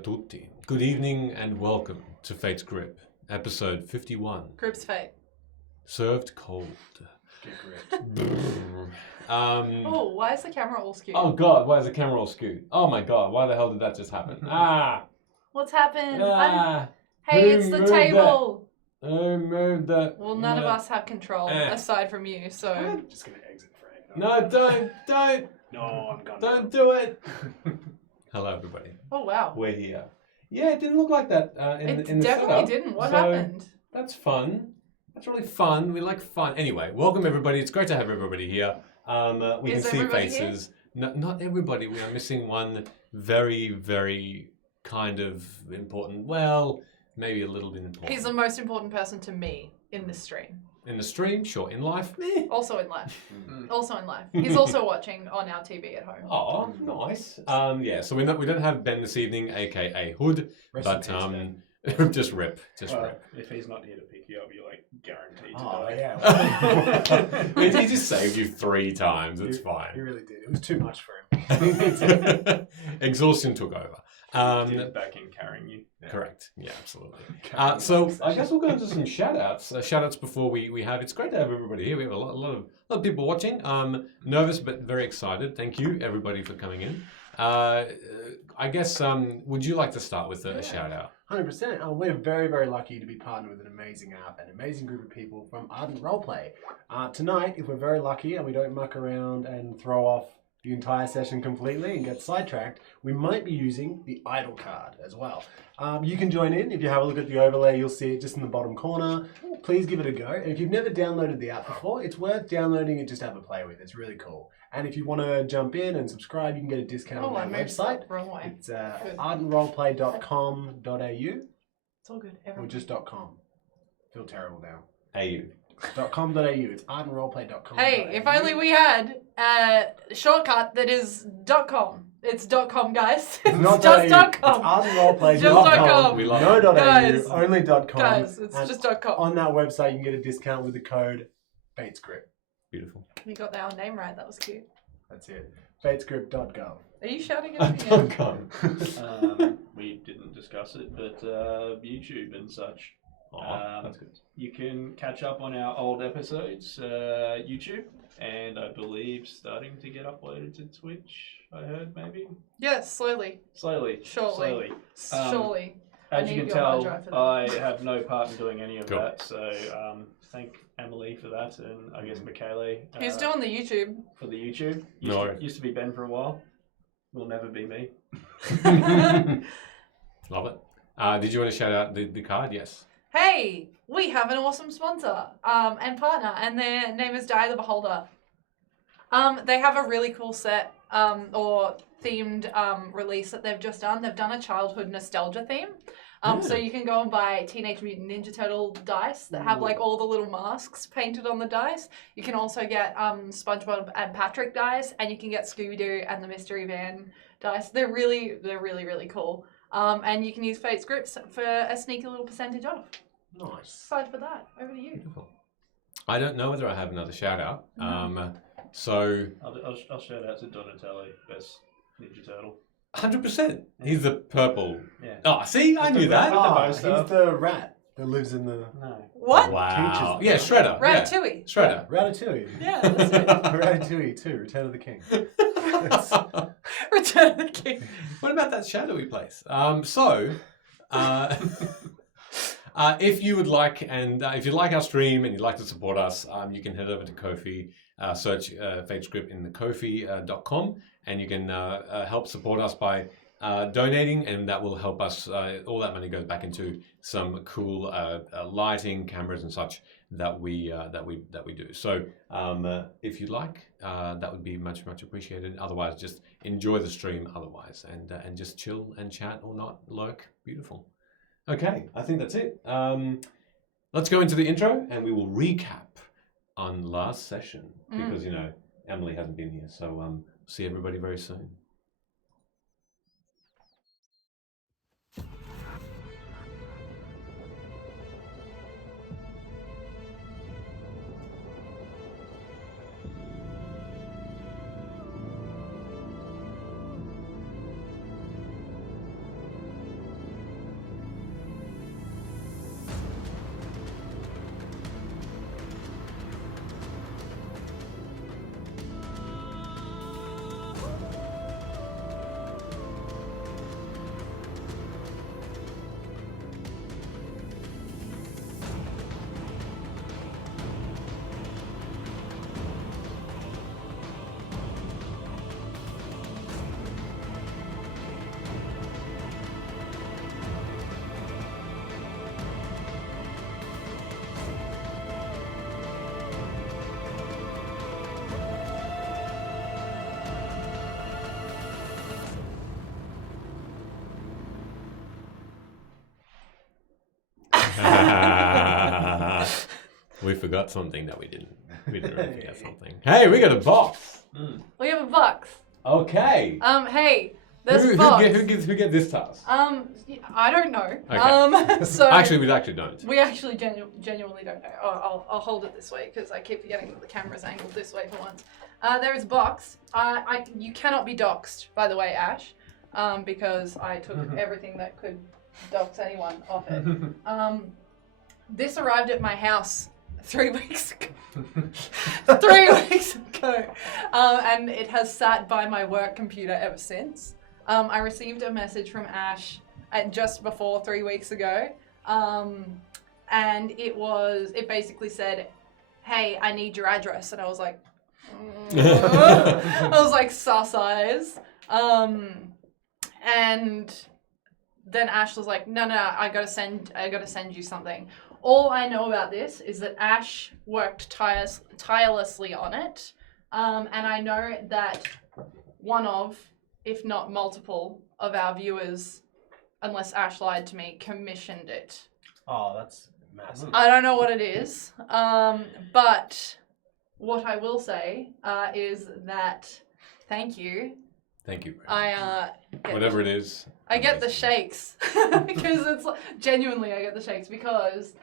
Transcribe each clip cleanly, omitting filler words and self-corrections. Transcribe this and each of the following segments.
a tutti. Good evening and welcome to Fate's Grip, episode 51. Grip's Fate. Served cold. Oh, why is the camera all skewed? Oh god, why is the camera all skewed? Oh my god, why the hell did that just happen? What's happened? Hey, Hey, it's the table. Who moved that? Well, none of us have control aside from you, so. I'm just gonna exit Frank. No, don't, No, I'm gonna. don't do it. Hello, everybody. Oh wow. We're here. Yeah, it didn't look like that in the It definitely setup. didn't. What So, happened? That's fun. That's really fun. We like fun. Anyway, welcome everybody. It's great to have everybody here. We Is can see everybody faces. Not everybody. We are missing one very, very kind of important. Well, maybe a little bit important. He's the most important person to me in this stream. In the stream, sure. In life, Also in life. Also in life. He's also watching on our TV at home. Oh, nice. Yeah. So we don't have Ben this evening, aka Hood, Rest but in peace, Ben. just rip. Well, if he's not here to pick you up, you're like guaranteed to Oh, die. yeah. He just saved you 3 times. It's He fine. really did. It was too much for him. Exhaustion took over. He's back in carrying you. Correct. Yeah, absolutely. Carrying you So next I guess session. we'll go into some shout-outs. Shout-outs before we have. It's great to have everybody here. We have a lot of people watching. Nervous but very excited. Thank you everybody for coming in. I guess would you like to start with a shout-out? 100%. We're very, very lucky to be partnered with an amazing app, an amazing group of people from Ardent Roleplay. Tonight, if we're very lucky and we don't muck around and throw off the entire session completely and get sidetracked, we might be using the idle card as well. You can join in. If you have a look at the overlay, you'll see it just in the bottom corner. Please give it a go. And if you've never downloaded the app before, it's worth downloading it just to have a play with. It's really cool. And if you want to jump in and subscribe, you can get a discount Oh, I on our moved website. the wrong way. It's ardentroleplay.com.au It's all good. or Everyone. just .com. Feel terrible now. AU. .com.au. It's ardentroleplay.com. Hey, if only we had a shortcut that is .com. It's .com, guys. It's Not just .au. .com. It's ardentroleplay.com. Just .com. We love No it. .au, Guys. only .com. Guys, it's And just .com. on that website, you can get a discount with the code FATESCRIPT. Beautiful. You got our name right. That was cute. That's it. FATESCRIPT.gov. Are you shouting at me again? We didn't discuss it, but YouTube and such. That's good. You can catch up on our old episodes, YouTube, and I believe starting to get uploaded to Twitch. I heard maybe Yes, slowly. slowly, Surely. slowly. Surely. As I you need can your hard tell, drive for that. I have no part in doing any of Cool. that. So thank Emily for that, and I guess Michele. Who's doing the YouTube? for the YouTube? No. Used to be Ben for a while. Will never be me. Love it. Did you want to shout out the card? Yes. Hey, we have an awesome sponsor and partner, and their name is Die the Beholder. They have a really cool set or themed release that they've just done. They've done a childhood nostalgia theme. So you can go and buy Teenage Mutant Ninja Turtle dice that have like all the little masks painted on the dice. You can also get SpongeBob and Patrick dice, and you can get Scooby-Doo and the Mystery Van dice. They're really, really cool. And you can use Fate's Grips for a sneaky little percentage off. Nice. Aside for that, over to you. Beautiful. I don't know whether I have another shout out. So I'll shout out to Donatello, best Ninja Turtle. 100%. He's the purple. Yeah. Oh, see, I knew that. Ah, bow he's stuff. the rat that lives in the... No. What? Wow. Teacher's Yeah, Shredder. Yeah. Ratatouille. Shredder. Ratatouille. Yeah, that's it. Ratatouille 2, Return of the King. Return of the King. What about that shadowy place? If you would like, and if you like our stream and you'd like to support us, you can head over to Ko-fi, search FateScript in the Ko-fi.com, and you can help support us by donating, and that will help us. All that money goes back into some cool lighting, cameras, and such that we do. So if you'd like, that would be much appreciated. Otherwise, just enjoy the stream. Otherwise, and just chill and chat or not lurk. Beautiful. Okay, I think that's it. Let's go into the intro, and we will recap on last session because Emily hasn't been here. So see everybody very soon. We forgot something that we didn't. We didn't really forget something. Hey, we got a box. We have a box. Okay. Hey, there's Who a box. who get this task? I don't know. Okay. So Actually, we actually don't. we actually genuinely don't know. I'll hold it this way because I keep forgetting that the camera's angled this way for once. There is a box. You cannot be doxxed, by the way, Ash, because I took everything that could dox anyone off it. This arrived at my house 3 weeks ago. 3 weeks ago. And it has sat by my work computer ever since. I received a message from Ash just before 3 weeks ago. And it basically said, hey, I need your address. And I was like, I was like, sus eyes. And then Ash was like, no, I gotta send you something. All I know about this is that Ash worked tirelessly on it, and I know that one of, if not multiple, of our viewers, unless Ash lied to me, commissioned it. Oh, that's massive. I don't know what it is, but what I will say is that thank you. Thank you. Whatever it is. I get the shakes because it's genuinely I get the shakes because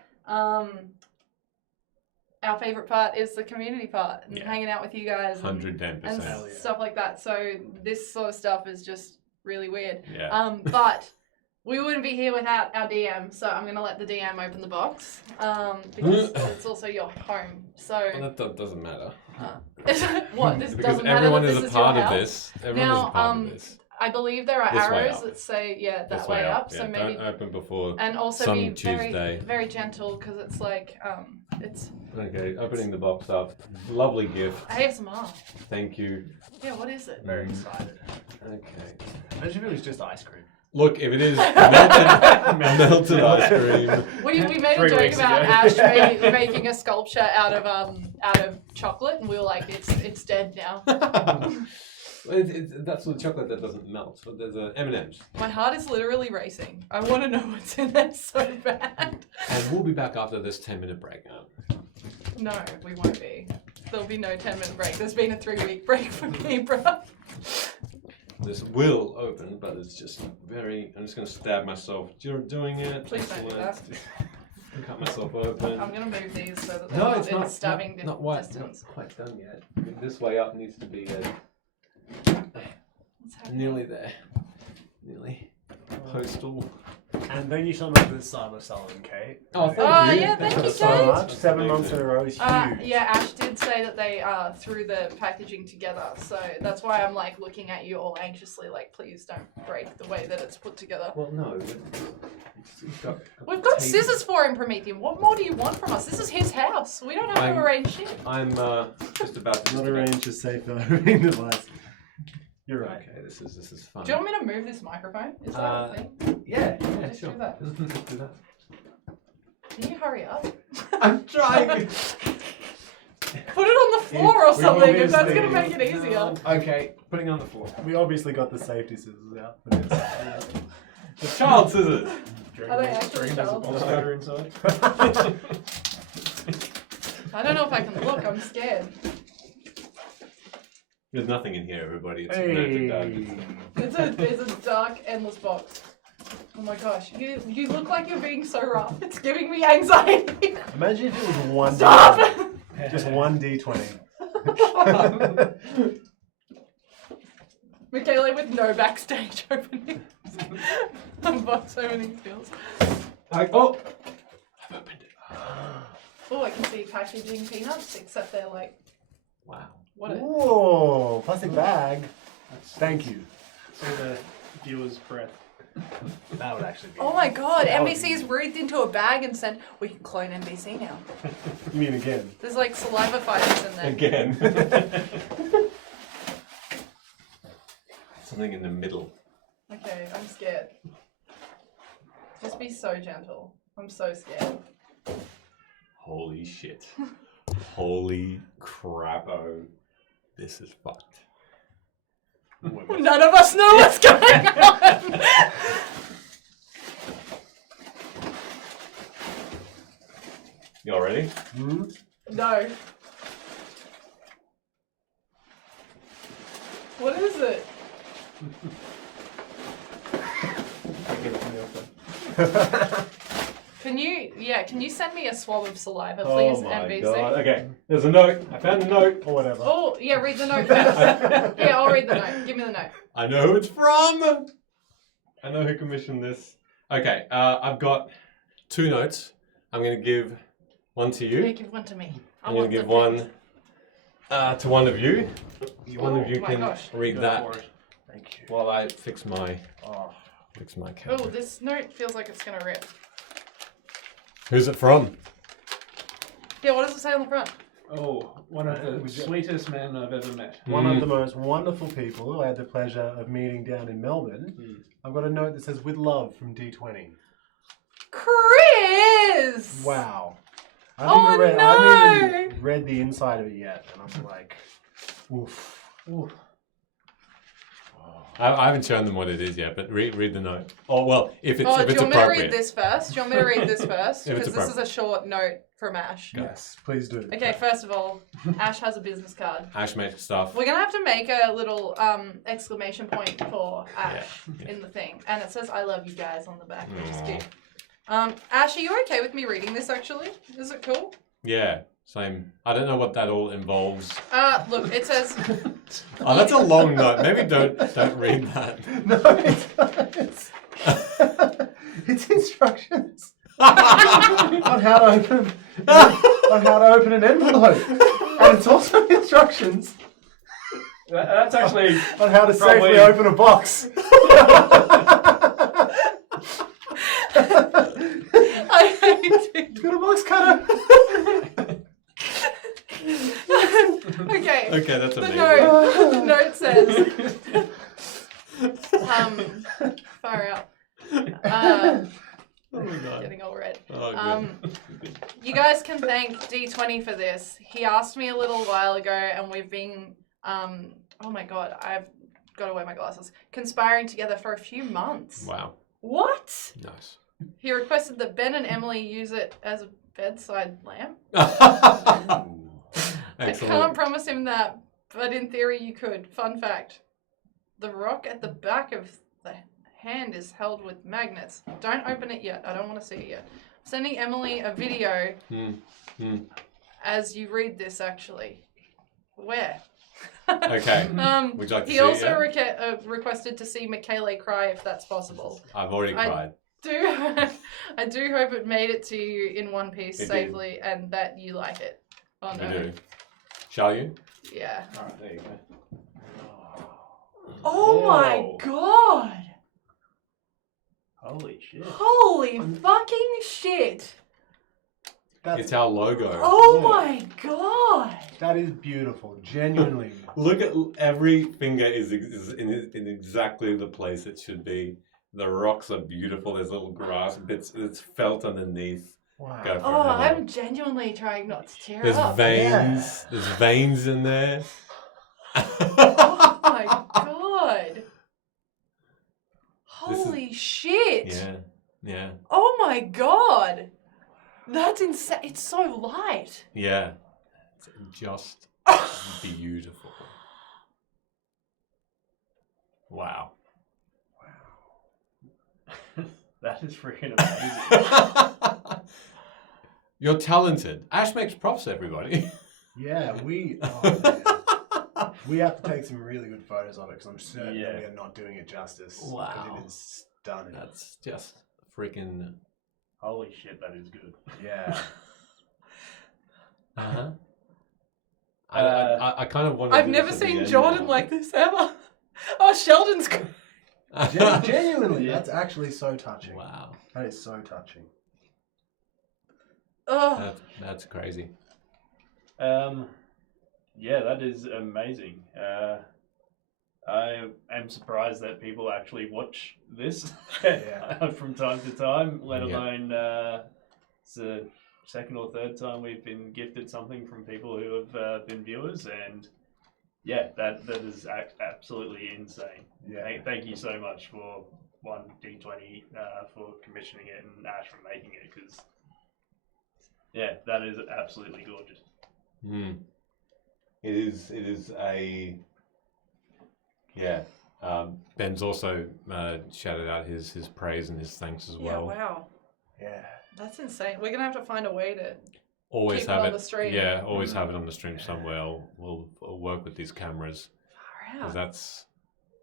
our favorite part is the community part and hanging out with you guys and 110%. stuff like that. So this sort of stuff is just really weird. Yeah. But we wouldn't be here without our DM, so I'm gonna let the DM open the box because it's also your home. So Well, that doesn't matter. what? This Because doesn't matter. everyone that is this a part your of house? this. Everyone is a part of this. I believe there are This way arrows up. that say that This way up. So yeah, maybe don't open before and also some be Tuesday. very very gentle because it's like it's Okay, opening the box up. Lovely gift. ASMR. Thank you. Yeah, what is it? Very excited. Okay. Imagine if it was just ice cream. Look, if it is melted ice cream. We made a 3 joke weeks about ago. Ash making a sculpture out of chocolate, and we were like, it's dead now. That's the chocolate that doesn't melt. But there's M&M's. My heart is literally racing. I want to know what's in there so bad. And we'll be back after this 10-minute break now. No, we won't be. There'll be no 10-minute break. There's been a 3-week break for me, bro. This will open, but it's just very... I'm just going to stab myself doing it. Please don't do that. Cut myself open. I'm going to move these so that they're No, not it's in not stabbing not distance. quite done yet. This way up needs to be What's happening? nearly there. Nearly. Postal. And then you shall know this Cyber Sullivan, Kate. Oh, thank Oh, you. yeah, thank you, so Kate. much. 7 months in a row is huge. Yeah, Ash did say that they threw the packaging together, so that's why I'm like looking at you all anxiously, like, please don't break the way that it's put together. Well, no. We've got scissors for him, Promethean. What more do you want from us? This is his house. We don't have to arrange shit. I'm just about to. Not arranged as safe for opening the device. You're right. Okay, this is fun. Do you want me to move this microphone? Is that a thing? Yeah, Let's sure. do that. Let's do that. Can you hurry up? I'm trying. Put it on the floor or we something if that's obviously- going to make it easier. Okay, putting it on the floor. We obviously got the safety scissors out. For this. The child scissors. Are they actually There's a shells? box cutter inside. I don't know if I can look. I'm scared. There's nothing in here, everybody. It's a magic dark. It's a dark, endless box. Oh my gosh, you look like you're being so rough. It's giving me anxiety. Imagine if it was one Stop! D20. Just one D20. Michaela with no backstage opening. Box opening skills. I've opened it. Oh, I can see packaging peanuts, except they're like, Wow. what a... Whoa, plastic bag. Thank you. So the viewer's breath. That would actually be. Oh my god, That would NBC's breathed into a bag and said, we can clone NBC now. You mean again? There's like saliva fighters in there. Again. Something in the middle. Okay, I'm scared. Just be so gentle. I'm so scared. Holy shit. Holy crap-o. This is fucked. None of us know what's going on! You all ready? Hmm? No. What is it? Can you send me a swab of saliva, please, NBC? Okay, there's a note. I found a note. Or whatever. Oh, yeah, read the note first. Yeah, I'll read the note. Give me the note. I know who it's from. I know who commissioned this. Okay, I've got 2 notes. I'm going to give one to Yeah, you. give one to me. I I'm going want to give the one to one of you. One of you Oh my can gosh. read Go that for it. Thank you. while I fix my Oh. camera. Oh, this note feels like it's gonna rip. Who's it from? Yeah, what does it say on the front? Oh, one of the sweetest men I've ever met. One of the most wonderful people who I had the pleasure of meeting down in Melbourne. I've got a note that says, "With love from D20." Chris! Wow. I Oh, haven't even read the inside of it yet, and I'm like, oof. Ooh. I haven't shown them what it is yet, but read the note. Oh well, if it's Oh, if do it's you want me to appropriate. read this first? Do you want me to read this first? If it's Because this is a short note from Ash. Yes, please do. Okay, first of all, Ash has a business card. Ash makes stuff. We're gonna have to make a little exclamation point for Ash Yeah. in the thing, and it says "I love you guys" on the back, which is Aw. cute. Ash, are you okay with me reading this? Actually, is it cool? Yeah, same. I don't know what that all involves. Look, it says. Oh, that's a long note. Maybe don't read that. No, it's it's instructions Oh, on how to open an envelope, and it's also instructions That's actually on how to Probably- safely open a box. I hate it. It's got a box cutter. Okay. Okay, that's The amazing. note says. Far out. Oh my god. Getting all red. Oh, good. You guys can thank D20 for this. He asked me a little while ago, and we've been, oh my god, I've got to wear my glasses, conspiring together for a few months. Wow. What? Nice. He requested that Ben and Emily use it as a bedside lamp. I can't Excellent. promise him that, but in theory you could. Fun fact. The rock at the back of the hand is held with magnets. Don't open it yet. I don't want to see it yet. Sending Emily a video as you read this, actually. Where? Okay. Would you like to He see also it? Yeah? requested to see Michaela cry if that's possible. I've already cried. I do hope it made it to you in one piece It did. safely and that you like it. Oh We no. do. Shall you? Yeah. Alright, there you go. Oh my Whoa. god! Holy shit. Holy fucking shit! It's our logo. Oh my god! That is beautiful, genuinely. Look at every finger is in exactly the place it should be. The rocks are beautiful. There's little grass bits. It's felt underneath. Wow. Go for Oh, it. Heather. I'm genuinely trying not to tear There's up. veins. Yeah. There's veins in there. Oh my god! Holy shit! Yeah. Yeah. Oh my god! That's insane. It's so light. Yeah. It's just beautiful. Wow. That is freaking amazing. You're talented. Ash makes props, everybody. Yeah, we have to take some really good photos of it because I'm certain that Yeah. we are not doing it justice. Wow. Because it is stunning. That's just freaking. Holy shit, that is good. Yeah. Uh-huh. I kind of want to. I've never seen Jordan like this ever. Oh, Sheldon's. Genuinely, Yeah. that's actually so touching. Wow. That is so touching. Oh, That's crazy. Yeah, that is amazing. I am surprised that people actually watch this Yeah. from time to time, let Yeah. alone it's the second or third time we've been gifted something from people who have been viewers, and yeah, that is absolutely insane. Yeah. Thank you so much for D20 for commissioning it and Ash for making it, because yeah, that is absolutely gorgeous. Mm. It is a yeah. Ben's also shouted out his praise and his thanks as Yeah, well. wow. Yeah. That's insane. We're going to have to find a way to... Always Keep it have on it. the stream. Yeah, always have it on the stream somewhere. We'll work with these cameras Far because out. that's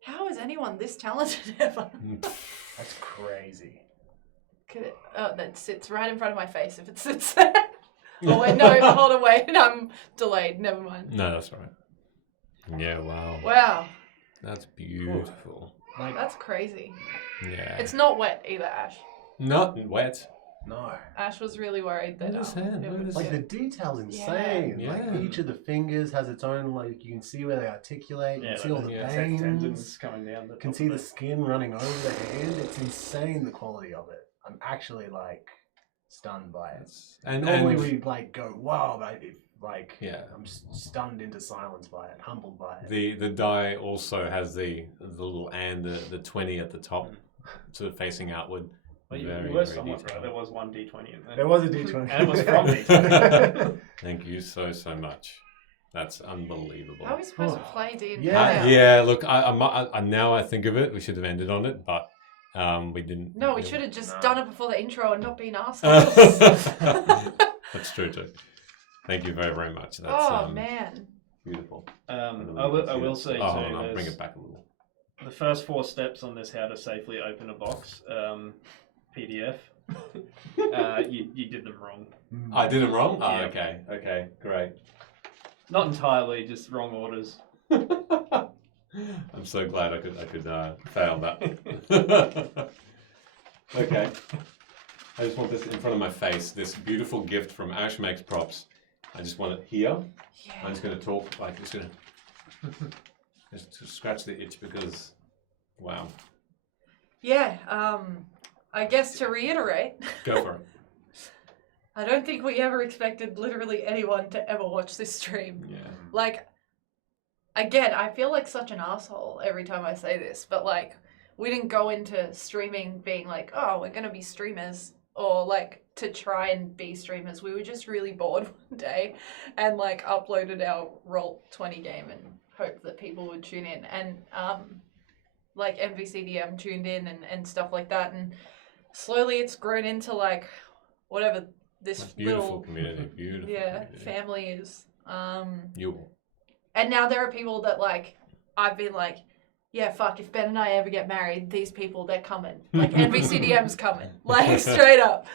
How is anyone this talented ever? That's crazy. Could it... Oh, that sits right in front of my face if it sits there. Oh, wait, no, hold on, wait. I'm delayed. Never mind. No, that's right. Yeah, wow. Wow. That's beautiful. Like, That's crazy. Yeah. It's not wet either, Ash. not wet. no. Ash was really worried that Look at his hand, it look at would his Like the get- detail's Yeah. insane. Yeah. Like each of the fingers has its own, like you can see where they articulate, you Yeah, can see all the yeah. veins, Tendons coming down. you can see the skin running over the hand. It's insane the quality of it. I'm actually like stunned by it. And Normally we like go, wow, like yeah. I'm stunned into silence by it, humbled by it. The die also has the little and the 20 at the top, sort of facing outward. Well, you Very, were very somewhat detailed. right. There was one D20 in there. There was a D20. And it was from D20. Thank you so much. That's unbelievable. How are we supposed to play D&D Yeah. now? Yeah, look, I now I think of it, we should have ended on it, but we didn't. No, we should have just No. done it before the intro and not been assholes. That's true too. Thank you very, very much. That's Oh, man. beautiful. I will say Oh, too, hold on, there's- bring it back a little. the first 4 steps on this how to safely open a box PDF, you did them wrong. I did it wrong? Oh, Yeah. okay, great. Not entirely, just wrong orders. I'm so glad I could fail that. Okay. I just want this in front of my face. This beautiful gift from Ash Makes Props. I just want it here. I'm Yeah. just going to talk like just going to scratch the itch because, wow. Yeah, I guess to reiterate, Go for it. I don't think we ever expected literally anyone to ever watch this stream. Yeah. Like, again, I feel like such an asshole every time I say this, but like, we didn't go into streaming being like, oh, we're gonna be streamers, or like to try and be streamers. We were just really bored one day and like uploaded our Roll20 game and hoped that people would tune in. And like MVCDM tuned in and stuff like that. And slowly it's grown into like whatever this That's beautiful little community. Beautiful. yeah community. family is. You. And now there are people that like I've been like, yeah, fuck, if Ben and I ever get married, these people, they're coming. Like NVCDM's coming. Like straight up.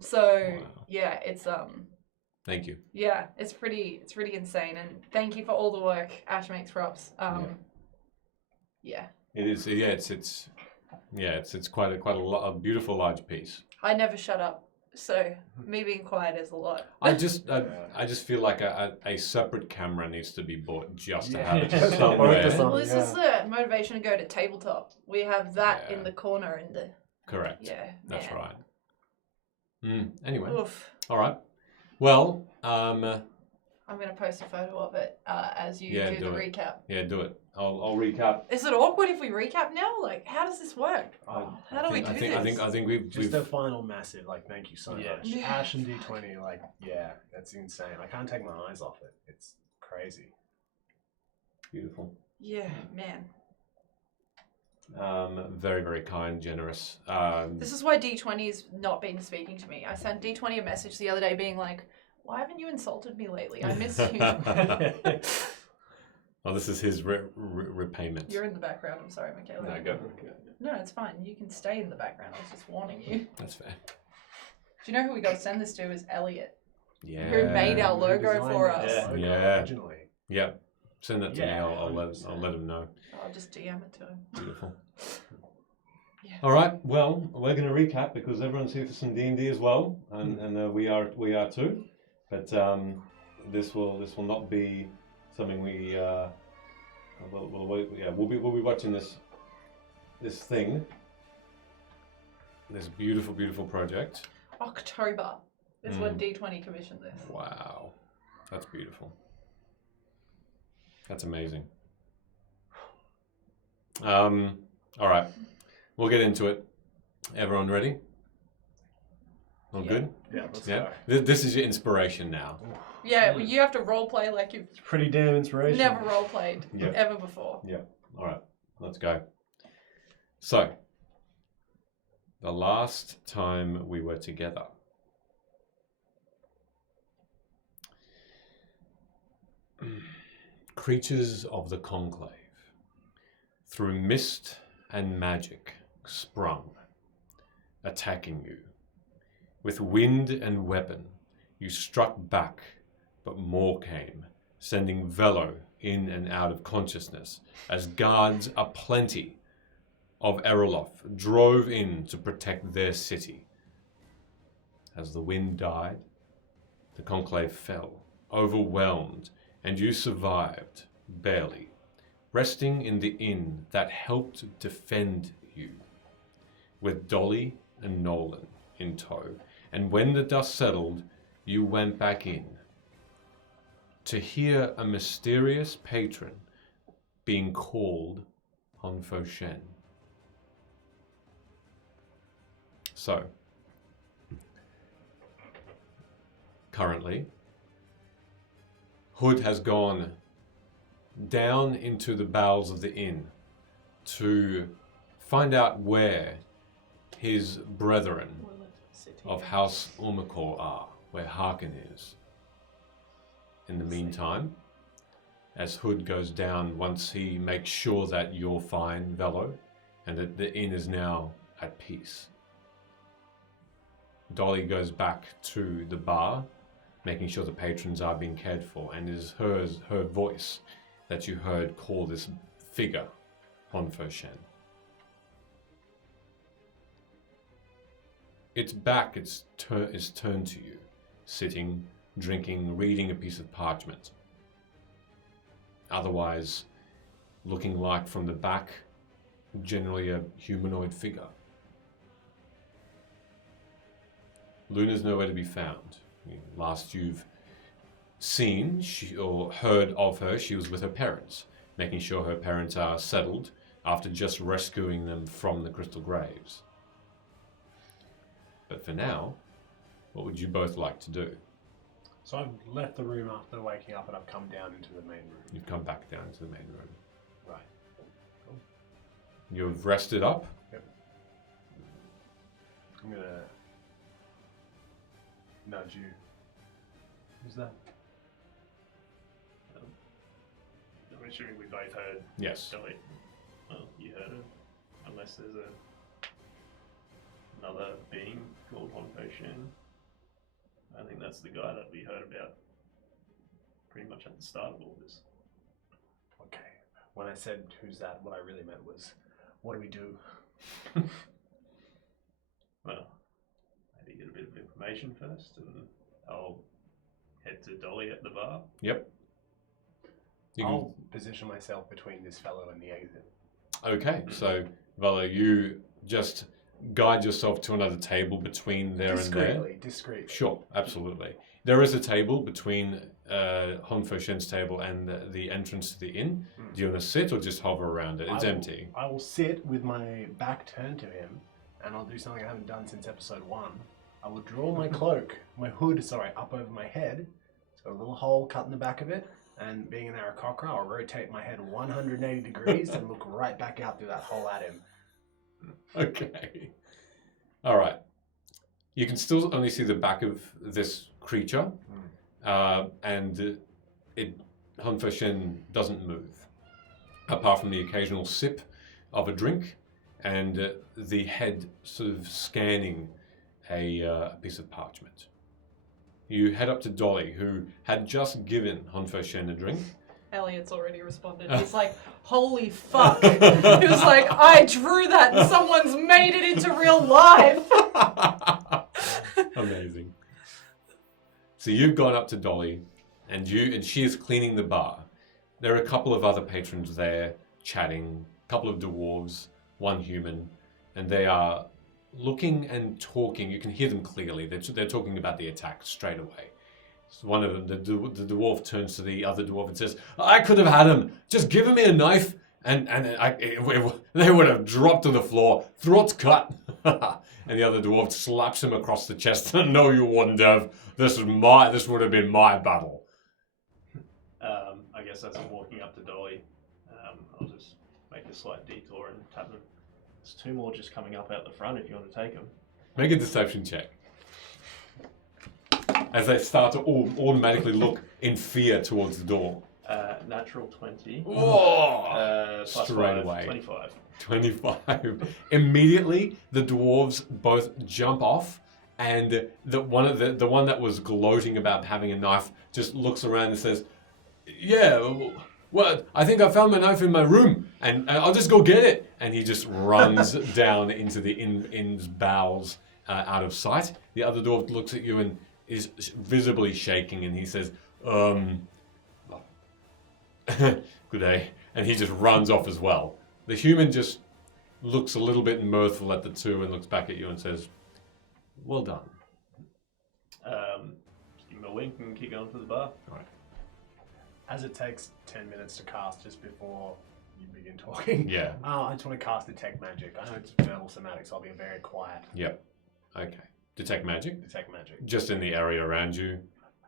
So Wow. yeah, it's Thank you. yeah, it's pretty insane. And thank you for all the work Ash Makes Props. Yeah. It is. Yeah. It's quite a beautiful large piece. I never shut up. So me being quiet is a lot. I just feel like a separate camera needs to be bought just to Yeah. have it Just to somewhere. focus on- Well, this is the motivation to go to tabletop. We have that Yeah. in the corner in the Correct. yeah. That's man. right. Anyway, Oof. all right. Well, I'm gonna post a photo of it as you Yeah, do the do it. recap. yeah, do it. I'll recap. Is it awkward if we recap now? Like, how does this work? Oh, How do we do this? I think we've Just a final massive, like, thank you so Yeah. much. Yeah. Ash and D20, like, yeah, that's insane. I can't take my eyes off it. It's crazy. beautiful. Yeah, man. Very, very kind, generous. This is why D20's not been speaking to me. I sent D20 a message the other day being like, why haven't you insulted me lately? I miss you. Oh, this is his repayment. You're in the background. I'm sorry, Michaela. No, go for it. No, it's fine. You can stay in the background. I was just warning you. That's fair. Do you know who we got to send this to is Elliot, Yeah. who made our Who logo designed for that us. Yeah. logo Yeah. Originally. Yep. Send that to me. Yeah, I'll let 100%. him know. I'll just DM it to him. Beautiful. Yeah. All right. Well, we're going to recap because everyone's here for some D&D as well, and we are too. But this will not be something we we'll be watching this thing, this beautiful project. October is when D20 commissioned this. Wow, that's beautiful. That's amazing. All right, we'll get into it. Everyone ready? All Yeah. good? Yeah, let's Yeah. go. This is your inspiration now. Yeah, well, you have to role play like you've It's pretty damn inspirational. never role played Yeah. ever before. All right, let's go. So, the last time we were together, creatures of the conclave, through mist and magic, sprung, attacking you. With wind and weapon, you struck back, but more came, sending Velo in and out of consciousness, as guards aplenty of Eroloth drove in to protect their city. As the wind died, the conclave fell, overwhelmed, and you survived, barely, resting in the inn that helped defend you, with Dolly and Nolan in tow. And when the dust settled, you went back in to hear a mysterious patron being called Honfo Shen. So, currently, Hood has gone down into the bowels of the inn to find out where his brethren of House Ulmacor are, where Harkin is. In the meantime, as Hood goes down, once he makes sure that you're fine, Velo, and that the inn is now at peace, Dolly goes back to the bar, making sure the patrons are being cared for, and it is her voice that you heard call this figure, Honfo Shen. Its back is turned to you, sitting, drinking, reading a piece of parchment. Otherwise, looking like from the back, generally a humanoid figure. Luna's nowhere to be found. Last you've seen or heard of her, she was with her parents, making sure her parents are settled after just rescuing them from the Crystal Graves. But for now, what would you both like to do? So I've left the room after waking up and I've come down into the main room. You've come back down to the main room. Right. You've rested up. I'm gonna nudge you. Who's that? I'm assuming we both heard Yes. Dolly. Well, you heard it. Unless there's another being called Honfo Shen. I think that's the guy that we heard about pretty much at the start of all this. Okay. When I said who's that, what I really meant was, what do we do? Well, maybe get a bit of information first, and I'll head to Dolly at the bar. Yep. You can- I'll position myself between this fellow and the exit. Okay, so Valo, you just guide yourself to another table between there and there. Discreetly. Sure, absolutely. There is a table between Honfo Shen's table and the entrance to the inn. Do you want to sit or just hover around it? It's empty. I will sit with my back turned to him, and I'll do something I haven't done since episode 1. I will draw my cloak, my hood, up over my head. It's got a little hole cut in the back of it, and being an Aarakocra, I'll rotate my head 180 degrees and look right back out through that hole at him. Okay. All right. You can still only see the back of this creature, and Honfo Shen doesn't move, apart from the occasional sip of a drink and the head sort of scanning a piece of parchment. You head up to Dolly, who had just given Honfo Shen a drink. Elliot's already responded. He's like, holy fuck. He was like, I drew that and someone's made it into real life. Amazing. So you've gone up to Dolly, and she is cleaning the bar. There are a couple of other patrons there chatting, a couple of dwarves, one human, and they are looking and talking. You can hear them clearly. They're talking about the attack straight away. So one of them, the dwarf, turns to the other dwarf and says, "I could have had him. Just given me a knife, and they would have dropped to the floor, throats cut." And the other dwarf slaps him across the chest. No, you wouldn't have. This would have been my battle. I guess as I'm walking up to Dolly, I'll just make a slight detour and tap them. There's 2 more just coming up out the front if you want to take them. Make a deception check. As they start to automatically look in fear towards the door. Natural 20. Oh! Plus Straight 5, away. 25. 25. Immediately, the dwarves both jump off, and the one that was gloating about having a knife just looks around and says, "Yeah, well, I think I found my knife in my room, and I'll just go get it." And he just runs down into the inn's bowels, out of sight. The other dwarf looks at you and is visibly shaking, and he says, "Good day," and he just runs off as well. The human just looks a little bit mirthful at the two and looks back at you and says, "Well done." Just give him a wink and keep going to the bar. As it takes 10 minutes to cast just before you begin talking. Yeah. I just want to cast Detect Magic. I know it's verbal somatic, so I'll be very quiet. Yep. Okay. Detect magic. Detect Magic. Just in the area around you.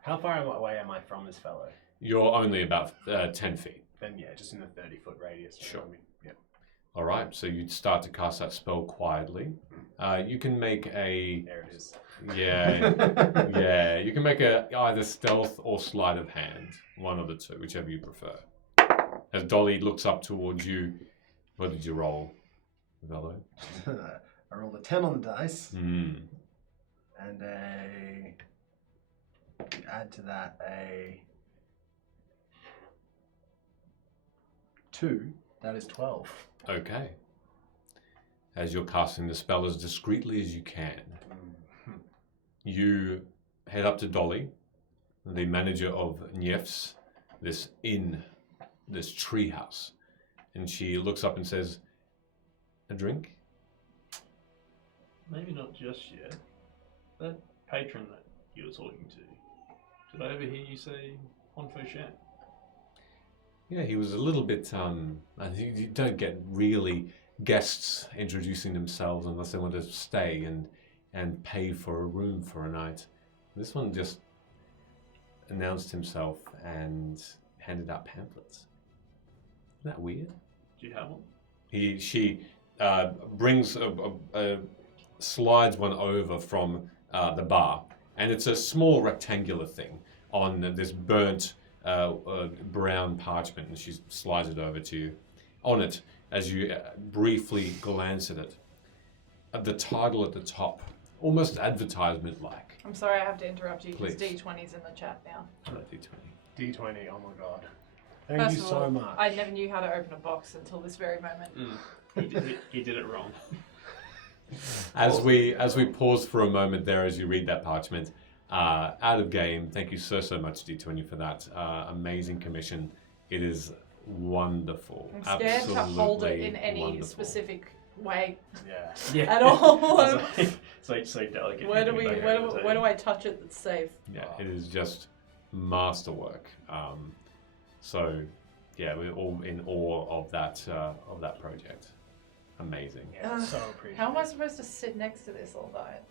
How far away am I from this fellow? You're only about 10 feet. Then yeah, just in the 30-foot radius. Sure. Yep. All right. So you start to cast that spell quietly. You can make a... There it is. Yeah. Yeah. You can make either stealth or sleight of hand. One of the two, whichever you prefer. As Dolly looks up towards you, what did you roll, Velo? I rolled a 10 on the dice. Hmm. And add to that a 2. That is 12. Okay. As you're casting the spell as discreetly as you can, you head up to Dolly, the manager of Nief's, this inn, this treehouse, and she looks up and says, "A drink?" Maybe not just yet. That patron that you were talking to, did I ever hear you say Honfochan? Yeah, he was a little bit, I think you don't get really guests introducing themselves unless they want to stay and pay for a room for a night. This one just announced himself and handed out pamphlets. Isn't that weird? Do you have one? She brings slides one over from the bar, and it's a small rectangular thing on this burnt brown parchment, and she slides it over to you. On it, as you briefly glance at it, the title at the top, almost advertisement-like. I'm sorry I have to interrupt you because Please. D20's in the chat now. D20. D20, oh my god. Thank First you of so all, much. I never knew how to open a box until this very moment. He did it wrong. As we pause for a moment there, as you read that parchment, out of game. Thank you so much, D20, for that amazing commission. It is wonderful. I'm scared to hold it in Absolutely any wonderful. specific way Yeah. at all. So delicate. Where do I touch it that's safe? Yeah, it is just masterwork. So, yeah, we're all in awe of that project. Amazing. Yeah, so appreciative. How am I supposed to sit next to this all night?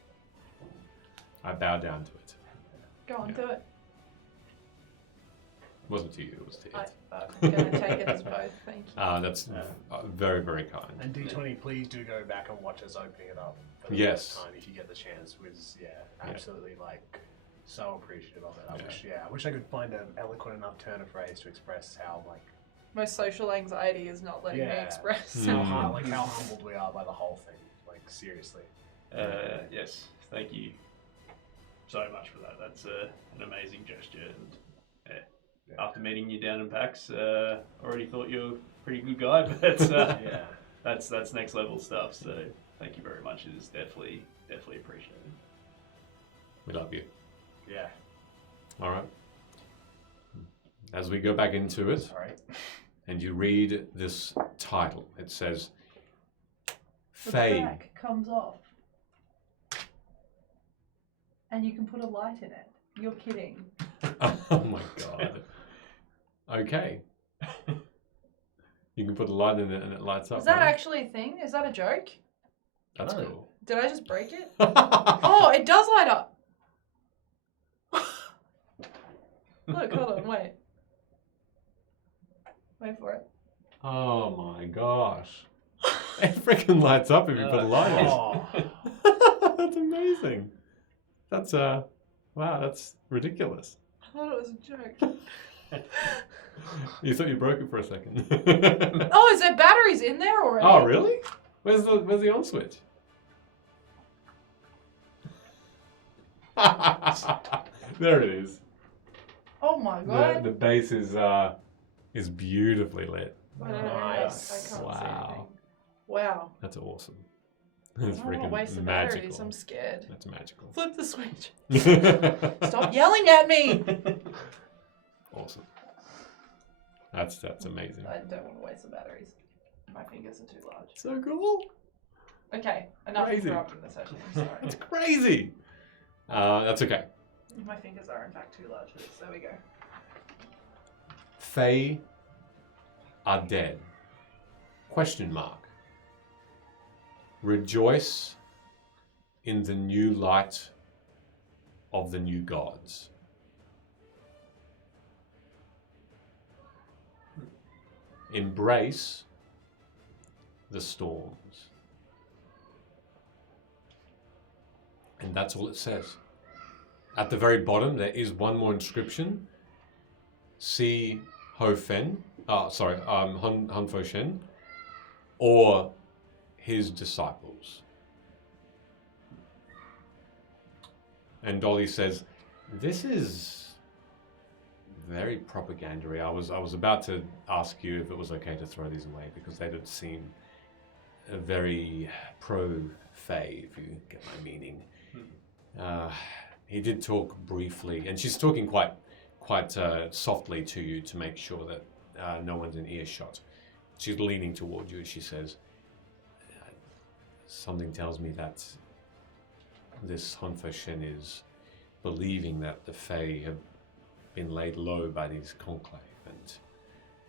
I bow down to it. Go on, Yeah. do it. It wasn't to you, it was to it. I'm going to take it as both. Thank you. That's very, very kind. And D20, please do go back and watch us opening it up for the Yes. first time if you get the chance. Was absolutely so appreciative of it. I wish I could find an eloquent enough turn of phrase to express how My social anxiety is not letting me Yeah. express. Hmm. how humbled we are by the whole thing. Seriously. Yes, thank you so much for that. That's an amazing gesture. And after meeting you down in PAX, already thought you were a pretty good guy, but that's next level stuff. So thank you very much. It is definitely appreciated. We love you. Yeah. All right. As we go back into it, Sorry. and you read this title, it says, The Fae. back comes off. And you can put a light in it. You're kidding. Oh my god. Okay. You can put a light in it and it lights up. Is that right? actually a thing? Is that a joke? That's No. cool. Did I just break it? Oh, it does light up. Look, hold on, wait. Wait for it. Oh my gosh. It freaking lights up if you put a light on. Oh. That's amazing. That's wow, that's ridiculous. I thought it was a joke. You thought you broke it for a second. Oh, is there batteries in there already? Oh really? Where's the on switch? There it is. Oh my god. The base is beautifully lit. I don't know. Nice. I can't see Wow. anything. Wow. That's awesome. That's I don't want to waste the freaking batteries. magical. I'm scared. That's magical. Flip the switch. Stop yelling at me. Awesome. That's amazing. I don't want to waste the batteries. My fingers are too large. So cool. Okay, enough Crazy. interrupting the session. I'm sorry. It's crazy. That's okay. My fingers are in fact too large for this. There we go. Fae are dead. Question mark. Rejoice in the new light of the new gods. Embrace the storms. And that's all it says. At the very bottom, there is one more inscription. See Ho Fen, Han Fo Shen, or his disciples. And Dolly says, "This is very propagandary. I was about to ask you if it was okay to throw these away because they don't seem very pro-Fae, if you get my meaning." He did talk briefly, and she's talking quite softly to you to make sure that no one's in earshot. She's leaning toward you as she says, "Something tells me that this Han Fo Shen is believing that the Fae have been laid low by these conclave, and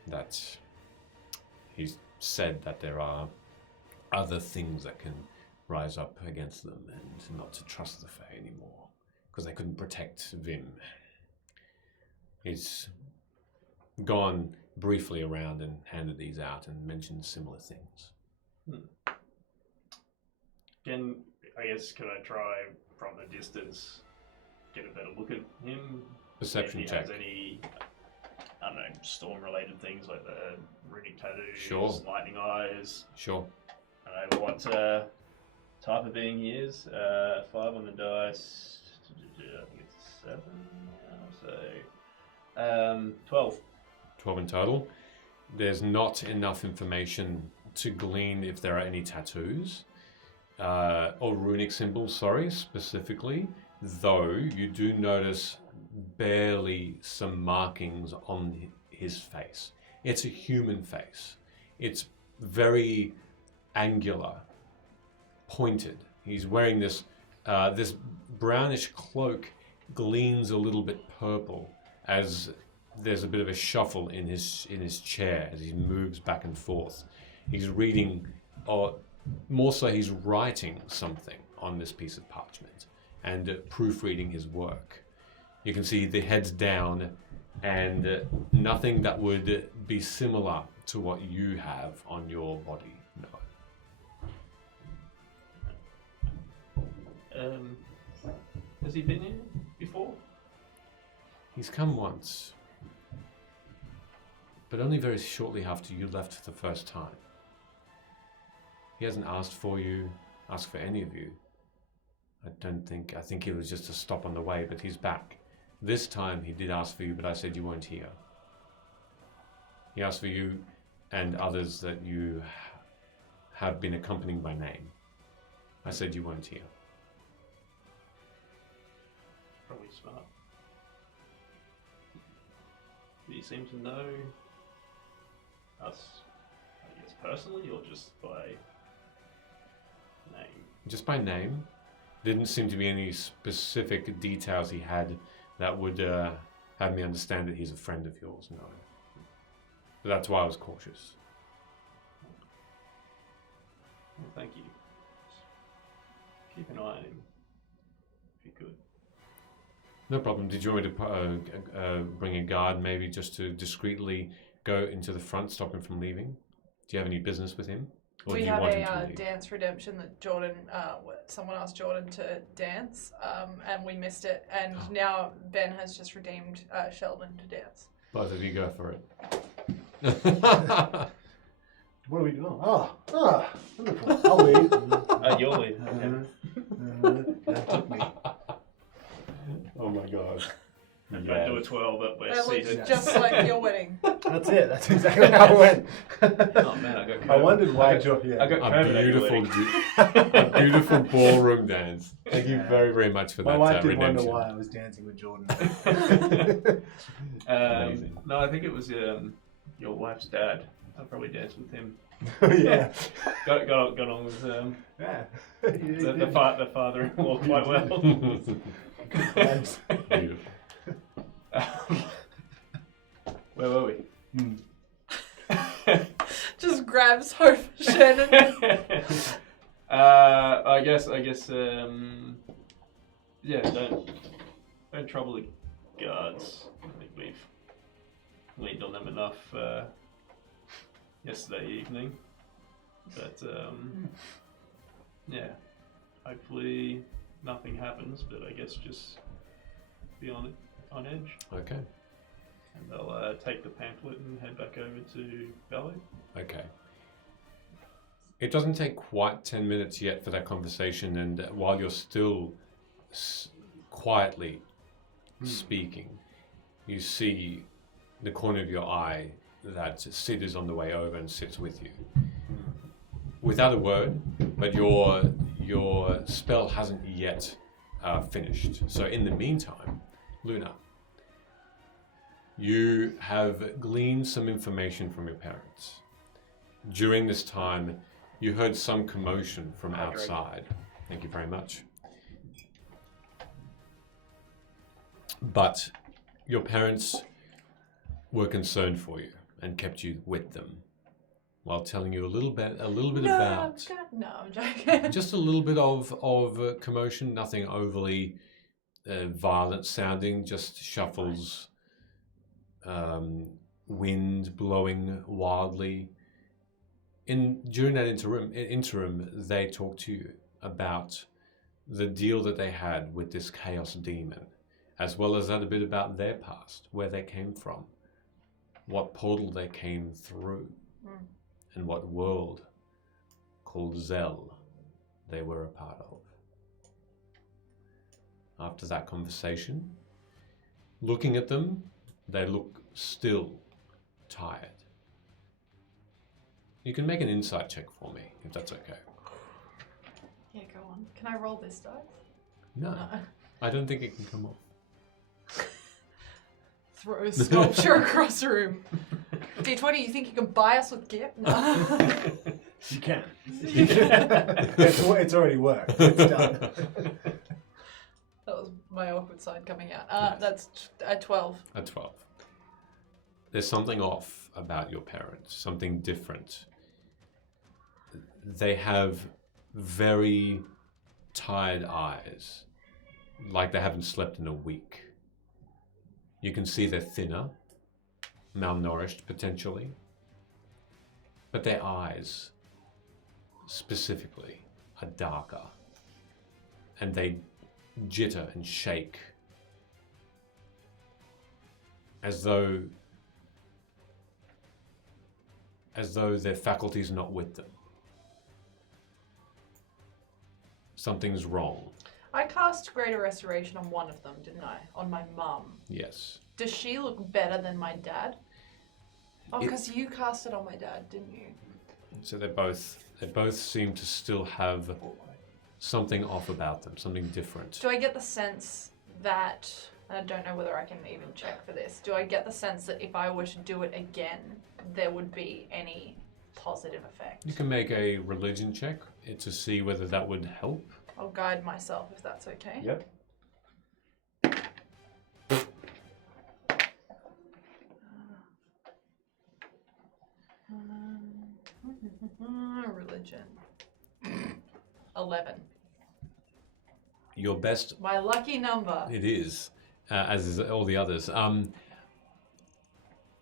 that he's said that there are other things that can rise up against them, and not to trust the Fae anymore because they couldn't protect Vim." He's gone briefly around and handed these out and mentioned similar things. Can I try from a distance get a better look at him? Perception if he check. has any, I don't know, storm-related things like the runic tattoos, Sure. lightning eyes. Sure. I don't know what type of being he is. 5 on the dice. I think it's 7 now, so 12. 12 in total. There's not enough information to glean if there are any tattoos or runic symbols, specifically, though you do notice barely some markings on his face. It's a human face. It's very angular, pointed. He's wearing this brownish cloak, gleams a little bit purple as there's a bit of a shuffle in his chair as he moves back and forth. He's reading, or more so, he's writing something on this piece of parchment and proofreading his work. You can see the head's down and nothing that would be similar to what you have on your body. No. Has he been here before? He's come once, but only very shortly after you left the first time. He hasn't asked for any of you. I think it was just a stop on the way, but he's back. This time he did ask for you, but I said you weren't here. He asked for you and others that you have been accompanying by name. I said you weren't here. Probably smart. Do you seem to know us, I guess, personally, or just by name? Just by name. Didn't seem to be any specific details he had that would have me understand that he's a friend of yours, no. But that's why I was cautious. Well, thank you. keep an eye on him if you could. No problem. Did you want me to bring a guard maybe just to discreetly go into the front, stop him from leaving? Do you have any business with him? Or We do you have want him to a leave? dance redemption that Jordan, someone asked Jordan to dance, and we missed it. And now Ben has just redeemed Sheldon to dance. Both of you go for it. What are we doing? Wonderful. I'll lead. You'll lead. Okay. That took me. Oh my god. Don't do a 12, but we're That looks seated. just like your wedding. That's it. That's exactly how it went. Oh man, I got COVID. I wondered why I got, Joe. Yeah. I got A COVID at your beautiful, wedding. a beautiful ballroom dance. Thank you Yeah. very, very much for My that wife did redemption. wonder why I was dancing with Jordan. Amazing. No, I think it was your wife's dad. I probably danced with him. Yeah. Got on with Yeah. the father-in-law quite well. Thanks. Beautiful. Where were we? Just grabs Hope Shannon. I guess. Yeah, don't trouble the guards. I think we've leaned on them enough yesterday evening, but yeah, hopefully nothing happens. But I guess just be on edge, Okay. and they'll take the pamphlet and head back over to Ballet. Okay. It doesn't take quite 10 minutes yet for that conversation, and while you're still quietly speaking, you see the corner of your eye that Sid is on the way over and sits with you. Without a word, but your spell hasn't yet finished. So in the meantime, Luna, you have gleaned some information from your parents. During this time, you heard some commotion from outside. Thank you very much. But your parents were concerned for you and kept you with them while telling you a little bit about No, I'm joking. just a little bit of commotion, nothing overly violent sounding, just shuffles, wind blowing wildly. During that interim, they talked to you about the deal that they had with this chaos demon, as well as that a bit about their past, where they came from, what portal they came through, and what world called Zell they were a part of. After that conversation, looking at them, they look still tired. You can make an insight check for me, if that's okay. Yeah, go on. Can I roll this dice? No, I don't think it can come off. Throw a sculpture across the room. D20, you think you can buy us with gift? No. You can. It's already worked. It's done. That was my awkward side coming out. That's a 12. A 12. There's something off about your parents, something different. They have very tired eyes, like they haven't slept in a week. You can see they're thinner, malnourished potentially, but their eyes specifically are darker, and they jitter and shake as though their faculties are not with them. Something's wrong. I cast Greater Restoration on one of them, didn't I? On my mum. Yes. Does she look better than my dad? Oh, It- because you cast it on my dad, didn't you? So they both seem to still have something off about them, something different. Do I get the sense that, and I don't know whether I can even check for this, do I get the sense that if I were to do it again, there would be any positive effect? You can make a religion check to see whether that would help. I'll guide myself if that's okay. Yep. Religion. 11. Your best. My lucky number. It is, as is all the others.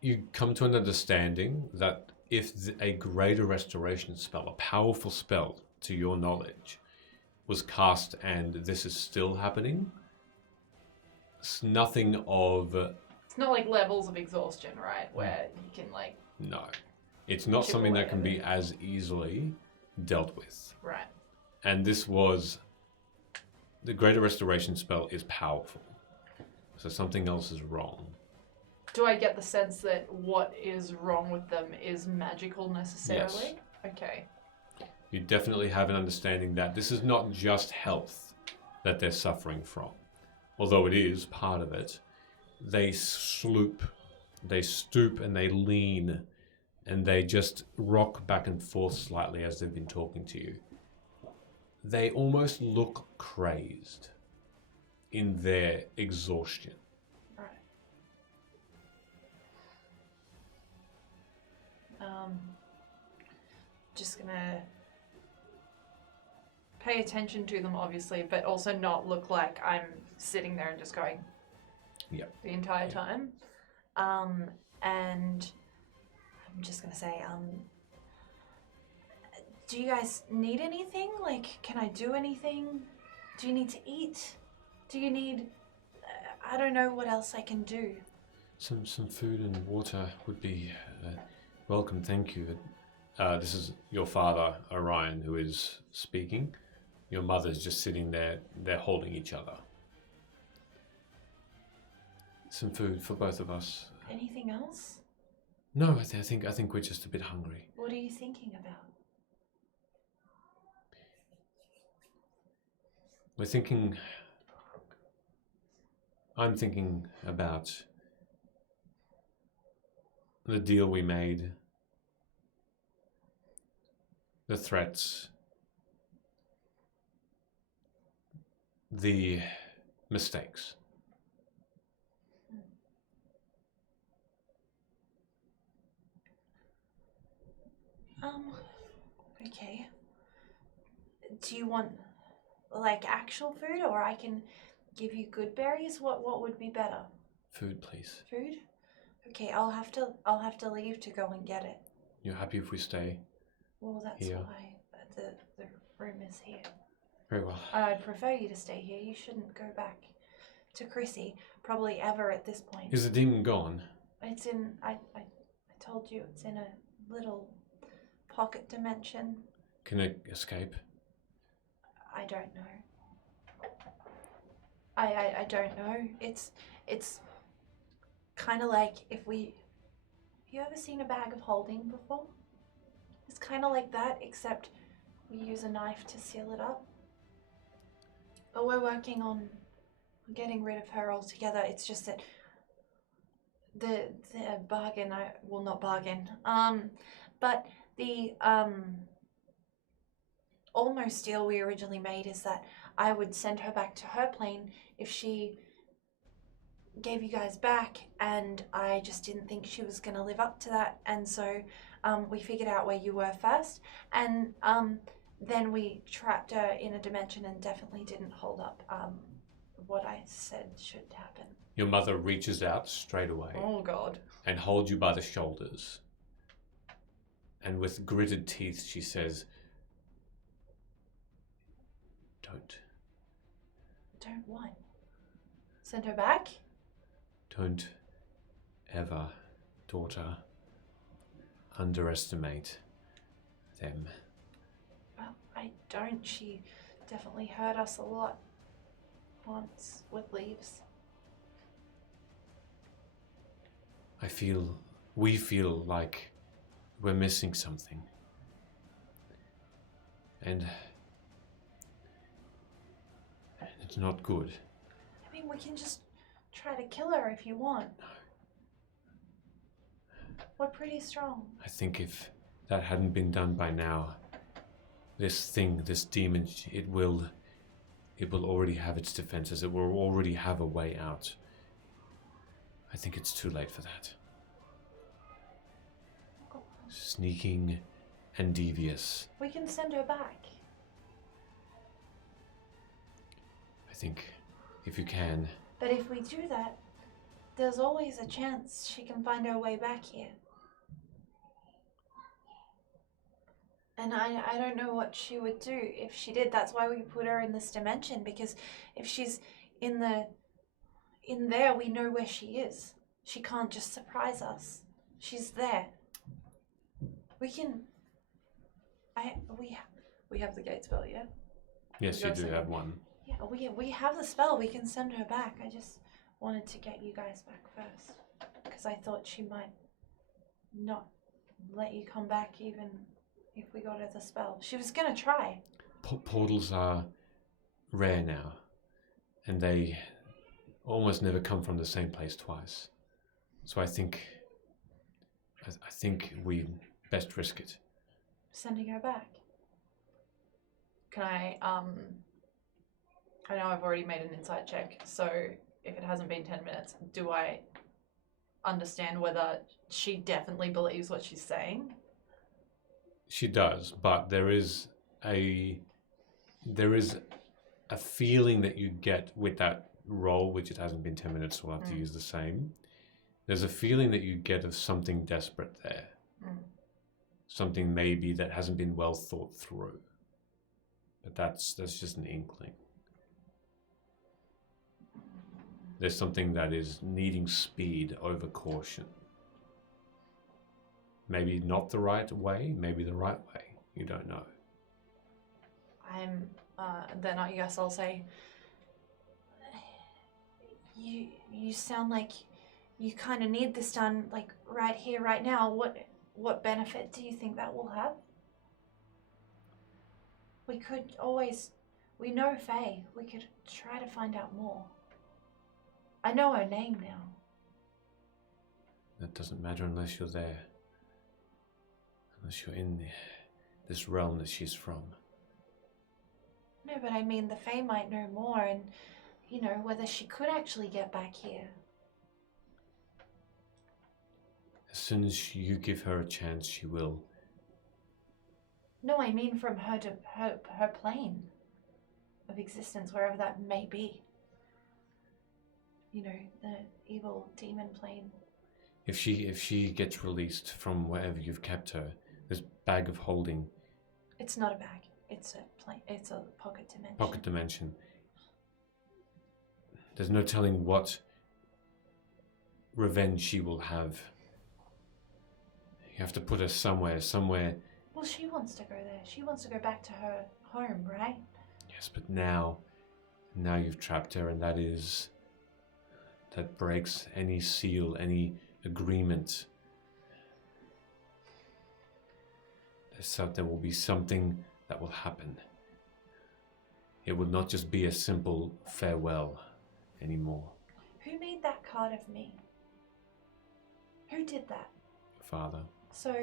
You come to an understanding that if a greater restoration spell, a powerful spell to your knowledge, was cast and this is still happening, it's nothing of. It's not like levels of exhaustion, right? Where you can like. No. It's not Chip something away that can at be it. as easily dealt with. Right. And this was. The greater restoration spell is powerful. So something else is wrong. Do I get the sense that what is wrong with them is magical necessarily? Okay. You definitely have an understanding that this is not just health that they're suffering from. Although it is part of it. They stoop, and they lean, and they just rock back and forth slightly as they've been talking to you. They almost look crazed in their exhaustion. Right. Just gonna pay attention to them, obviously, but also not look like I'm sitting there and just going Yep. the entire time. And I'm just gonna say, do you guys need anything? Like, can I do anything? Do you need to eat? Do you need? I don't know what else I can do. Some food and water would be welcome, thank you. This is your father, Orion, who is speaking. Your mother's just sitting there. They're holding each other. Some food for both of us. Anything else? No, I think we're just a bit hungry. What are you thinking about? We're thinking. I'm thinking about the deal we made, the threats, the mistakes. Okay. Do you want like actual food, or I can give you good berries? What would be better? Food, please. Food? Okay, I'll have to leave to go and get it. You're happy if we stay? Well, that's Here. why the room is here. Very well. I'd prefer you to stay here. You shouldn't go back to Chrissy, probably ever at this point. Is the demon gone? It's in I told you it's in a little pocket dimension. Can it escape? I don't know. I don't know. It's kind of like if we. Have you ever seen a bag of holding before? It's kind of like that, except we use a knife to seal it up. But we're working on getting rid of her altogether. It's just that the bargain. I will not bargain. But the almost deal we originally made is that I would send her back to her plane if she gave you guys back, and I just didn't think she was going to live up to that, and so we figured out where you were first, and then we trapped her in a dimension and definitely didn't hold up what I said should happen. Your mother reaches out straight away Oh God. and holds you by the shoulders. And with gritted teeth, she says, Don't what? Send her back? Don't ever, daughter, underestimate them. Well, I don't. She definitely hurt us a lot once with leaves. We feel like we're missing something. And it's not good. I mean, we can just try to kill her if you want. No. We're pretty strong. I think if that hadn't been done by now, this demon, it will already have its defenses. It will already have a way out. I think it's too late for that. Sneaking and devious. We can send her back. think if you can. But if we do that, there's always a chance she can find her way back here. And I don't know what she would do if she did. That's why we put her in this dimension, because if she's in there, we know where she is. She can't just surprise us. She's there. We can. We have the gate spell, yeah? Yes, you do have one. Yeah, we have the spell. We can send her back. I just wanted to get you guys back first, because I thought she might not let you come back even if we got her the spell. She was gonna try. Portals are rare now, and they almost never come from the same place twice. So I think we best risk it. Sending her back. Can I know I've already made an insight check, so if it hasn't been 10 minutes, do I understand whether she definitely believes what she's saying? She does, but there is a feeling that you get with that roll, which it hasn't been 10 minutes, so we'll have to use the same. There's a feeling that you get of something desperate there. Something maybe that hasn't been well thought through. But that's just an inkling. There's something that is needing speed over caution. Maybe not the right way, maybe the right way. You don't know. Then I guess I'll say, You sound like you kind of need this done, like right here, right now. What benefit do you think that will have? We could always, we know Faye. We could try to find out more. I know her name now. That doesn't matter unless you're there. Unless you're in this realm that she's from. No, but I mean, the Fae might know more, and, you know, whether she could actually get back here. As soon as you give her a chance, she will. No, I mean from her to her plane of existence, wherever that may be. You know, the evil demon plane. If she gets released from wherever you've kept her, this bag of holding. It's not a bag. It's a plane. It's a pocket dimension. Pocket dimension. There's no telling what revenge she will have. You have to put her somewhere. Well, she wants to go there. She wants to go back to her home, right? Yes, but now you've trapped her, and that breaks any seal, any agreement. There will be something that will happen. It will not just be a simple farewell anymore. Who made that card of me? Who did that? Father. So,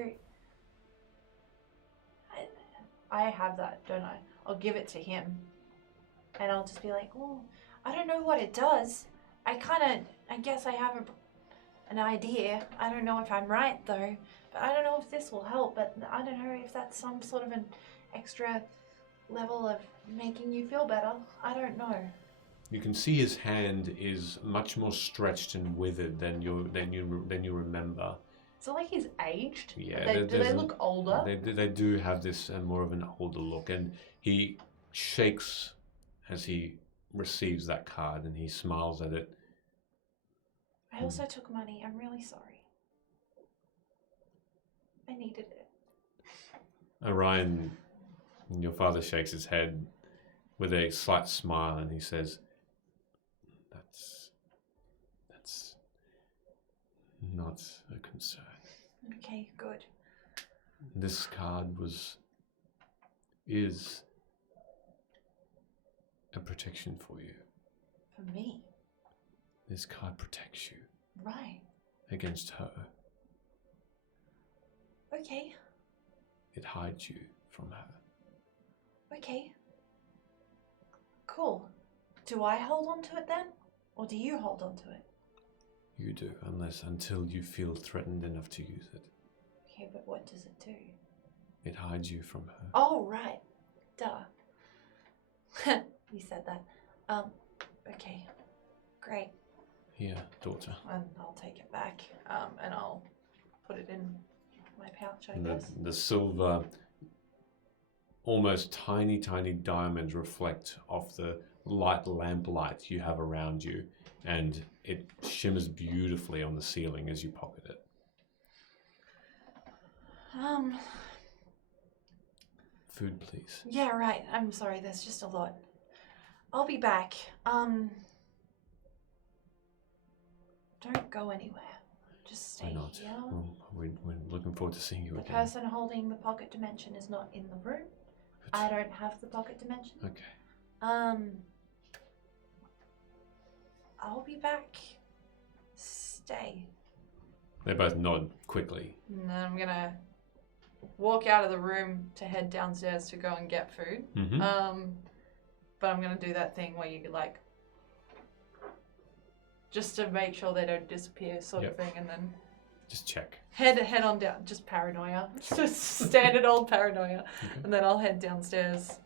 I have that, don't I? I'll give it to him. and I'll just be like, oh, I don't know what it does. I guess I have an idea. I don't know if I'm right though. But I don't know if this will help, but I don't know if that's some sort of an extra level of making you feel better. I don't know. You can see his hand is much more stretched and withered than you remember. Is it like he's aged? Yeah, Do they look older? They do have this more of an older look, and he shakes as he receives that card, and he smiles at it. I also took money. I'm really sorry. I needed it. Orion, your father shakes his head with a slight smile, and he says, That's not a concern. Okay, good. This card is a protection for you. For me. This card protects you Right. against her. Okay. It hides you from her. Okay. Cool. Do I hold on to it then? Or do you hold on to it? You do, until you feel threatened enough to use it. Okay, but what does it do? It hides you from her. Oh, right. Duh. You said that. Okay. Great. Here, daughter. And I'll take it back, and I'll put it in my pouch, I And guess. the silver, almost tiny diamonds reflect off the lamplight you have around you, and it shimmers beautifully on the ceiling as you pocket it. Food, please. Yeah, right. I'm sorry, there's just a lot. I'll be back. Don't go anywhere. Just Why stay not? here. Well, we're looking forward to seeing you The again. person holding the pocket dimension is not in the room. I don't have the pocket dimension. Okay. I'll be back. Stay. They both nod quickly. And then I'm gonna walk out of the room to head downstairs to go and get food. Mm-hmm. But I'm gonna do that thing where you like, just to make sure they don't disappear, sort of Yep. thing, and then Just check. head on down. Just paranoia, just standard old paranoia, Okay. and then I'll head downstairs.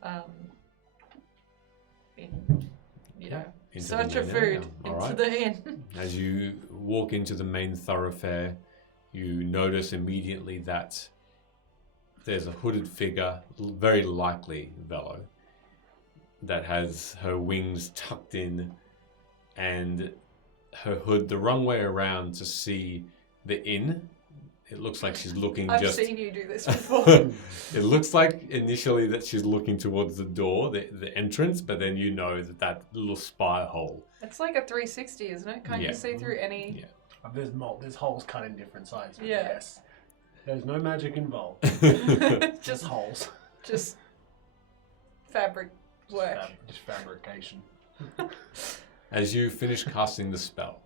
You know, Into search the of main food area. All into right. the inn. As you walk into the main thoroughfare, you notice immediately that there's a hooded figure, very likely Velo, that has her wings tucked in and her hood the wrong way around to see the inn. It looks like she's looking I've just... seen you do this before. It looks like initially that she's looking towards the door, the entrance, but then you know that little spy hole. It's like a 360, isn't it? Can't Yeah. you see through any? Yeah. There's holes cut in different sizes. but Yeah. Yes. There's no magic involved. Just Just holes. just fabric work. Just fabrication. As you finish casting the spell,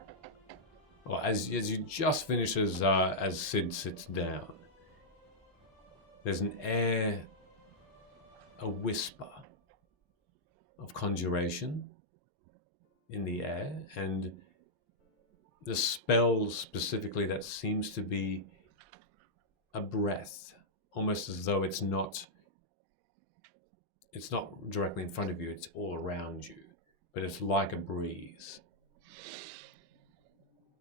or as you just finish as Sid sits down, there's an air, a whisper of conjuration in the air, and the spell specifically that seems to be a breath, almost as though it's not directly in front of you, it's all around you, but it's like a breeze.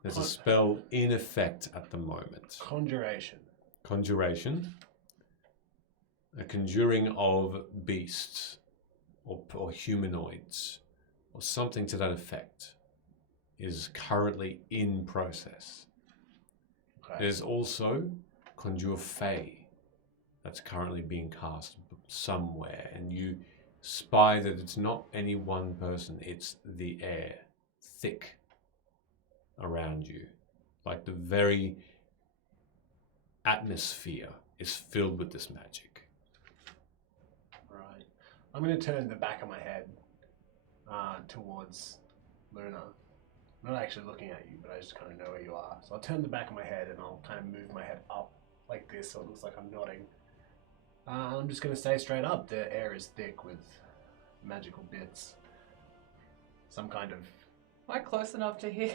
There's a spell in effect at the moment. Conjuration. Conjuration, a conjuring of beasts or humanoids or something to that effect is currently in process. Okay. There's also Conjure Fey that's currently being cast somewhere, and you spy that it's not any one person, it's the air, thick around you. Like the very atmosphere is filled with this magic. Right. I'm going to turn the back of my head towards Luna. I'm not actually looking at you, but I just kind of know where you are. So I'll turn the back of my head and I'll kind of move my head up like this so it looks like I'm nodding. I'm just going to say straight up, the air is thick with magical bits. Some kind of... Am I close enough to hear?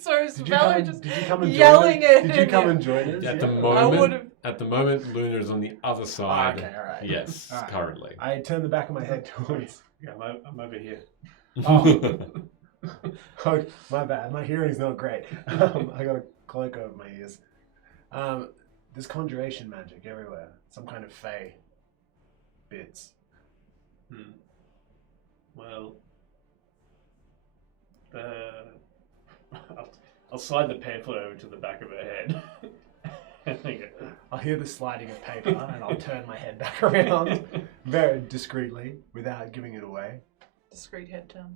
So is Did you Valerie come, just did you come and yelling join us? at Did you him? come and join us? At the I would've- moment, Luna is on the other side. Okay, all right. Yes, All right. currently. I turn the back of my head towards... Yeah, I'm over here. Oh. Oh, my bad. My hearing's not great. I got a cloak over my ears. There's conjuration magic everywhere. Some kind of fey bits. Well, I'll slide the pamphlet over to the back of her head. I think I'll hear the sliding of paper and I'll turn my head back around very discreetly without giving it away. discreet head turn.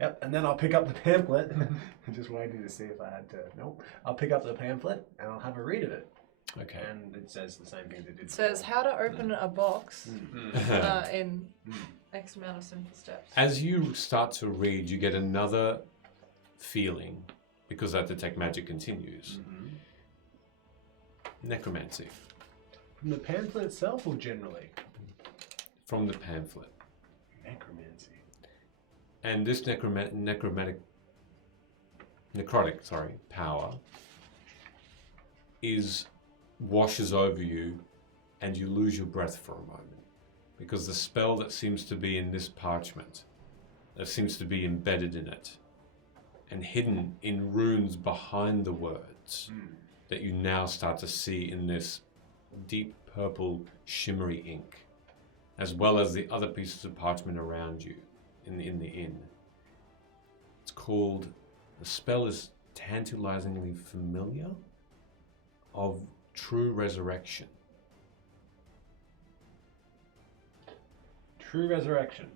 Yep, and then I'll pick up the pamphlet. I'm just waiting to see if I had to. Nope. I'll pick up the pamphlet and I'll have a read of it. Okay. And it says the same thing that did. It says how to open a box Mm. in X amount of simple steps. As you start to read, you get another feeling, because that detect magic continues. Necromancy From the pamphlet itself or generally? from the pamphlet. Necromancy. And this necrotic power washes over you, and you lose your breath for a moment, because the spell that seems to be in this parchment that seems to be embedded in it and hidden in runes behind the words that you now start to see in this deep purple shimmery ink, as well as the other pieces of parchment around you in the inn. It's called, the spell is tantalizingly familiar, of True Resurrection. True Resurrection.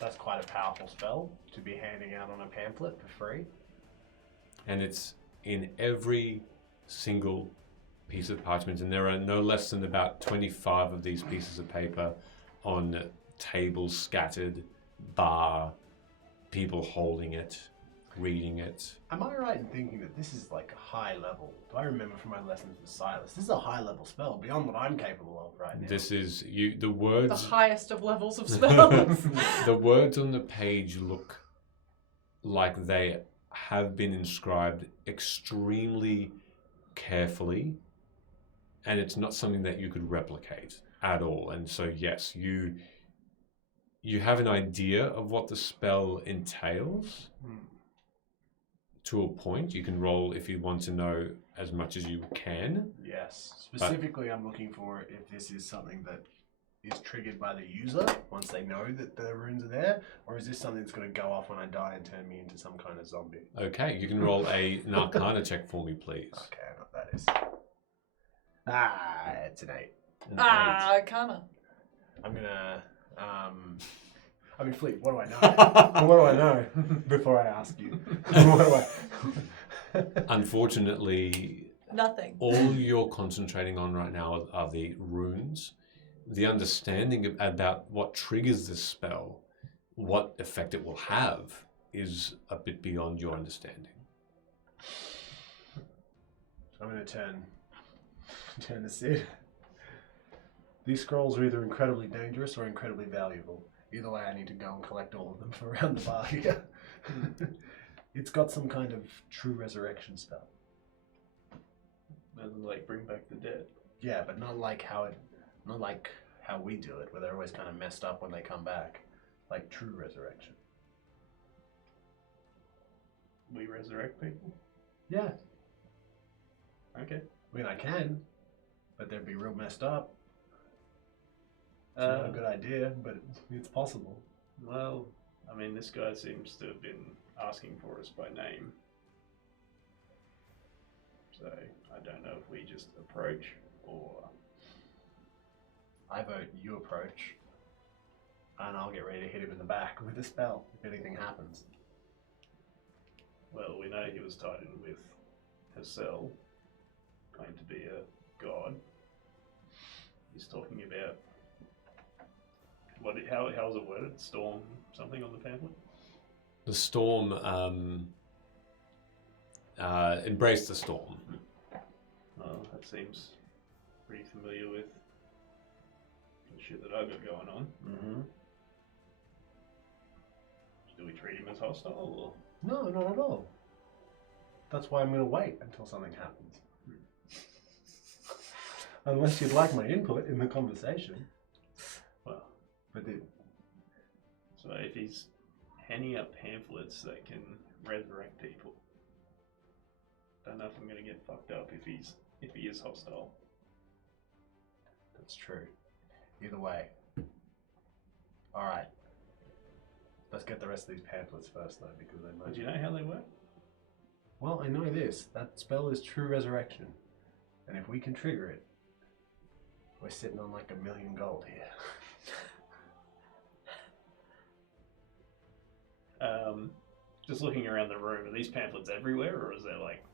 That's quite a powerful spell to be handing out on a pamphlet for free. And it's in every single piece of parchment, and there are no less than about 25 of these pieces of paper on tables scattered, bar, people holding it, reading it. Am I right in thinking that this is like a high level? Do I remember from my lessons with Silas? This is a high level spell beyond what I'm capable of right now. This is the The words. highest of levels of spells. The words on the page look like they have been inscribed extremely carefully, and it's not something that you could replicate at all. And so, yes, you have an idea of what the spell entails to a point. You can roll if you want to know as much as you can. Yes. Specifically, I'm looking for if this is something that is triggered by the user once they know that the runes are there, or is this something that's going to go off when I die and turn me into some kind of zombie? Okay, you can roll an Arcana check for me, please. Okay, I know what that is. It's an 8. An Arcana. I'm gonna. I mean, Fleet, what do I know? What do I know before I ask you? What do I? Unfortunately, Nothing. all you're concentrating on right now are the runes. The understanding about what triggers this spell, what effect it will have, is a bit beyond your understanding. I'm gonna turn to Sid. These scrolls are either incredibly dangerous or incredibly valuable. Either way, I need to go and collect all of them for around the bar here. It's got some kind of true resurrection spell. And like bring back the dead. Yeah, but not like how we do it, where they're always kind of messed up when they come back. Like true resurrection. We resurrect people? Yeah, Okay. I mean I can, but they'd be real messed up. It's not a good idea, but it's possible. Well, I mean, this guy seems to have been asking for us by name. So, I don't know if we just approach or... I vote you approach, and I'll get ready to hit him in the back with a spell if anything happens. Well, we know he was tied in with Hassel, claimed to be a god. He's talking about... How's it worded? Storm something on the pamphlet? The storm embraced the storm. Oh, that seems pretty familiar with the shit that I've got going on. Mm-hmm. Do we treat him as hostile or? No, not at all. That's why I'm going to wait until something happens. Unless you'd like my input in the conversation. Well, But so if he's handing out pamphlets that can resurrect people, don't know if I'm going to get fucked up if he is hostile. that's true. Either way. Alright. Let's get the rest of these pamphlets first, though, because they might... Do you know how they work? Well, I know this. That spell is True Resurrection. And if we can trigger it, we're sitting on like 1 million gold here. Just looking around the room, are these pamphlets everywhere, or is there like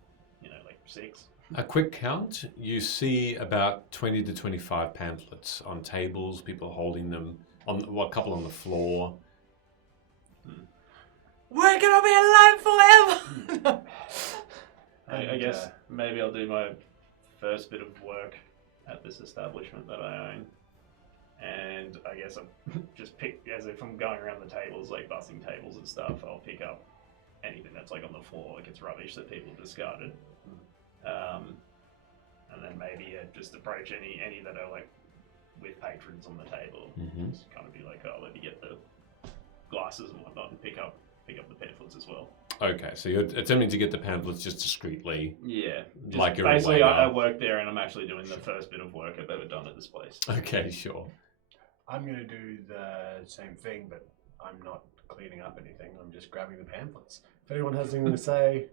6? A quick count, you see about 20 to 25 pamphlets on tables, people holding them, a couple on the floor. We're gonna be alive forever! I guess maybe I'll do my first bit of work at this establishment that I own. And I guess I'll just pick, as if I'm going around the tables, like bussing tables and stuff, I'll pick up anything that's like on the floor, like it's rubbish that people discarded. And then maybe just approach any that are like with patrons on the table. Mm-hmm. Just kind of be like, oh, let me get the glasses and whatnot and pick up the pamphlets as well. Okay, so you're attempting to get the pamphlets just discreetly. Yeah, just Like you're a basically waiter. I work there and I'm actually doing the first bit of work I've ever done at this place. Okay, sure. I'm going to do the same thing, but I'm not cleaning up anything. I'm just grabbing the pamphlets. If anyone has anything to say,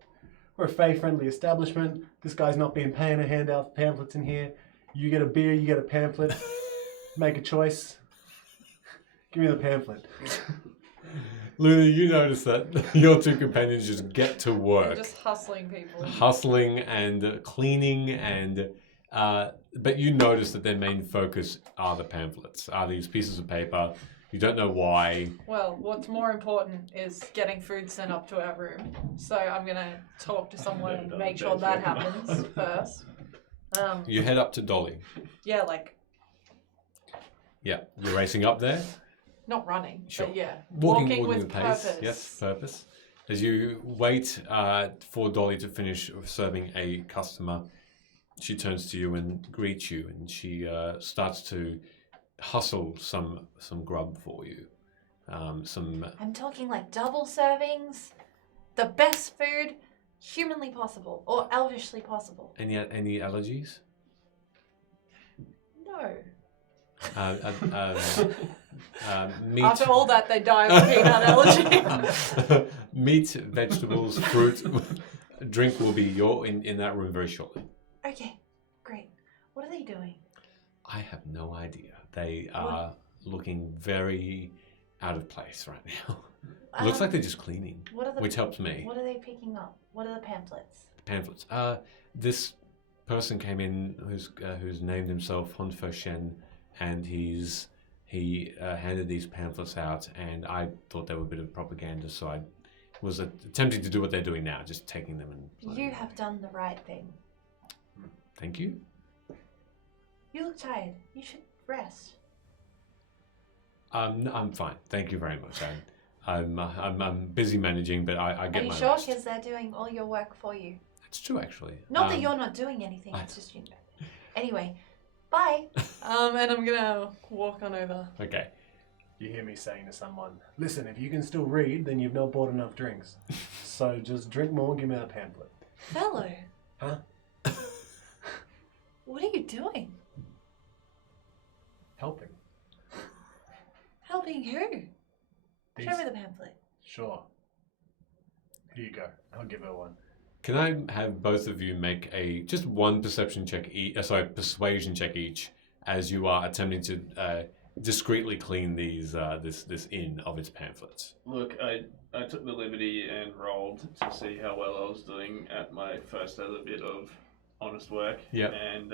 we're a fae-friendly establishment. This guy's not being paying to hand out pamphlets in here. You get a beer, you get a pamphlet. Make a choice. Give me the pamphlet. Luna, you notice that your two companions just get to They're work, just hustling people. hustling and cleaning, and but you notice that their main focus are the pamphlets, are these pieces of paper. You don't know why. Well, what's more important is getting food sent up to our room. So I'm gonna talk to someone Never and done make a sure that bench happens first. You head up to Dolly. Yeah, like Yeah, you're racing up there. not running, Sure. but yeah, Walking with the pace. purpose. Yes, purpose. As you wait for Dolly to finish serving a customer, she turns to you and greets you, and she starts to hustle some grub for you. Some I'm talking like double servings, the best food humanly possible or elvishly possible. any allergies? No. Meat. After all that, they die of peanut allergy. Meat, vegetables, fruit. Drink will be in that room very shortly. Okay, great. What are they doing? I have no idea. They are looking very out of place right now. It looks like they're just cleaning, What are the which helps me. What are they picking up? What are the pamphlets? Pamphlets. This person came in who's named himself Honfo Shen, and he handed these pamphlets out, and I thought they were a bit of propaganda, so I was attempting to do what they're doing now, just taking them and. You have done the right thing. Thank you. You look tired. You should rest. I'm fine. Thank you very much. I'm busy managing, but I Are get you my sure? rest. Because they're doing all your work for you. It's true, actually. Not that you're not doing anything. It's just you know. Anyway, bye. And I'm gonna walk on over. Okay. You hear me saying to someone, listen, if you can still read, then you've not bought enough drinks. So just drink more and give me that pamphlet. Fellow. Huh? What are you doing? Helping. Helping who? These- Show me the pamphlet. Sure. Here you go. I'll give her one. Can I have both of you make just one perception check persuasion check each, as you are attempting to discreetly clean this inn of its pamphlets? Look, I took the liberty and rolled to see how well I was doing at my first ever bit of honest work. Yep. And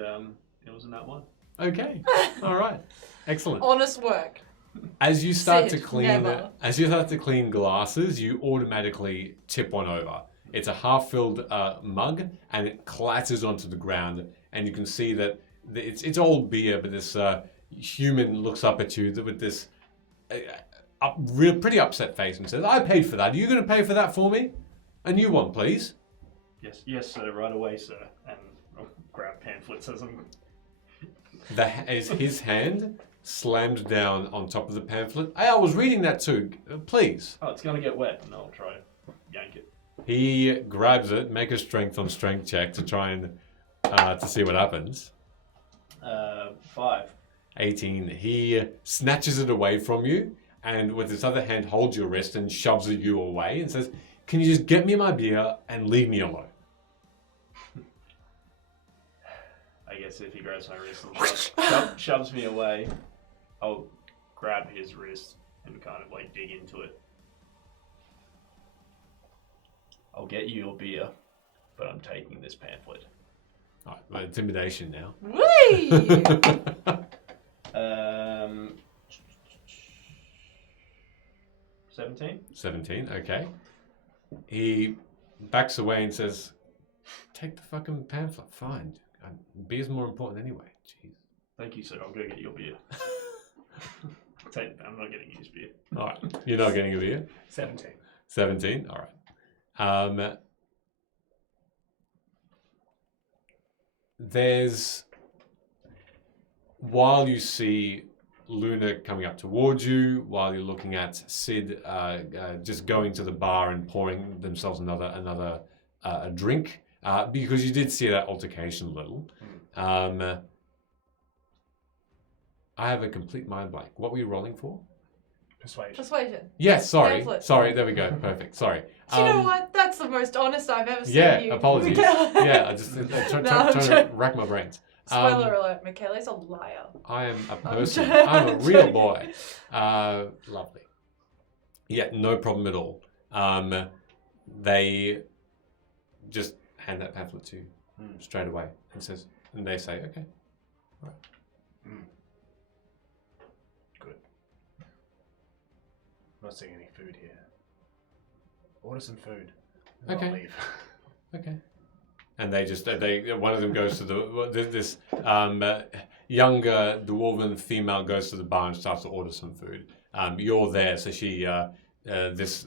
it was in that one. Okay. All right. Excellent. Honest work. As you start to Sid, clean never. as you start to clean glasses, you automatically tip one over. It's a half-filled mug, and it clatters onto the ground. And you can see that it's old beer, but this human looks up at you with this pretty upset face and says, "I paid for that. Are you going to pay for that for me? A new one, please." Yes, sir. Right away, sir. And I'll grab pamphlets as I'm. As his hand slammed down on top of the pamphlet. Hey, I was reading that too. Please. Oh, it's gonna get wet, and I'll try to yank it. He grabs it, make a strength check to try and to see what happens. 5. 18. He snatches it away from you, and with his other hand holds your wrist and shoves you away and says, "Can you just get me my beer and leave me alone?" I guess if he grabs my wrist and shoves me away, I'll grab his wrist and kind of like dig into it. I'll get you your beer, but I'm taking this pamphlet. All right, my intimidation now. Whee! 17? 17, okay. He backs away and says, "Take the fucking pamphlet, fine. Beer's more important anyway." Jeez. Thank you, sir. I'll go get your beer. I'm not getting his beer. All right, you're not getting a beer? 17. 17, all right. While you see Luna coming up towards you while you're looking at Sid just going to the bar and pouring themselves another a drink because you did see that altercation a little. I have a complete mind blank. What were you rolling for? Persuasion. Yes, sorry. Pamphlet. Sorry, there we go. Perfect. Sorry. Do you know what? That's the most honest I've ever seen Yeah, you. apologies. Yeah, I just trying to rack my brains. Spoiler alert, Michaela's a liar. I am a person. I'm a real boy. Lovely. Yeah, no problem at all. They just hand that pamphlet to you straight away and they say, okay. Right. Good. I'm not seeing any food here. Order some food. And Okay. I'll leave. Okay. And one of them goes to this younger dwarven female goes to the bar and starts to order some food. You're there, so she this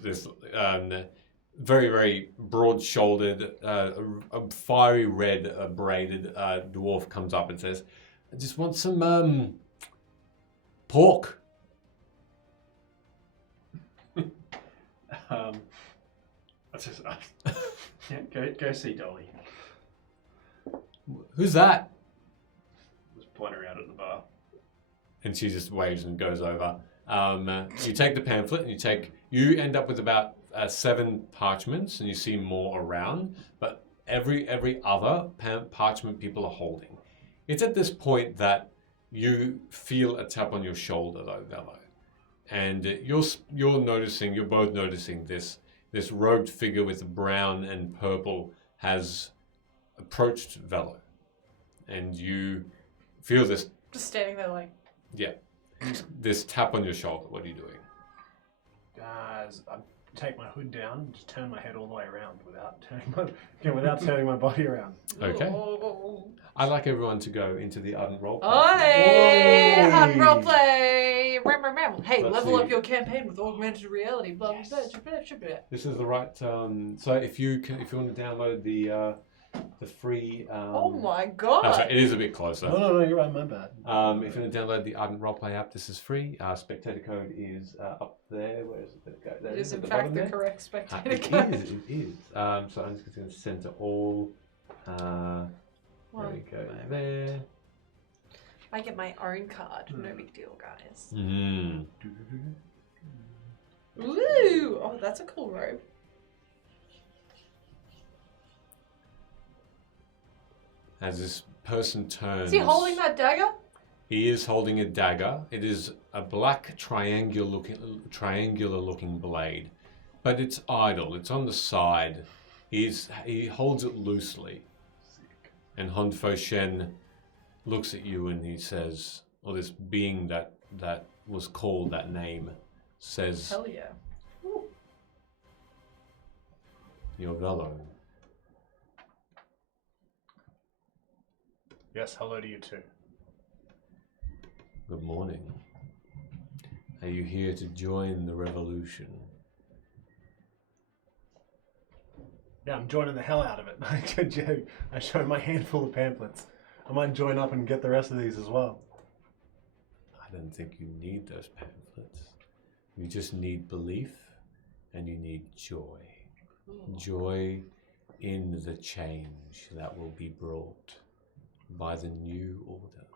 very, very broad-shouldered, a fiery red braided dwarf comes up and says, "I just want some pork." Yeah, go see Dolly. Who's that? Just point her out at the bar. And she just waves and goes over. You take the pamphlet and you end up with about 7 parchments, and you see more around, but every other parchment people are holding. It's at this point that you feel a tap on your shoulder, though, Velo, and you're both noticing this robed figure with brown and purple has approached Velo, and you feel this. Just standing there like. Yeah. This tap on your shoulder. What are you doing? Guys, I take my hood down and just turn my head all the way around without turning my body around. Okay. Oh. I'd like everyone to go into the ardent role. Hey, hard roleplay. Hey, Let's level see. up your campaign with augmented reality. Blah blah blah. This is the right. So if you want to download the free. Oh my No, god. sorry, it is a bit closer. No, you're right, my bad. If you want to download the Ardent Roleplay app, this is free. Spectator code is up there. Where is it? There It is at in the fact bottom the there. correct spectator It code. is. It is. So I'm just going to center all. There we go. There. I get my own card. No big deal, guys. Mm. Ooh. Oh, that's a cool robe. As this person turns. Is he holding that dagger? He is holding a dagger. It is a black triangular looking blade, but it's idle. It's on the side. He holds it loosely. And Hon Fo Shen looks at you and he says, or this being that was called that name says, Hell yeah. "You're Velo." Yes, hello to you too. Good morning. Are you here to join the revolution? Yeah, I'm joining the hell out of it. I show my handful of pamphlets. I might join up and get the rest of these as well. I don't think you need those pamphlets. You just need belief and you need joy. Joy in the change that will be brought by the new order.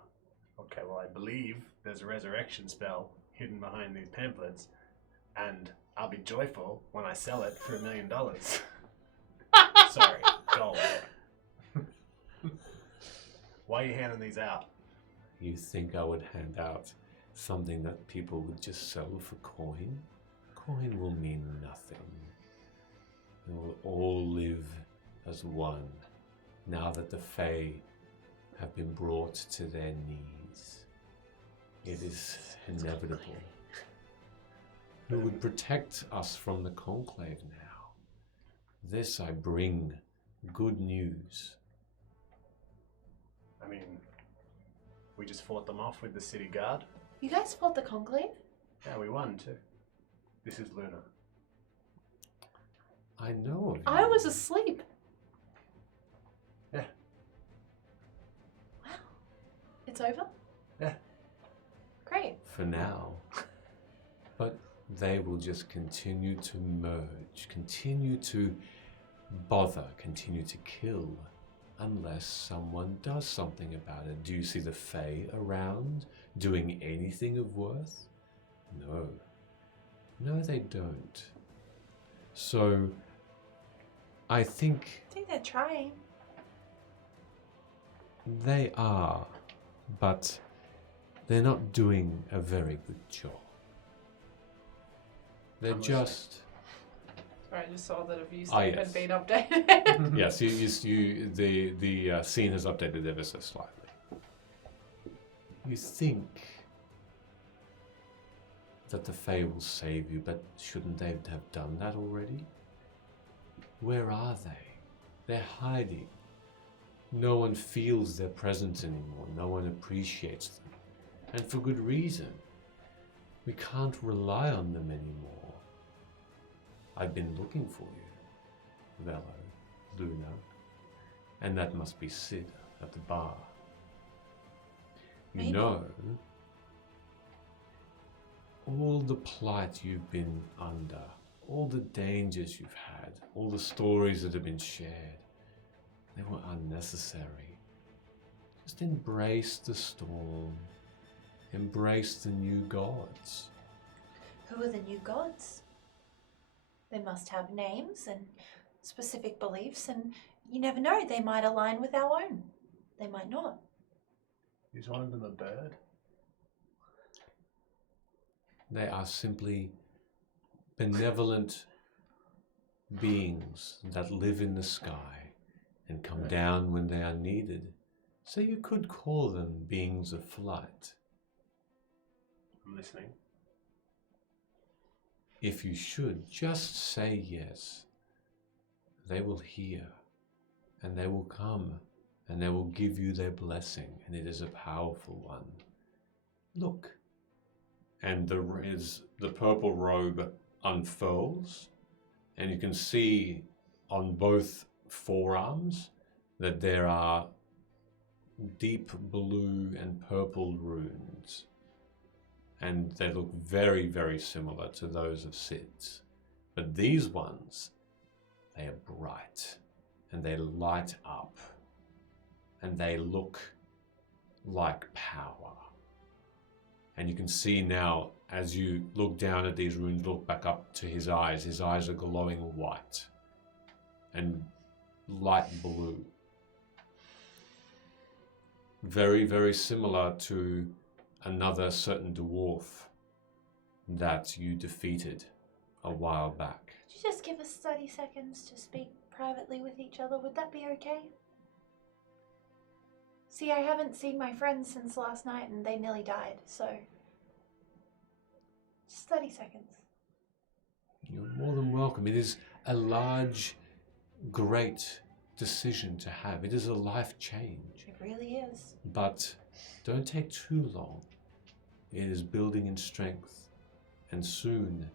Okay, well, I believe there's a resurrection spell hidden behind these pamphlets, and I'll be joyful when I sell it for $1 million. Sorry, gold. Why are you handing these out? You think I would hand out something that people would just sell for coin? Coin will mean nothing. We will all live as one now that the Fae have been brought to their knees. It is inevitable. Who would protect us from the Conclave now? This I bring good news. I mean, we just fought them off with the city guard. You guys fought the Conclave? Yeah, we won too. This is Luna. I know of you. I was asleep. Yeah. Wow. It's over? Yeah. Great. For they will just continue to merge, continue to bother, continue to kill, unless someone does something about it. Do you see the Fae around doing anything of worth? No. No, they don't. So, I think I think they're trying. they are, but they're not doing a very good job. They're I'm listening. just... Sorry, I just saw that a view Ah, state yes. had been updated. Yes, the scene has updated ever so slightly. You think that the Fae will save you, but shouldn't they have done that already? Where are they? They're hiding. No one feels their presence anymore. No one appreciates them. And for good reason. We can't rely on them anymore. I've been looking for you, Velo, Luna, and that must be Sid at the bar. You Maybe. know, all the plight you've been under, all the dangers you've had, all the stories that have been shared, they were unnecessary. Just embrace the storm. Embrace the new gods. Who are the new gods? They must have names and specific beliefs, and you never know, they might align with our own. They might not. Is one of them a bird? They are simply benevolent beings that live in the sky and come down when they are needed. So you could call them beings of flight. I'm listening. If you should, just say yes. They will hear, and they will come, and they will give you their blessing, and it is a powerful one. Look. And the purple robe unfurls, and you can see on both forearms that there are deep blue and purple runes. And they look very, very similar to those of Sid's. But these ones, they are bright, and they light up, and they look like power. And you can see now, as you look down at these runes, look back up to his eyes are glowing white and light blue. Very, very similar to another certain dwarf that you defeated a while back. Could you just give us 30 seconds to speak privately with each other? Would that be okay? See, I haven't seen my friends since last night and they nearly died, so... Just 30 seconds. You're more than welcome. It is a large, great decision to have. It is a life change. It really is. But don't take too long. It is building in strength, and soon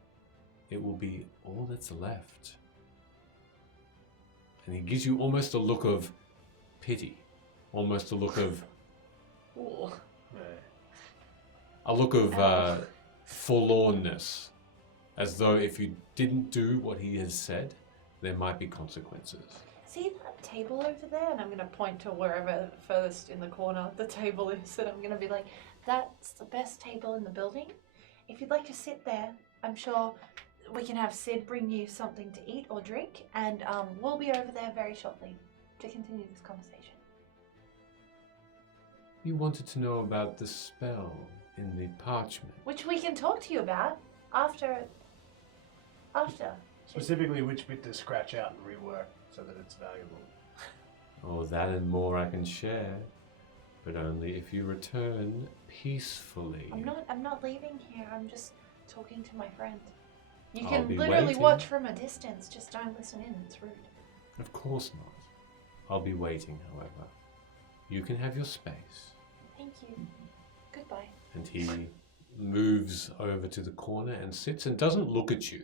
it will be all that's left. And he gives you almost a look of pity, almost a look of Ooh. forlornness, as though if you didn't do what he has said, there might be consequences. See that table over there? And I'm going to point to wherever furthest in the corner the table is, and I'm going to be like, That's the best table in the building. If you'd like to sit there, I'm sure we can have Sid bring you something to eat or drink, and we'll be over there very shortly to continue this conversation. You wanted to know about the spell in the parchment. Which we can talk to you about after. Specifically, which bit to scratch out and rework so that it's valuable. Oh, that and more I can share, but only if you return peacefully. I'm not leaving here. I'm just talking to my friend. You I'll can be literally waiting. watch from a distance. Just don't listen in. It's rude. Of course not. I'll be waiting, however. You can have your space. Thank you. Goodbye. And he moves over to the corner and sits and doesn't look at you.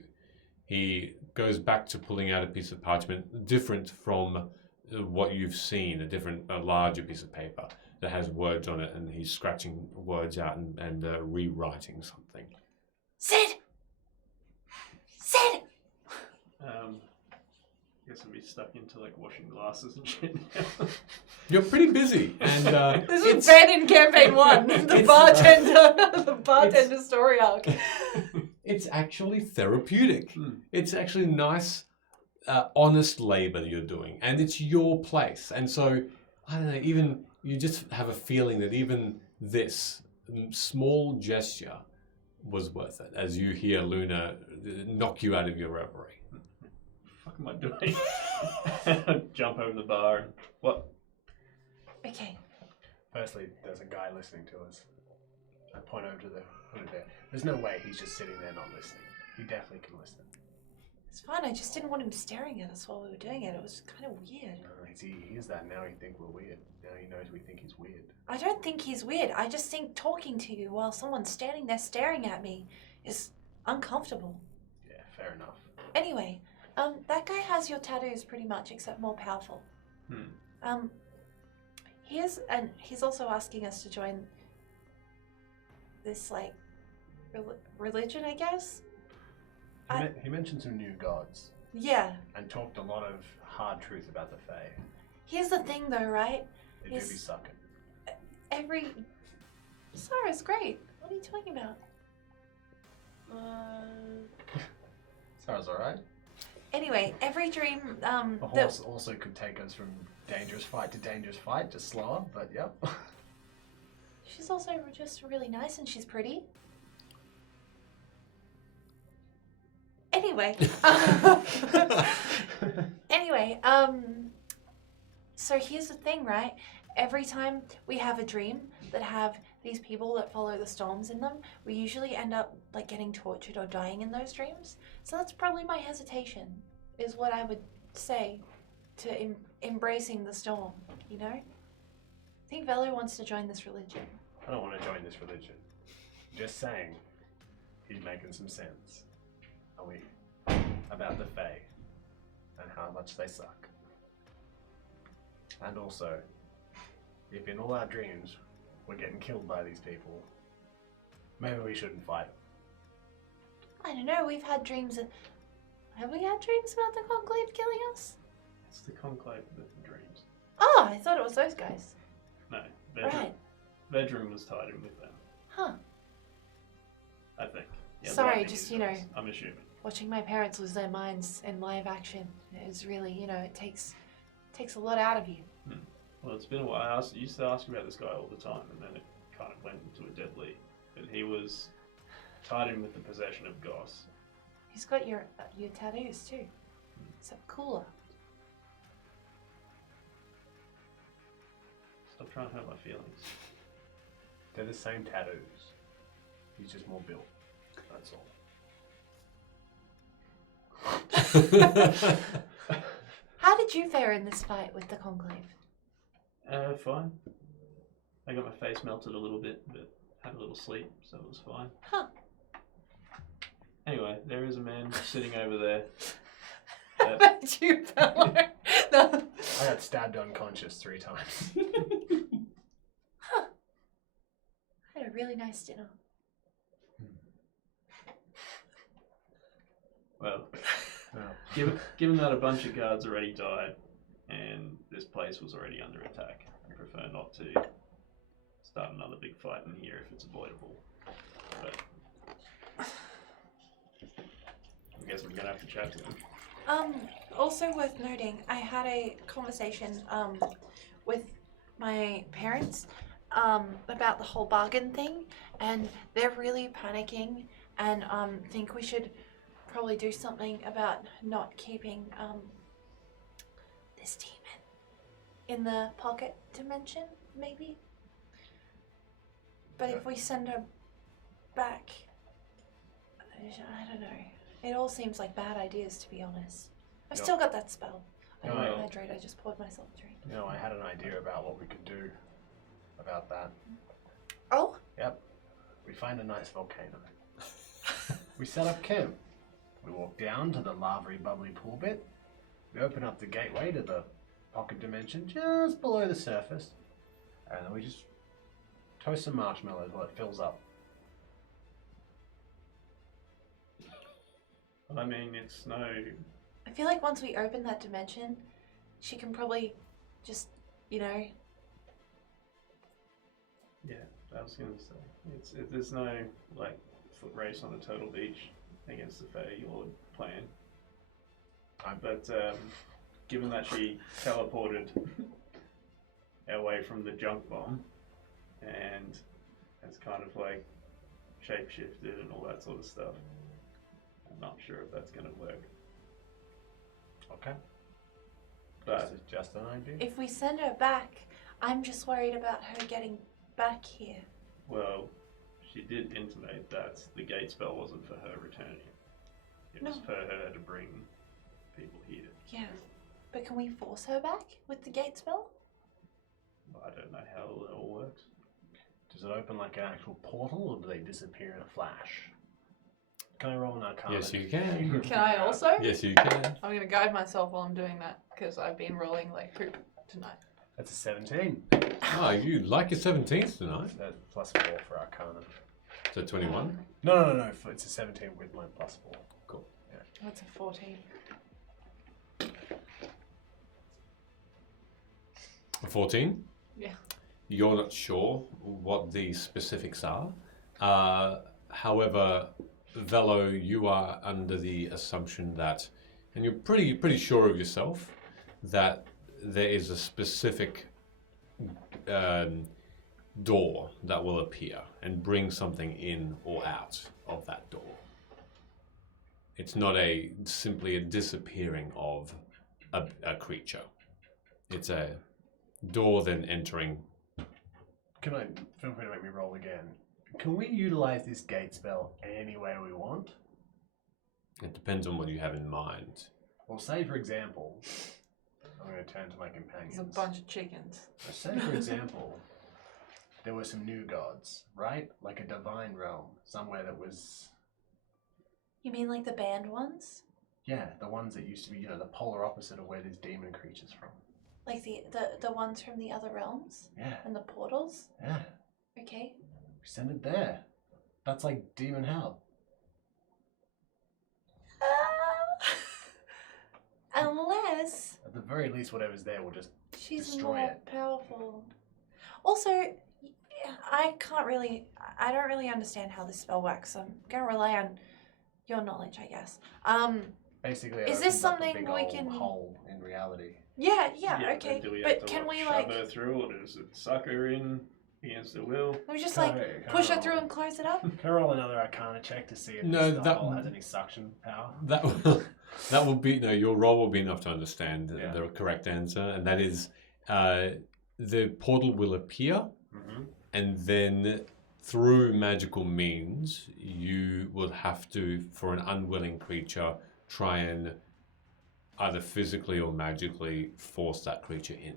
He goes back to pulling out a piece of parchment, different from what you've seen, a larger piece of paper that has words on it, and he's scratching words out and rewriting something. Sid! Guess I'll be stuck into like washing glasses and shit now. You're pretty busy, and This is Ben in campaign 1, the bartender story arc. it's actually therapeutic. It's actually nice, honest labor you're doing, and it's your place. And so, I don't know, even you just have a feeling that even this small gesture was worth it as you hear Luna knock you out of your reverie. What the fuck am I doing? I jump over the bar and what? Okay. Firstly, there's a guy listening to us. I point over to the hood there. There's no way he's just sitting there not listening. He definitely can listen. It's fine. I just didn't want him staring at us while we were doing it. It was kind of weird. He hears that now. He think we're weird. Now he knows we think he's weird. I don't think he's weird. I just think talking to you while someone's standing there staring at me is uncomfortable. Yeah, fair enough. Anyway, that guy has your tattoos pretty much, except more powerful. He's also asking us to join this like religion, I guess. He mentioned some new gods Yeah. and talked a lot of hard truth about the Fae. Here's the thing, though, right? They do Yes. be sucking. Sarah's great. What are you talking about? Sarah's alright. Anyway, every dream A that horse also could take us from dangerous fight to dangerous fight, just slower, but yep. she's also just really nice and she's pretty. Anyway, so here's the thing, right? Every time we have a dream that have these people that follow the storms in them, we usually end up like getting tortured or dying in those dreams. So that's probably my hesitation, is what I would say to embracing the storm, you know? I think Velo wants to join this religion. I don't want to join this religion. Just saying, he's making some sense. Are we? About the Fae and how much they suck. And also, if in all our dreams we're getting killed by these people, maybe we shouldn't fight them. I don't know, we've had dreams of... Have we had dreams about the Conclave killing us? It's the Conclave of the Dreams. Oh, I thought it was those guys. No, Vedrum. Right. Vedrum was tied in with them, Huh. I think. Yeah, Sorry, Lightning just, is you know, us, I'm assuming. watching my parents lose their minds in live action is really, you know, it takes a lot out of you. Well, it's been a while. I used to ask about this guy all the time, and then it kind of went into a dead lead. But he was tied in with the possession of Goss. He's got your tattoos too. Except cooler. Stop trying to hurt my feelings. They're the same tattoos. He's just more built. That's all. How did you fare in this fight with the Conclave? Fine. I got my face melted a little bit, but had a little sleep, so it was fine. Huh. Anyway, there is a man sitting over there. But you fell. No. I got stabbed unconscious 3 times. I had a really nice dinner. Well, Oh. given that a bunch of guards already died, and this place was already under attack, I prefer not to start another big fight in here if it's avoidable. But I guess I'm gonna have to chat to him. Also worth noting, I had a conversation with my parents about the whole bargain thing, and they're really panicking and think we should probably do something about not keeping this demon in the pocket dimension, maybe. But if we send her back, I don't know. It all seems like bad ideas, to be honest. I've Yep. still got that spell. I No, don't I- hydrate. I just poured myself a drink. You know, I had an idea about what we could do about that. Oh, Yep. We find a nice volcano. We set up camp. We walk down to the lavary bubbly pool bit. We open up the gateway to the pocket dimension just below the surface. And then we just toast some marshmallows while it fills up. I mean, it's no I feel like once we open that dimension, she can probably just, you know. Yeah, I was gonna say there's no like foot race on a Turtle Beach against the Fey Lord plan. But given that she teleported away from the junk bomb and has kind of like shapeshifted and all that sort of stuff, I'm not sure if that's gonna work. Okay. But Just an idea. If we send her back, I'm just worried about her getting back here. well, she did intimate that the gate spell wasn't for her returning. It was No. for her to bring people here. Yeah. But can we force her back with the gate spell? I don't know how it all works. Does it open like an actual portal, or do they disappear in a flash? Can I roll an arcana? Yes, you can. Can I also? Yes, you can. I'm gonna guide myself while I'm doing that because I've been rolling like poop tonight. That's a 17. Oh, you like your 17th tonight? That's plus 4 for arcana. So 21. No. It's a 17 with my plus 4. Cool. That's a 14. A 14? Yeah. You're not sure what the specifics are. However, Velo, you are under the assumption that, and you're pretty sure of yourself, that there is a specific door that will appear and bring something in or out of that door. It's not simply a disappearing of a creature. It's a door then entering. Can I feel free to make me roll again? Can we utilize this gate spell any way we want? It depends on what you have in mind. Well, say for example, I'm going to turn to my There's companions. a bunch of chickens. Say for example, there were some new gods, right? Like a divine realm, somewhere that was, You mean like the banned ones? yeah, the ones that used to be, you know, the polar opposite of where these demon creatures from. Like the ones from the other realms? Yeah, And the portals? yeah. Okay. We send it there. That's like demon hell. Unless At the very least, whatever's there will just she's destroy more it. powerful. Also, I don't really understand how this spell works, so I'm gonna rely on your knowledge, I guess. Basically, Is it this opens up a something big we old can- hole in reality. Yeah, but okay. do we have But to, can we shove like her through, or does it suck her in against her will? we just Can like I- can I push her roll- through and close it up? Can I roll another Arcana check to see if No, this that- hole has any suction power? That will, that will be no. Your roll will be enough to understand Yeah. the correct answer, and that is the portal will appear, Mm-hmm. and then through magical means, you will have to, for an unwilling creature, try and either physically or magically force that creature in.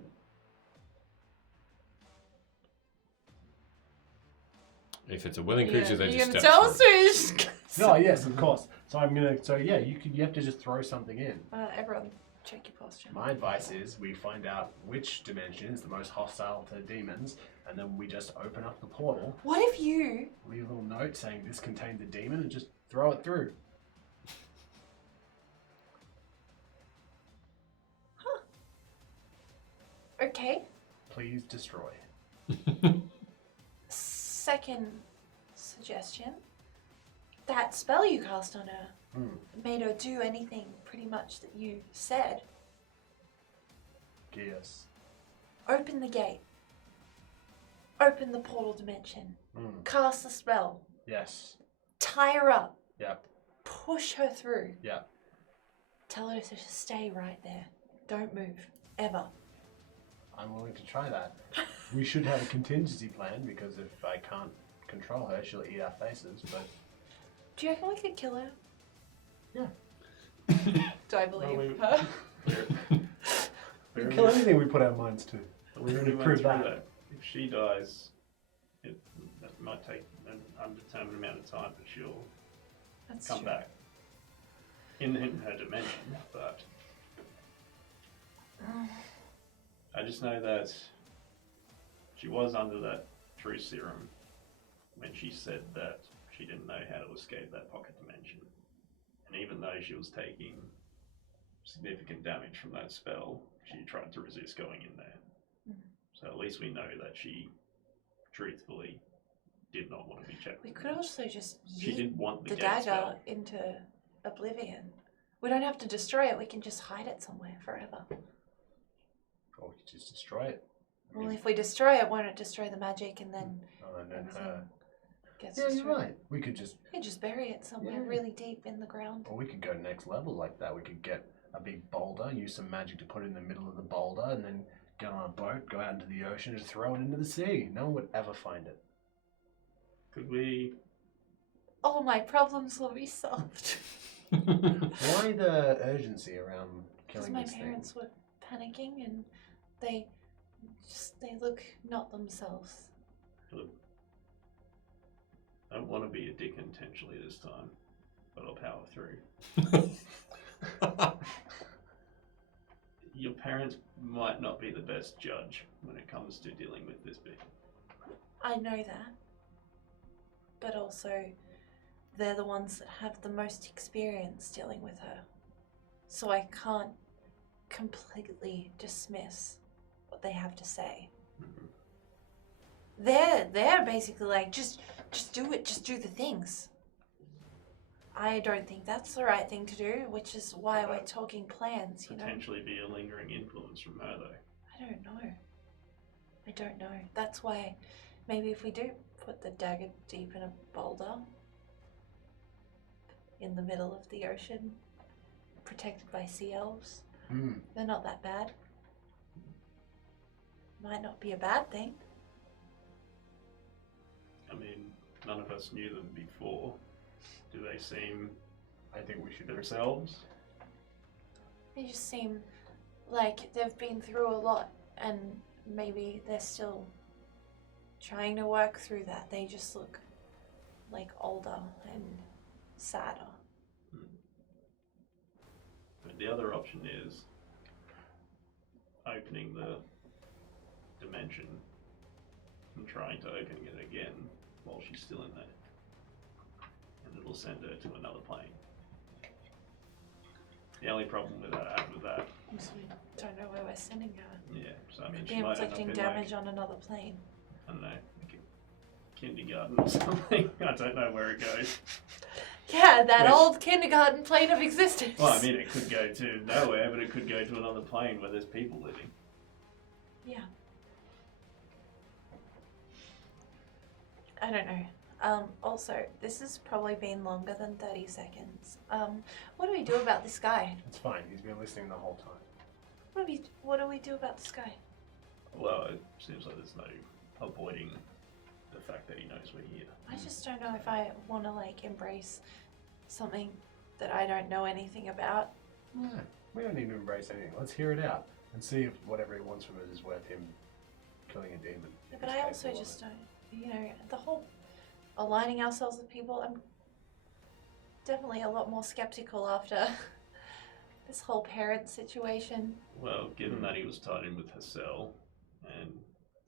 If it's a willing creature, they You're just gonna step tell through. us to just... Oh yes, of course. So I'm gonna. So yeah, you have to just throw something in. Everyone, check your posture. My advice is we find out which dimension is the most hostile to demons, and then we just open up the portal, What if you leave a little note saying this contains a demon, and just throw it through. okay? Please destroy. Second suggestion. That spell you cast on her made her do anything pretty much that you said. Yes. Open the gate. Open the portal dimension. Cast the spell. Yes. Tie her up. Yep. Push her through. Yep. Tell her to just stay right there. Don't move. Ever. I'm willing to try that. We should have a contingency plan because if I can't control her, she'll eat our faces. But Do you reckon we could kill her? Do I believe her? we can kill anything we put our minds to. We already went Prove through that. that. If she dies, that might take an undetermined amount of time, but she'll That's come true. back in her dimension. But I just know that she was under that true serum when she said that she didn't know how to escape that pocket dimension. And even though she was taking significant damage from that spell, she tried to resist going in there. Mhm. So at least we know that she truthfully did not want to be checked. We could also just She yeet didn't want the the gate dagger spell. into oblivion. We don't have to destroy it. We can just hide it somewhere forever. Or we could just destroy it. I Well, mean, if we destroy it, won't it destroy the magic and then and then everything her. gets Yeah, destroyed? you're right. We could just, We can just bury it somewhere Yeah. really deep in the ground. or we could go next level like that. We could get a big boulder, use some magic to put it in the middle of the boulder, and then get on a boat, go out into the ocean, and throw it into the sea. No one would ever find it. Could we? All my problems will be solved. Why the urgency around Because killing my this thing? parents were panicking and they look not themselves. I don't want to be a dick intentionally this time, but I'll power through. Your parents might not be the best judge when it comes to dealing with this bit. I know that. But also, they're the ones that have the most experience dealing with her. So I can't completely dismiss what they have to say. Mhm. They're basically like, just do it, just do the things. I don't think that's the right thing to do, which is why we're talking plans, you know? Potentially be a lingering influence from her, though. I don't know. That's why maybe if we do put the dagger deep in a boulder in the middle of the ocean, protected by sea elves, Hmm. they're not that bad. Might not be a bad thing. I mean, none of us knew them before. Do they seem I think we should themselves? They just seem like they've been through a lot and maybe they're still trying to work through that. They just look like older and sadder. But the other option is opening the dimension and trying to open it again while she's still in there. And it'll send her to another plane. The only problem with that, So we don't know where we're sending her. yeah, so I mean, Could she be might end up inflicting in damage like, on another plane. I don't know, like a kindergarten or something. I don't know where it goes. Yeah, that Which- old kindergarten plane of existence. Well, I mean, it could go to nowhere, but it could go to another plane where there's people living. Yeah. I don't know. Also, this has probably been longer than 30 seconds. What do we do about this guy? It's fine. He's been listening the whole time. What do we do about this guy? Well, it seems like there's no avoiding the fact that he knows we're here. I just don't know if I want to like embrace something that I don't know anything about. No, we don't need to embrace anything. Let's hear it out and see if whatever he wants from it is worth him killing a demon. Yeah, if but he's I also capable of just it. don't, the whole aligning ourselves with people. I'm definitely a lot more skeptical after this whole parent situation. Well, given that he was tied in with Hassel and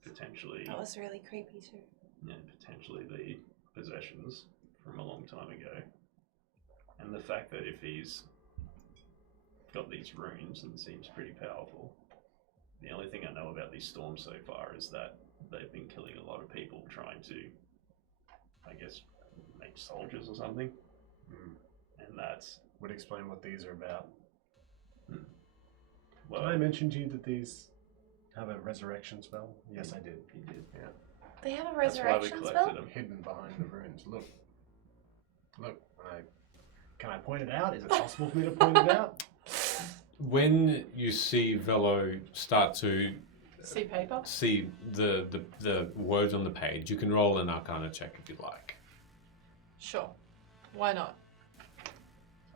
potentially That was really creepy too. potentially the possessions from a long time ago, and the fact that if he's got these runes and seems pretty powerful, the only thing I know about these storms so far is that they've been killing a lot of people trying to, I guess, make soldiers or something, Mm. and that's Would explain what these are about. well, Did I mention to you that these have a resurrection spell? Yes, I did. he did. Yeah. They have a That's why we resurrection collected spell? them. Hidden behind the runes. Look. Can I point it out? Is it possible for me to point it out? When you see Velo start to See paper? see the words on the page, you can roll an Arcana check if you like. Sure. Why not?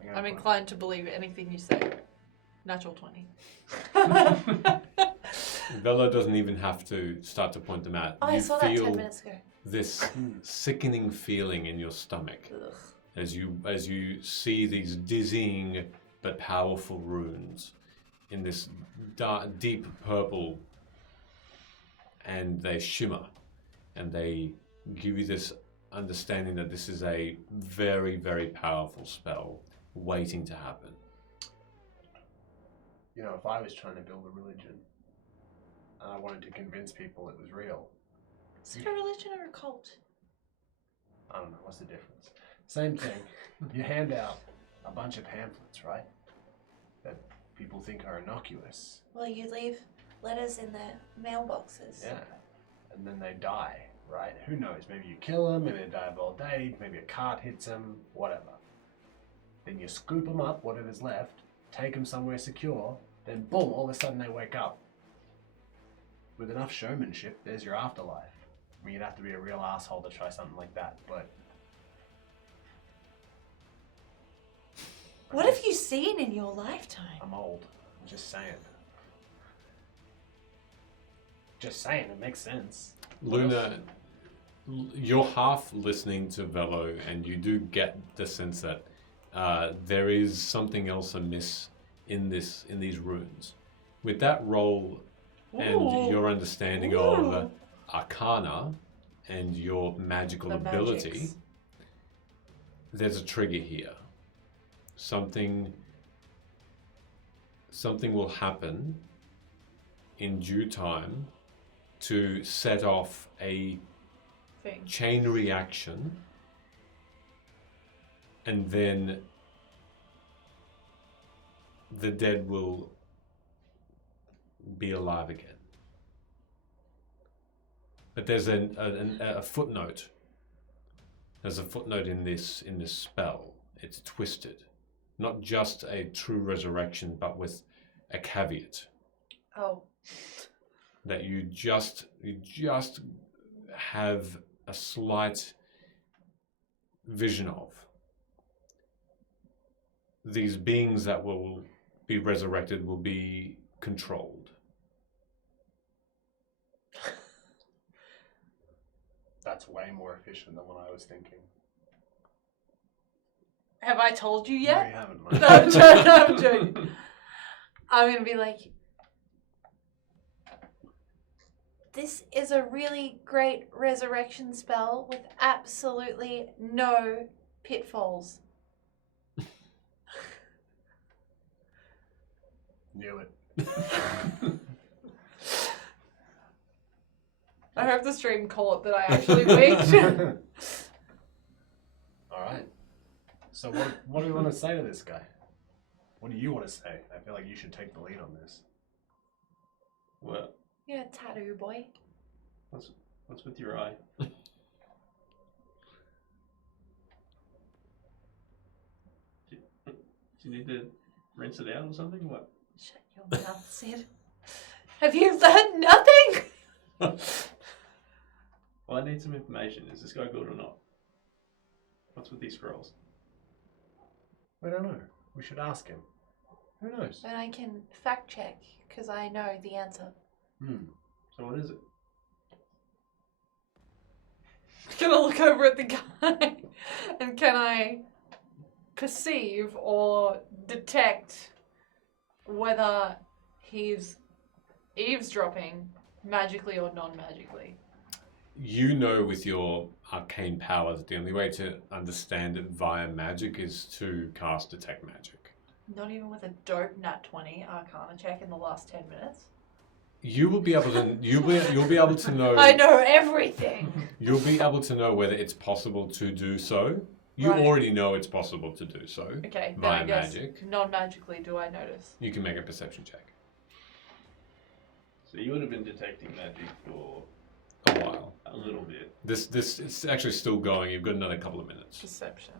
gonna I'm point- inclined to believe anything you say. Natural 20. Velo doesn't even have to start to point them out. Oh, I You saw that 10 feel minutes ago. this sickening feeling in your stomach Ugh. as you see these dizzying but powerful runes in this dark, deep purple, and they shimmer, and they give you this understanding that this is a very, very powerful spell waiting to happen. You know, if I was trying to build a religion and I wanted to convince people it was real, Is it a religion or a cult? I don't know, what's the difference? Same thing. You hand out a bunch of pamphlets, right? That people think are innocuous. Well, you leave letters in their mailboxes. Yeah. And then they die, right? Who knows? Maybe you kill them, maybe they die of old age, maybe a cart hits them, whatever. Then you scoop them up, whatever's left, take them somewhere secure, then boom, all of a sudden they wake up. With enough showmanship, there's your afterlife. I mean, you'd have to be a real asshole to try something like that, but... What have you seen in your lifetime? I'm old. I'm just saying. Just saying, it makes sense. Luna, you're half listening to Velo, and you do get the sense that there is something else amiss in these runes. With that roll and Ooh. your understanding of Arcana and your magical The ability, magics. there's a trigger here. Something will happen in due time to set off a Thing. chain reaction, and then the dead will be alive again. But there's a footnote. There's a footnote in this spell. It's twisted. Not just a true resurrection, but with a caveat Oh. that you just have a slight vision of. These beings that will be resurrected will be controlled. That's way more efficient than what I was thinking. Have I told you No, yet? you haven't, No, mate. I'm joking. I'm joking. I'm gonna be like, This is a really great resurrection spell with absolutely no pitfalls. Knew it. I hope the stream call it that I actually winked. Alright. So what do we want to say to this guy? What do you want to say? I feel like you should take the lead on this. What? You're a tattoo boy. What's with your eye? Do you need to rinse it out or something? What? Shut your mouth, Sid. Have you learned nothing? Well, I need some information. Is this guy good or not? What's with these scrolls? We don't know. We should ask him. Who knows? And I can fact check because I know the answer. So what is it? Can I look over at the guy and can I perceive or detect whether he's eavesdropping magically or non-magically? You know with your arcane power that the only way to understand it via magic is to cast Detect Magic. Not even with a dope nat 20 Arcana check in the last 10 minutes. You will be able to. You'll be able to know. I know everything. You'll be able to know whether it's possible to do so. You Right. already know it's possible to do so. Okay, then Via I guess magic. non-magically do I notice? You can make a perception check. So you would have been detecting magic for A while. a little bit. This it's actually still going. You've got another couple of minutes. Perception.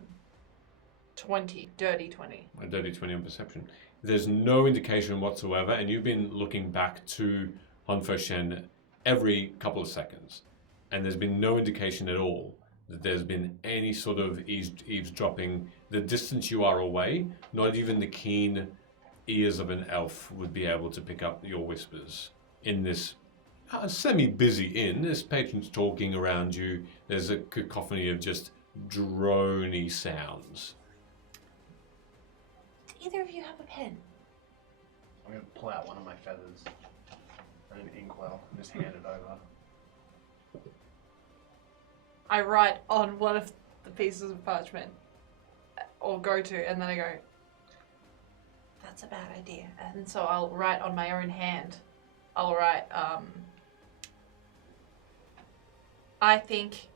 20. Dirty 20. A dirty 20 on perception. There's no indication whatsoever, and you've been looking back to Hanfo Shen every couple of seconds, and there's been no indication at all that there's been any sort of eavesdropping. The distance you are away, not even the keen ears of an elf would be able to pick up your whispers in this semi-busy inn. There's patrons talking around you. There's a cacophony of just drony sounds. Do either of you have a pen? I'm going to pull out one of my feathers and an inkwell and just hand it over. I write on one of the pieces of parchment, or go to, and then I go, That's a bad idea. And so I'll write on my own hand. I'll write, I think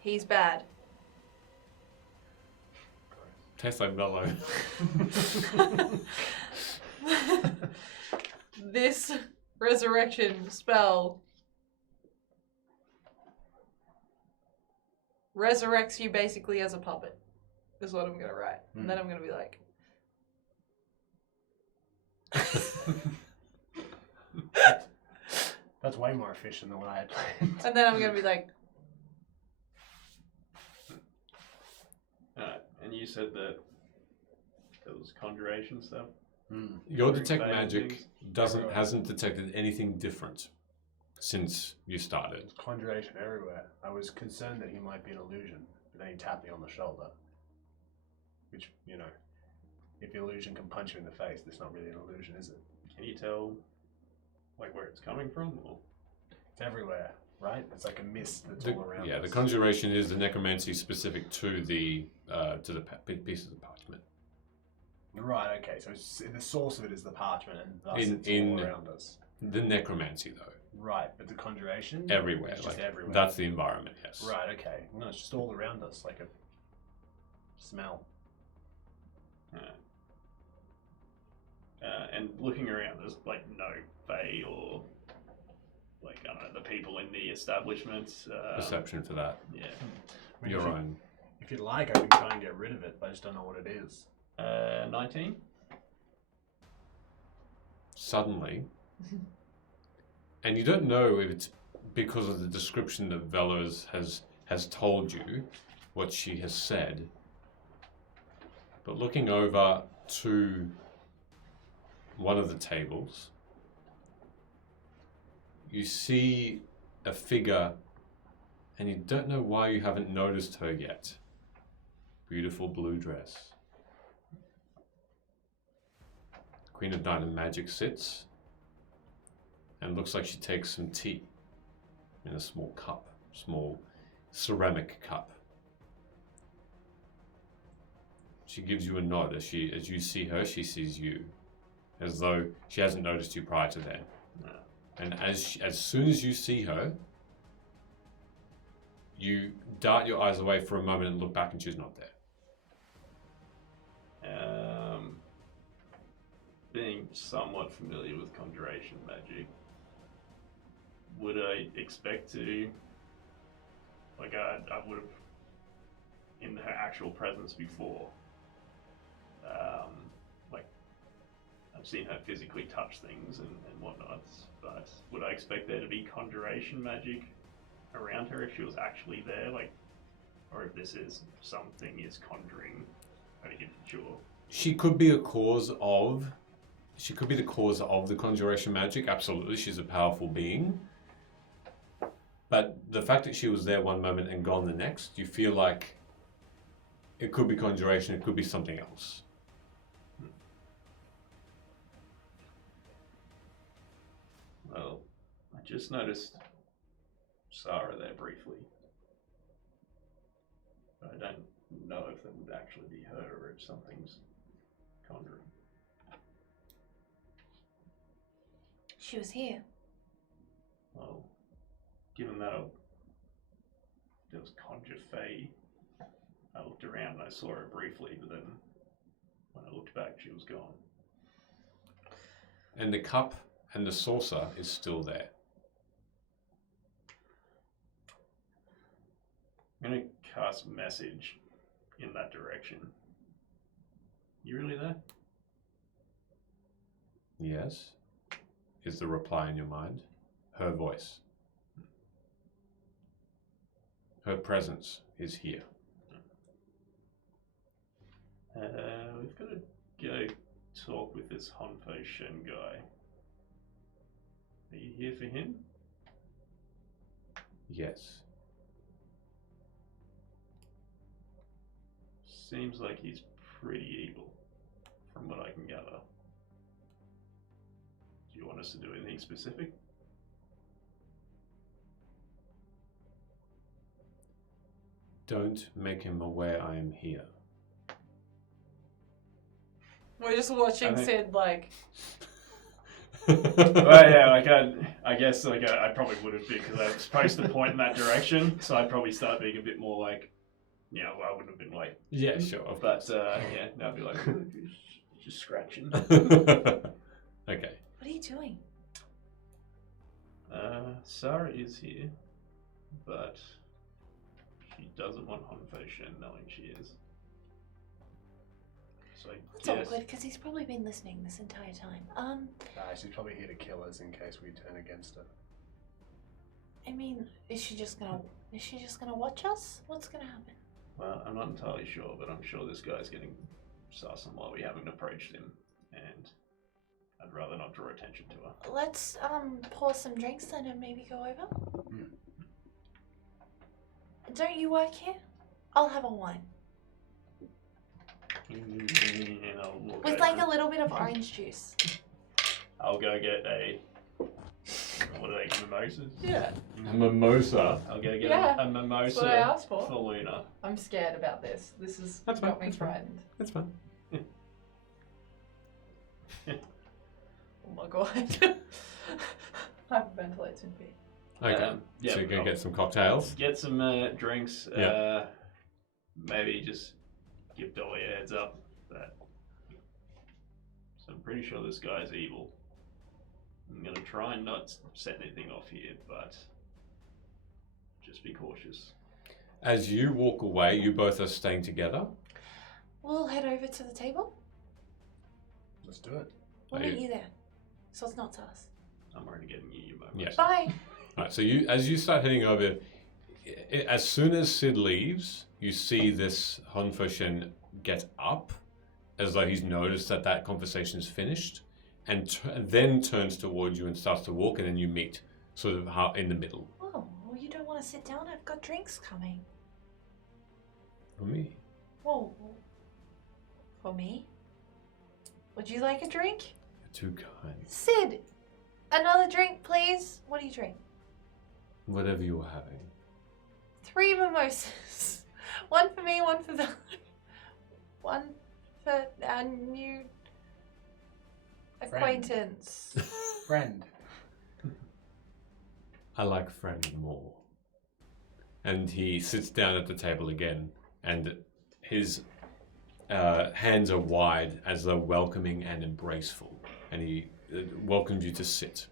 he's bad. Tastes like mellow. This resurrection spell resurrects you basically as a puppet, is what I'm gonna write. And then I'm gonna be like, That's way more efficient than what I had planned. and then I'm gonna be like, And you said that there was conjuration stuff. Your Very detect vague magic things. hasn't detected anything different since you started. There's conjuration everywhere. I was concerned that he might be an illusion, but then he tapped me on the shoulder. Which, you know, if the illusion can punch you in the face, that's not really an illusion, is it? Can you tell, like, where it's coming from? Or? It's everywhere, right? It's like a mist that's The, all around yeah, us. the conjuration is the necromancy specific to the pieces of parchment. Right, okay. So it's, the source of it is the parchment, and thus In- it's in- all around us. The necromancy, though, Right, but the conjuration? everywhere. It's just Like, everywhere. that's the environment. Yes. Right, okay. No, it's just all around us, like a smell. And looking around, there's like no Fae or like I don't know the people in the establishments. Perception for that. Yeah. I mean, Your if you- own. If you'd like, I can try and get rid of it, but I just don't know what it is. 19. Suddenly, and you don't know if it's because of the description that Velos has told you, what she has said. But looking over to one of the tables, you see a figure, and you don't know why you haven't noticed her yet. Beautiful blue dress. Queen of Night and Magic sits and looks like she takes some tea in a small cup, small ceramic cup. She gives you a nod as you see her, she sees you, as though she hasn't noticed you prior to then. No. And as soon as you see her, you dart your eyes away for a moment and look back, and she's not there. Being somewhat familiar with conjuration magic, would I expect to, like I would have, in her actual presence before, like I've seen her physically touch things and whatnot, but would I expect there to be conjuration magic around her if she was actually there, like, or if this is something is conjuring? I ain't sure. She could be the cause of the conjuration magic. Absolutely, she's a powerful being. But the fact that she was there one moment and gone the next, you feel like it could be conjuration, it could be something else. Well, I just noticed Sarah there briefly. But I don't know if that would actually be her or if something's conjuring. She was here. Well, given that there was Conjure Fae, I looked around and I saw her briefly, but then when I looked back, she was gone. And the cup and the saucer is still there. I'm gonna cast message in that direction. You really there? Yes, is the reply in your mind. Her voice. Her presence is here. We've got to go talk with this Honfo Shen guy. Are you here for him? Yes. Seems like he's pretty evil, from what I can gather. Do you want us to do anything specific? Don't make him aware I am here. We're just watching I think- Sid like. Well, yeah, like I guess like I probably would have been because I was supposed to point in that direction, so I'd probably start being a bit more like, well, I wouldn't have been like, Yeah, sure. but yeah, now I'd be like, just scratching. Okay. What are you doing? Sarah is here, but she doesn't want Honfei knowing she is. So That's yes. awkward because he's probably been listening this entire time. She's probably here to kill us in case we turn against her. I mean, is she just gonna watch us? What's gonna happen? Well, I'm not entirely sure, but I'm sure this guy's getting sus on why we haven't approached him, and I'd rather not draw attention to her. Let's pour some drinks then and maybe go over. Don't you work here? I'll have a wine And I'll with like a little bit of orange juice. I'll go get a. What are they? Mimosas? Yeah, A mimosa. I'll go get Yeah, a mimosa that's what I asked for. for Luna. I'm scared about this. This has That's got fine, me that's fine. frightened. That's fine. Oh my god. Hyperventilates in fear. Okay. Yeah, So you're going I'll to get some cocktails. Get some drinks. Yeah. Maybe just give Dolly a heads up that. So I'm pretty sure this guy's evil. I'm gonna try and not set anything off here, but just be cautious. As you walk away, you both are staying together. We'll head over to the table. Let's do it. We'll Are meet you- you there. So it's not sus. I'm already getting you your moments. Yeah. Bye. Right, so as you start heading over, as soon as Sid leaves, you see this Honfoshin get up, as though he's noticed that conversation is finished, and then turns towards you and starts to walk, and then you meet sort of in the middle. Oh, well, you don't want to sit down? I've got drinks coming. For me. Whoa. For me? Would you like a drink? You're too kind. Sid, another drink, please. What do you drink? Whatever you're having. 3 mimosas. One for me, one for the... One for our new acquaintance. Friend. I like friend more. And he sits down at the table again, and his hands are wide as though welcoming and embraceful, and he welcomes you to sit.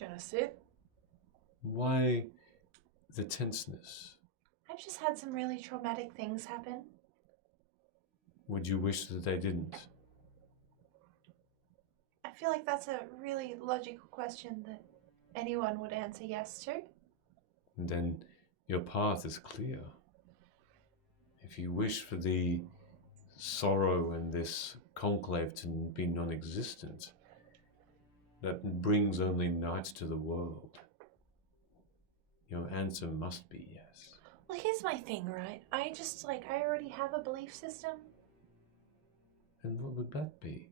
Gonna sit. Why the tenseness? I've just had some really traumatic things happen. Would you wish that they didn't? I feel like that's a really logical question that anyone would answer yes to. And then your path is clear. If you wish for the sorrow and this conclave to be non-existent, that brings only night to the world, your answer must be yes. Well, here's my thing, right? I already have a belief system. And what would that be?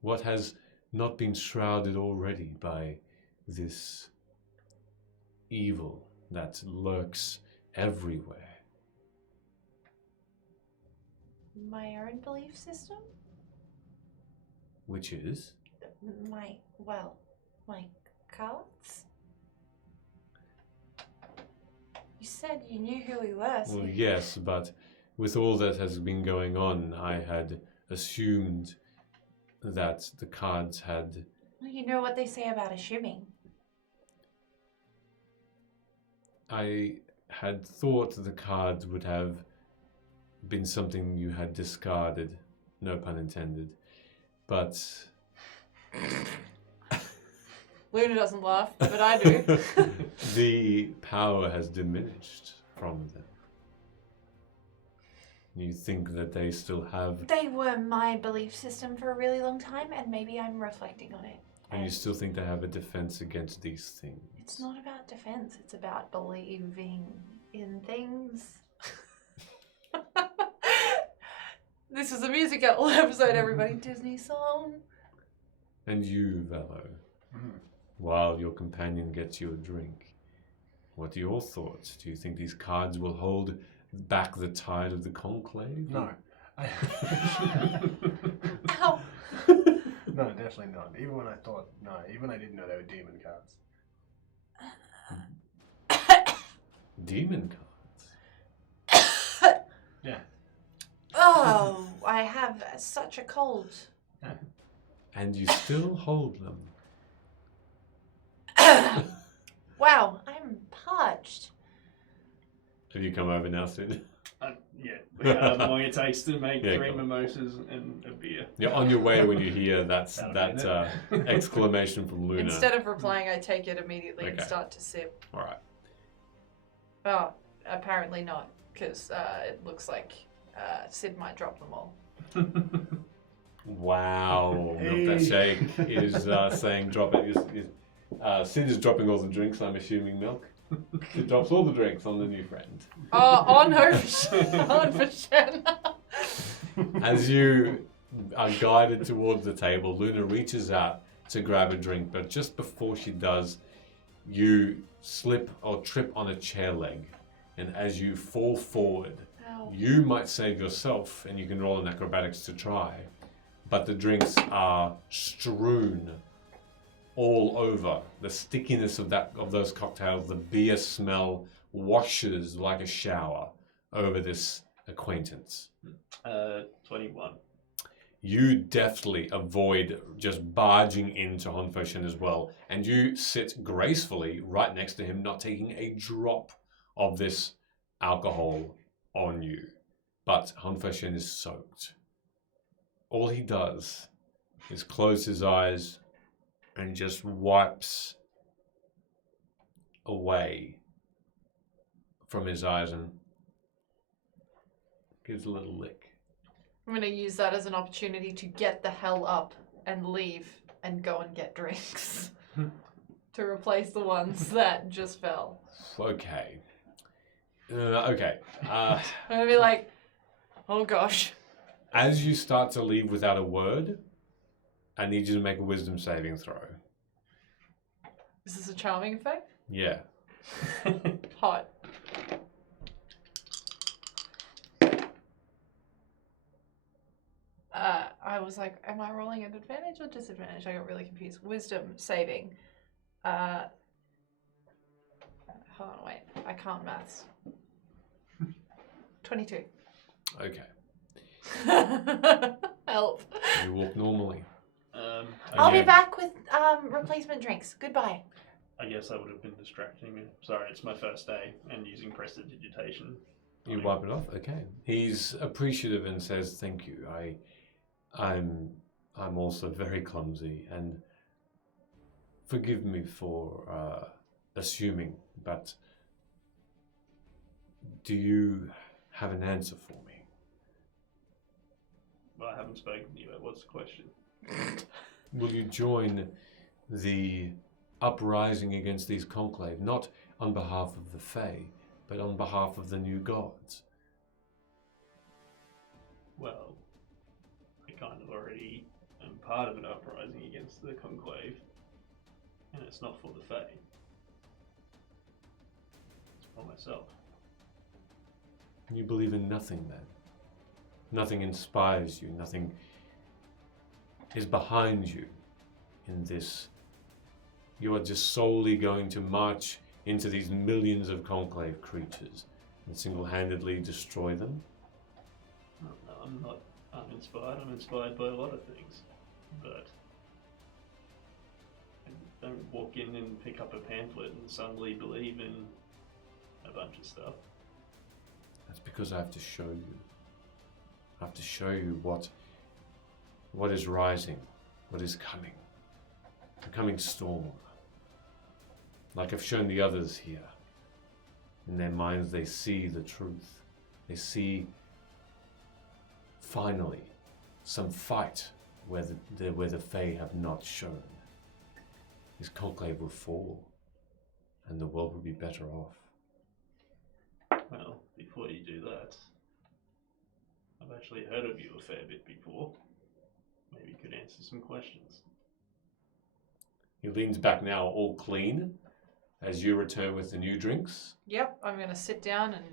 What has not been shrouded already by this evil that lurks everywhere? My own belief system? Which is? My cards? You said you knew who we were, so Well, yes, but with all that has been going on, I had assumed that the cards had. Well, you know what they say about assuming. I had thought the cards would have been something you had discarded, no pun intended, but. Luna doesn't laugh, but I do. The power has diminished from them. You think that they still have, They were my belief system for a really long time, and maybe I'm reflecting on it. and you still think they have a defense against these things. It's not about defense, it's about believing in things. This is a musical episode, everybody. Disney song. And you, Velo, while your companion gets you a drink, what are your thoughts? Do you think these cards will hold back the tide of the conclave? No. Ow. No, definitely not. Even when I didn't know they were demon cards. Demon cards. Yeah. Oh, I have such a cold. And you still hold them. Wow, I'm parched. Have you come over now, Sid? Yeah. How long it takes to make Yeah, 3 cool. mimosas and a beer. You're on your way when you hear that That'll be it. exclamation from Luna. Instead of replying, I take it immediately and Okay. start to sip. All right. Oh, apparently not, because it looks like Sid might drop them all. Wow. Milk that shake is saying drop it. Sid is dropping all the drinks, I'm assuming, Milk. Sid drops all the drinks on the new friend. Oh, on her, on for Shanna. As you are guided towards the table, Luna reaches out to grab a drink, but just before she does, you slip or trip on a chair leg. And as you fall forward, Ow. you might save yourself, and you can roll an acrobatics to try, but the drinks are strewn all over. The stickiness of those cocktails, the beer smell washes like a shower over this acquaintance. 21. You deftly avoid just barging into Honfoshin as well, and you sit gracefully right next to him, not taking a drop of this alcohol on you. But Honfoshin is soaked. All he does is close his eyes and just wipes away from his eyes and gives a little lick. I'm going to use that as an opportunity to get the hell up and leave and go and get drinks to replace the ones that just fell. Okay. Okay. I'm going to be like, oh gosh. As you start to leave without a word, I need you to make a wisdom saving throw. Is this a charming effect? Yeah. Hot. I was like, am I rolling at advantage or disadvantage? I got really confused. Wisdom saving. Hold on, wait. I can't maths. 22. Okay. Help. You walk normally. I'll be Again. back with replacement drinks. Goodbye. I guess I would have been distracting me. Sorry, it's my first day and using prestidigitation. You wipe it off. Okay. He's appreciative and says, "Thank you. I'm also very clumsy, and forgive me for assuming. But do you have an answer for me?" Well, I haven't spoken to you yet. What's the question? Will you join the uprising against these conclave, not on behalf of the Fae, but on behalf of the new gods? Well, I kind of already am part of an uprising against the Conclave, and it's not for the Fae. It's for myself. You believe in nothing then? Nothing inspires you, nothing is behind you in this. You are just solely going to march into these millions of conclave creatures and single-handedly destroy them? No, I'm not uninspired. I'm inspired by a lot of things. But I don't walk in and pick up a pamphlet and suddenly believe in a bunch of stuff. That's because I have to show you. I have to show you what is rising, what is coming. The coming storm. Like I've shown the others here. In their minds they see the truth. They see finally some fight where the Fae have not shown. This conclave will fall and the world will be better off. Well, before you do that, I've actually heard of you a fair bit before. Maybe you could answer some questions. He leans back now, all clean, as you return with the new drinks. Yep, I'm going to sit down and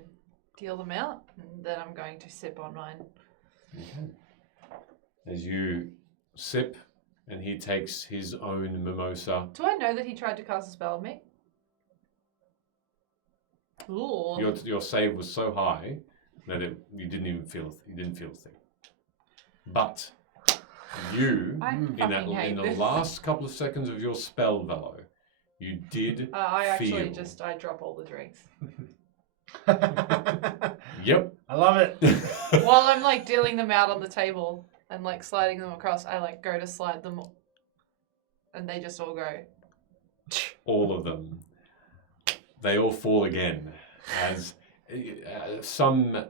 deal them out, and then I'm going to sip on mine. Okay. As you sip, and he takes his own mimosa. Do I know that he tried to cast a spell on me? Ooh. Your save was so high that you didn't feel a thing. But you, I fucking hate in the this. last couple of seconds of your spell, Velo, you did I actually feel. I drop all the drinks. Yep. I love it. While I'm like dealing them out on the table and like sliding them across, I like go to slide them, and they just all go. All of them. They all fall again as some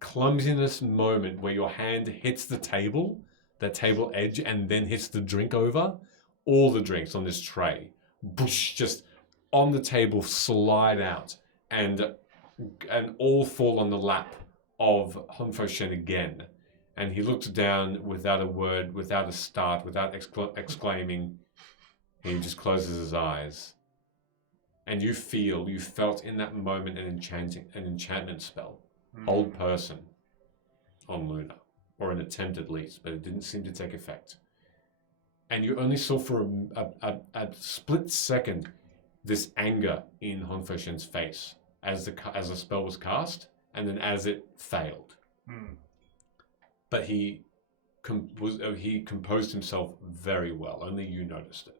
clumsiness moment where your hand hits the table edge, and then hits the drink over. All the drinks on this tray, boosh, just on the table, slide out, and all fall on the lap of Hunfoshen again. And he looks down without a word, without a start, without exclaiming. He just closes his eyes. And you felt in that moment an enchantment spell. Old person on Luna. Or an attempt at least, but it didn't seem to take effect. And you only saw for a split second this anger in Honfoshen's face as the spell was cast, and then as it failed. But he composed himself very well. Only you noticed it.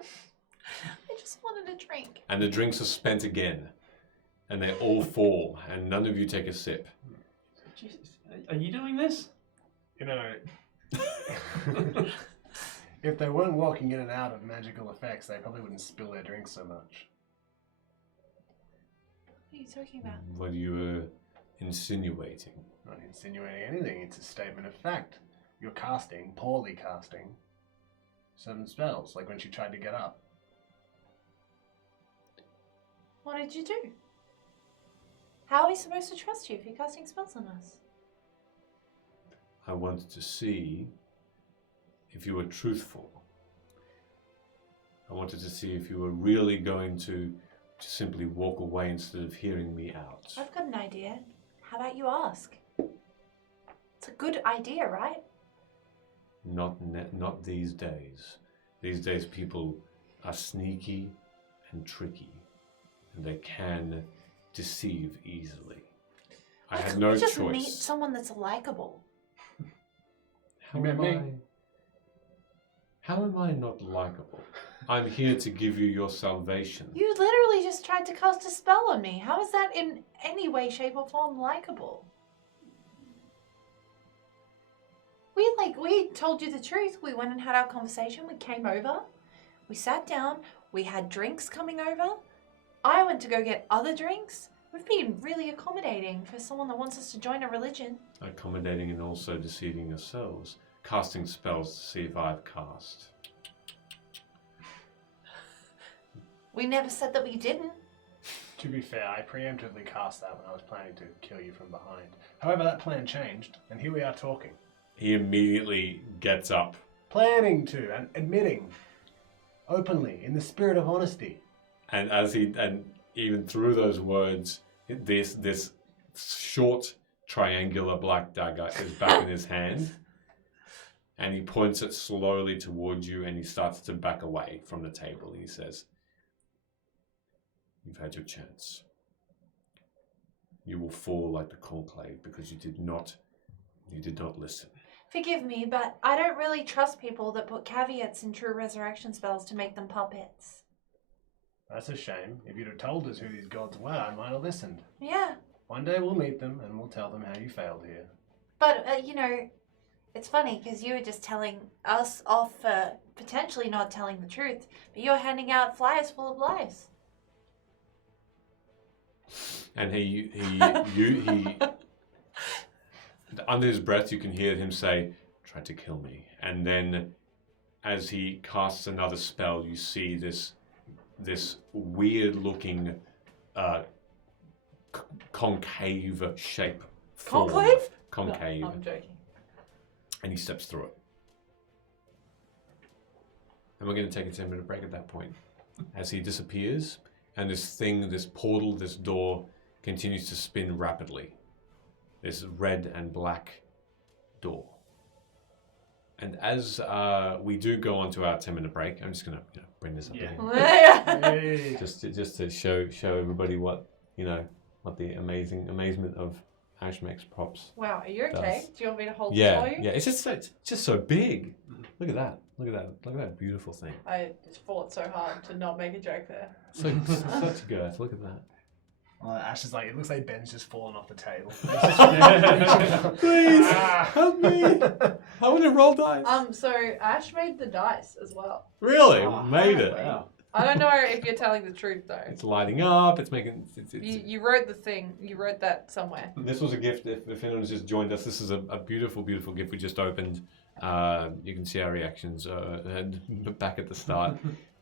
I just wanted a drink. And the drinks are spent again, and they all fall, and none of you take a sip. Jesus, are you doing this? You know, if they weren't walking in and out of magical effects, they probably wouldn't spill their drinks so much. What are you talking about? What are you insinuating? Not insinuating anything, it's a statement of fact. You're poorly casting, certain spells, like when she tried to get up. What did you do? How are we supposed to trust you if you're casting spells on us? I wanted to see if you were truthful. I wanted to see if you were really going to simply walk away instead of hearing me out. I've got an idea. How about you ask? It's a good idea, right? Not these days. These days people are sneaky and tricky, and they can deceive easily. I had no just choice. meet someone that's likable. How You met me? How am I not likable? I'm here to give you your salvation. You literally just tried to cast a spell on me. How is that in any way, shape, or form likable? We told you the truth. We went and had our conversation. We came over. We sat down. We had drinks coming over. I went to go get other drinks. We've been really accommodating for someone that wants us to join a religion. Accommodating and also deceiving yourselves. Casting spells to see if I've cast. We never said that we didn't. To be fair, I preemptively cast that when I was planning to kill you from behind. However, that plan changed, and here we are talking. He immediately gets up. Planning to, and admitting, openly, in the spirit of honesty. And even through those words, this short triangular black dagger is back in his hand, and he points it slowly towards you, and he starts to back away from the table. And he says, "You've had your chance. You will fall like the conclave because you did not listen." Forgive me, but I don't really trust people that put caveats in true resurrection spells to make them puppets. That's a shame. If you'd have told us who these gods were, I might have listened. Yeah, One day we'll meet them, and we'll tell them how you failed here. but, it's funny because you were just telling us off for potentially not telling the truth, but you're handing out flyers full of lies. And he under his breath, you can hear him say, "Tried to kill me." And then, as he casts another spell, you see this weird-looking concave shape. form. Conclave? Concave. No, I'm joking. And he steps through it. And we're going to take a 10-minute break at that point. As he disappears, and this portal, this door, continues to spin rapidly. this red and black door. And as we do go on to our 10-minute break, I'm just gonna bring this up Yeah. here. just to show everybody what the amazement of Ashmex props. Wow, are you okay? Does. Do you want me to hold it Yeah, for you? yeah. It's just so big. Look at that. Look at that beautiful thing. I just fought so hard to not make a joke there. Such girth. Look at that. Ash is like, it looks like Ben's just fallen off the table. Please help me. I want to roll dice. So Ash made the dice as well. Really? Oh, Made it. wow. I don't know if you're telling the truth though. It's lighting up. It's making. You wrote the thing. You wrote that somewhere. This was a gift. If anyone's just joined us, this is a beautiful, beautiful gift we just opened. You can see our reactions back at the start.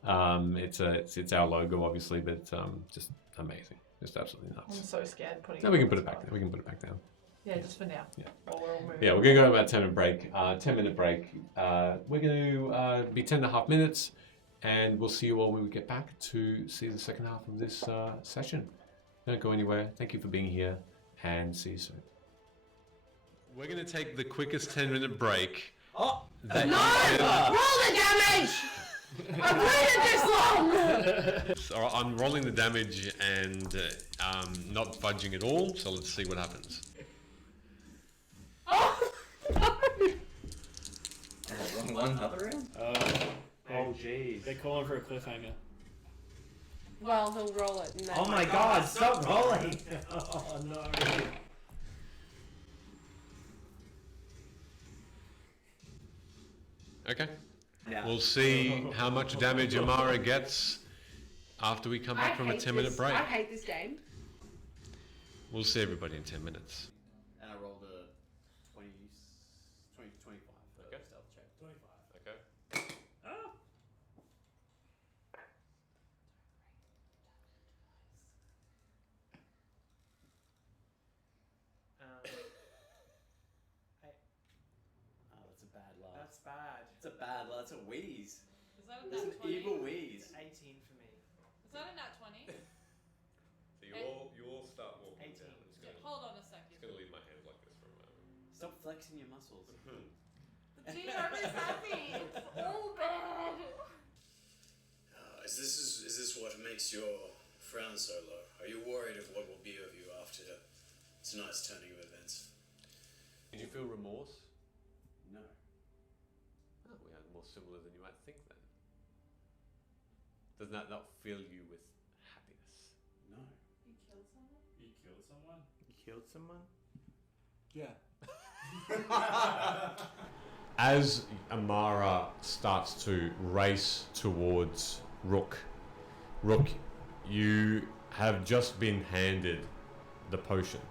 It's our logo, obviously, but just amazing, just absolutely I'm nuts. so scared putting. Now we can put it back. We can put it back down. Yeah, just for now. Yeah. While we're all moving. Yeah, we're gonna go about 10-minute break. 10-minute break. We're gonna be 10.5 minutes, and we'll see you all when we get back to see the second half of this session. Don't go anywhere. Thank you for being here, and see you soon. We're gonna take the quickest 10-minute break. Oh, That roll the damage! I've waited this long! So I'm rolling the damage and not fudging at all. So let's see what happens. Oh, no! Wrong one, other round? Oh, jeez. They're calling for a cliffhanger. Well, he'll roll it. And then Oh my god, stop rolling! Oh no. Okay. Yeah. We'll see how much damage Amara gets after we come back from a 10-minute break. I hate this game. We'll see everybody in 10 minutes. And I rolled a 20, 25 for Okay. stealth check. 25. Okay. Oh, that's a bad laugh. That's bad. It's a bad laugh. That's a wheeze. Is that a It's an evil wheeze. 18 for me. Is that a nat 20? So you all start walking 18. down. Hold on a second. Gonna leave my hands like this for a moment. Stop flexing your muscles. The GM is happy. It's all bad. Is this what makes your frown so low? Are you worried of what will be of you after tonight's turning of events? Did you feel remorse? No. Oh, we are more similar than you might think then. Does that not fill you with happiness? No. You killed someone? You killed someone? You killed someone? Yeah. As Amara starts to race towards Rook, you have just been handed the potion.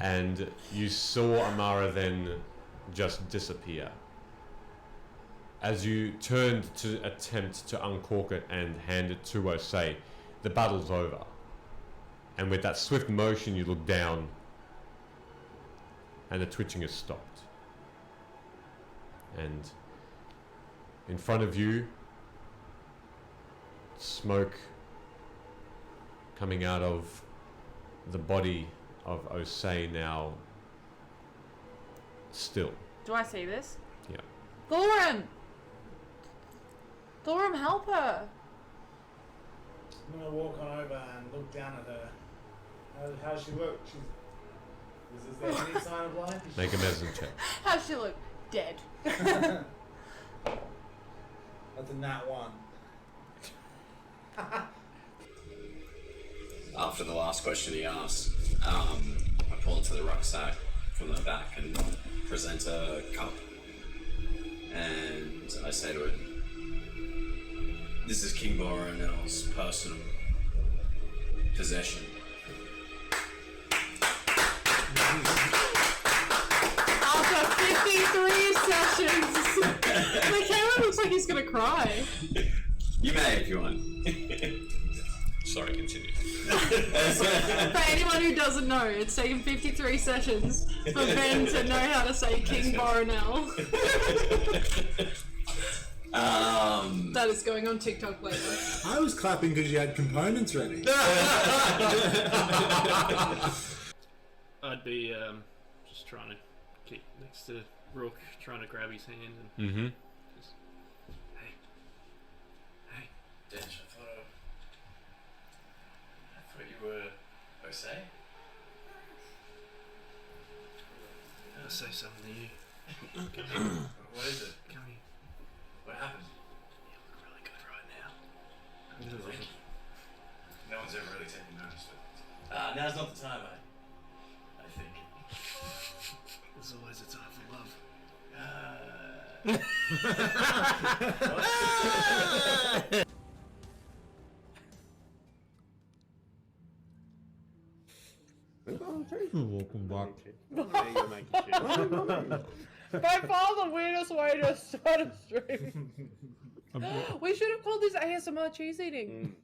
And you saw Amara then just disappear. As you turned to attempt to uncork it and hand it to Osei, the battle's over. And with that swift motion, you look down, and the twitching has stopped. And in front of you, smoke coming out of the body of Osei, now still. Do I see this? Yeah. Thorum! Thorum, help her! I'm gonna walk on over and look down at her. How's she look? Is there any sign of life? Make a medicine check. How's she look? Dead. That's a nat 1. After the last question he asked, I pull into the rucksack from the back and present a cup. And I say to it, "This is King Boronel's personal possession." After 53 sessions! Michaela looks like he's gonna cry. You may if you want. Sorry, continue. For anyone who doesn't know, it's taken 53 sessions for Ben to know how to say King Boronel. That is going on TikTok later. I was clapping because you had components ready. I'd be just trying to keep next to Rook, trying to grab his hand and Mm-hmm. just, hey. Dench, I thought you were Jose. I'll say something to you. What is it? Come here. What happened? You look really good right now. Thank you. No one's ever really taken notice, but now's not the time, I think. There's always a time for love. Welcome back. By far the weirdest way to start a stream. We should have called this ASMR cheese eating.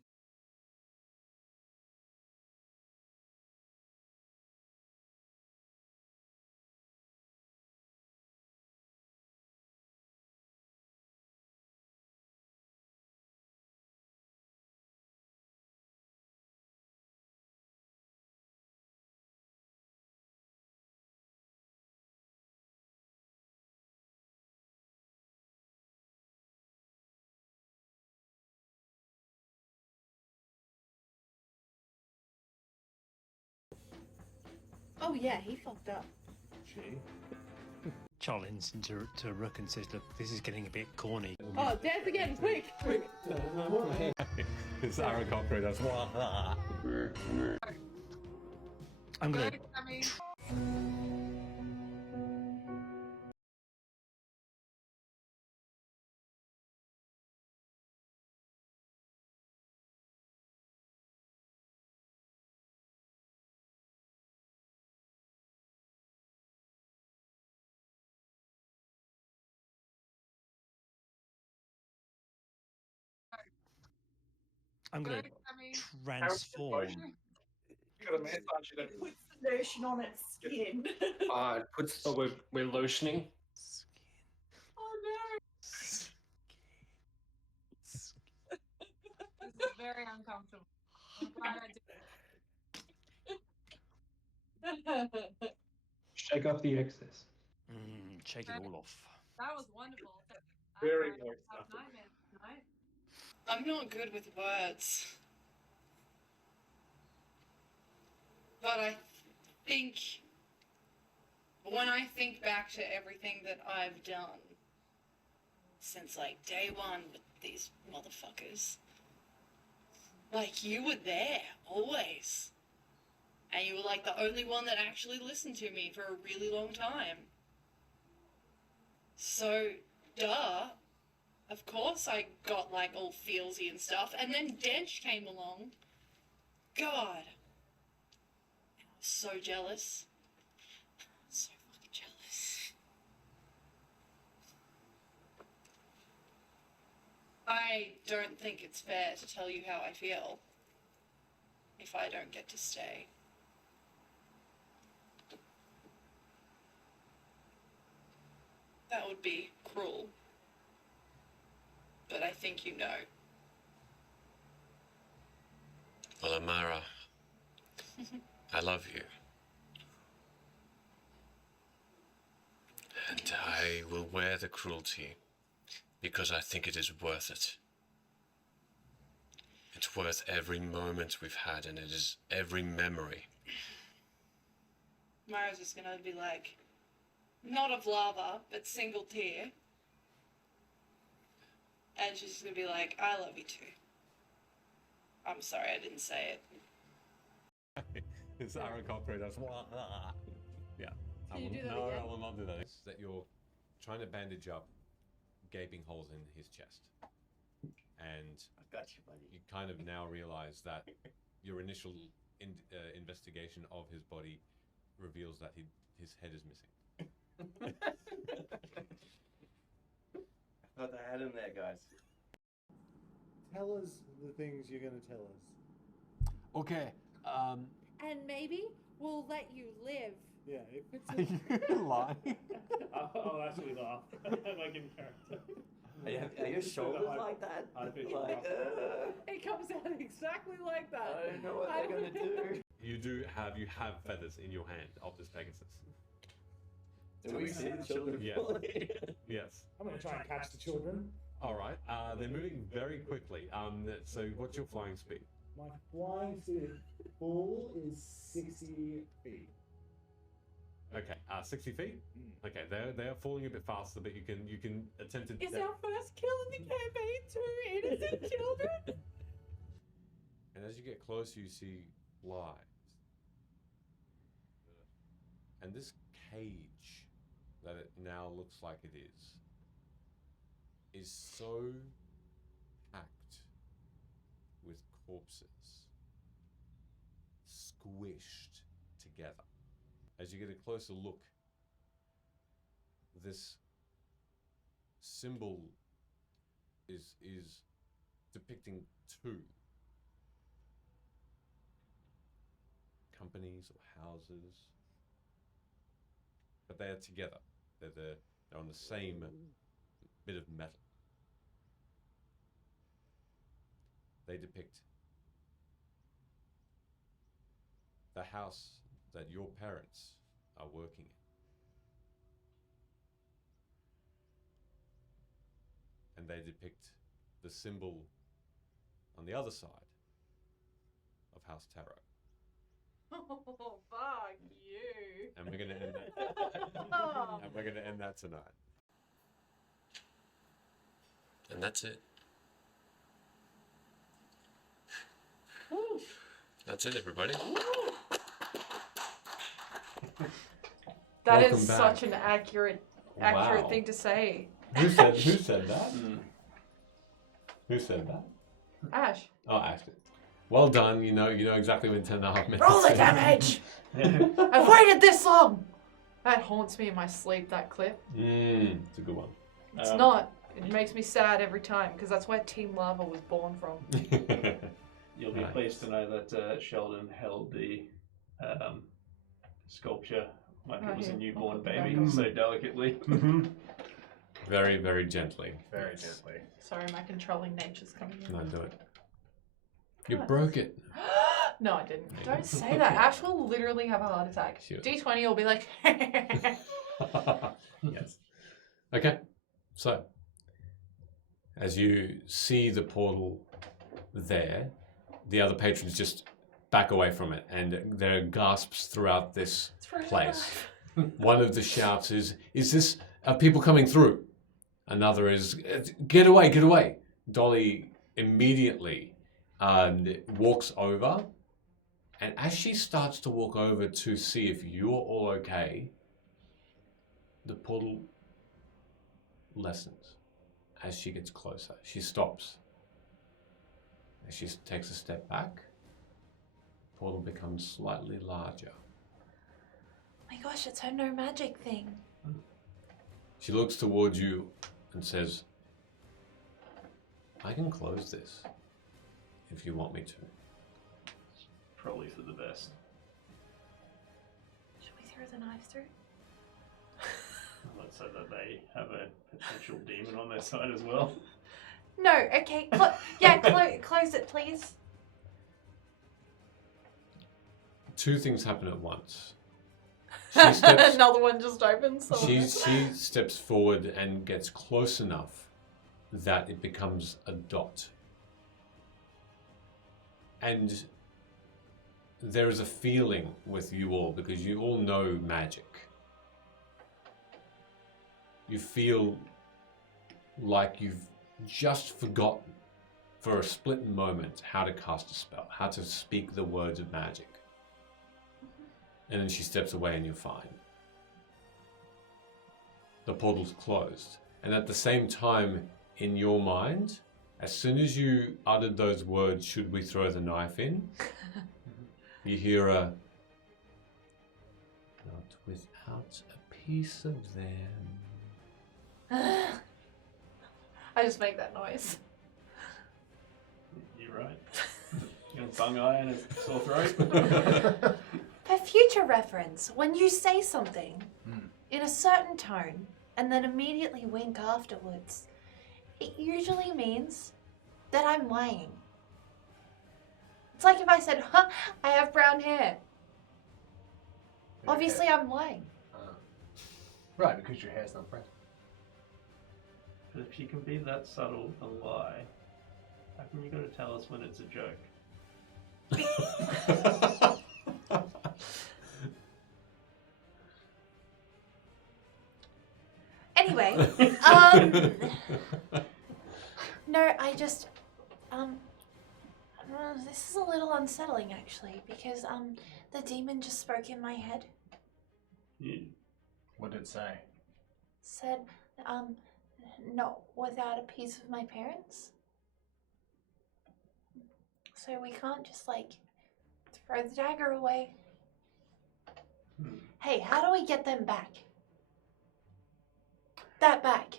Oh yeah, he fucked up. Challenge to Rook and says, look, this is getting a bit corny. Oh, dance again, quick! It's Aaron Cochran. That's I'm gonna transform. Puts the lotion on its skin. It puts. Oh, we're lotioning. Oh no. This is very uncomfortable. I'm glad I did. Shake off the excess. Shake it all off. That was wonderful. Very I nice. have nightmares tonight. I'm not good with words. But I think when I think back to everything that I've done since like day one with these motherfuckers, like you were there always. And you were like the only one that actually listened to me for a really long time. So, duh. Of course I got like all feelsy and stuff. And then Dench came along. God. And I was so jealous. So fucking jealous. I don't think it's fair to tell you how I feel if I don't get to stay. That would be cruel. But I think you know. Well, Amara, I love you. And I will wear the cruelty because I think it is worth it. It's worth every moment we've had, and it is every memory. Mara's just gonna be like, not of lava, but single tear. And she's just gonna be like, I love you too. I'm sorry I didn't say it. It's Aaron Cochran. That's yeah. Can you do that no, again? I will not do that. It's that you're trying to bandage up gaping holes in his chest, and I got you, buddy. you kind of now realize that your initial investigation of his body reveals that his head is missing. I thought I had him there, guys. Tell us the things you're going to tell us. Okay. And maybe we'll let you live. Yeah, if it's Are you lying? I'll actually laugh. Like in character. Are your shoulders like that? I think Like, It comes out exactly like that. I don't know what they're gonna do. you have feathers in your hand of this Pegasus. Do we see the children? Yes. Yes. I'm going to try and catch the children. All right. They're moving very quickly. So what's your flying speed? My flying speed full is 60 feet. Okay. 60 feet. Okay. They're falling a bit faster, but you can attempt to. Is our first kill in the campaign 2 innocent children? And as you get closer, you see lives. And this cage that it now looks like it is so packed with corpses, squished together. As you get a closer look, this symbol is depicting two companies or houses, but they are together. They're on the same bit of metal. They depict the house that your parents are working in. And they depict the symbol on the other side of House Tarot. Oh, fuck you. And we're gonna end that. And we're gonna end that tonight. And that's it. That's it, everybody. That Welcome is back. such an accurate Wow. thing to say. Who said that? Who said that? Ash. Oh, Ash did. Well done. You know exactly when 10.5 minutes. Roll the is. damage! I've waited this long! That haunts me in my sleep, that clip. It's a good one. It's not. It makes me sad every time, because that's where Team Lava was born from. You'll be pleased to know that Sheldon held the sculpture like it was a newborn baby, so delicately. Very, very gently. Very gently. Sorry, my controlling nature's coming in. No, do it. You What? broke it. No, I didn't. Don't say that. Ash will literally have a heart attack. Sure. D20 will be like, Yes. Okay. So, as you see the portal there, the other patrons just back away from it, and there are gasps throughout this place. One of the shouts is this, are people coming through? Another is, get away, get away. Dolly immediately walks over, and as she starts to walk over to see if you're all okay, the portal lessens as she gets closer. She stops. As she takes a step back, the portal becomes slightly larger. My gosh, it's her no magic thing. She looks towards you and says, I can close this if you want me to. Probably for the best. Should we throw the knife through? Let's say that they have a potential demon on their side as well. No, okay. Close it, please. Two things happen at once. She steps, another one just opens. she steps forward and gets close enough that it becomes a dot. And there is a feeling with you all because you all know magic. You feel like you've just forgotten for a split moment how to cast a spell, how to speak the words of magic. And then she steps away and you're fine. The portal's closed. And at the same time, in your mind, as soon as you uttered those words, should we throw the knife in? You hear a, not without a piece of them. I just make that noise. You're right. You got a bung eye and a sore throat. For future reference, when you say something in a certain tone and then immediately wink afterwards, it usually means that I'm lying. It's like if I said, huh, I have brown hair. Obviously, I'm lying. Right, because your hair's not brown. But if you can be that subtle and lie, how come you gotta tell us when it's a joke? Anyway, no, I just, this is a little unsettling actually, because, the demon just spoke in my head. What did it say? Said, not without a piece of my parents. So we can't just, like, throw the dagger away. Hey, how do we get them back? That back.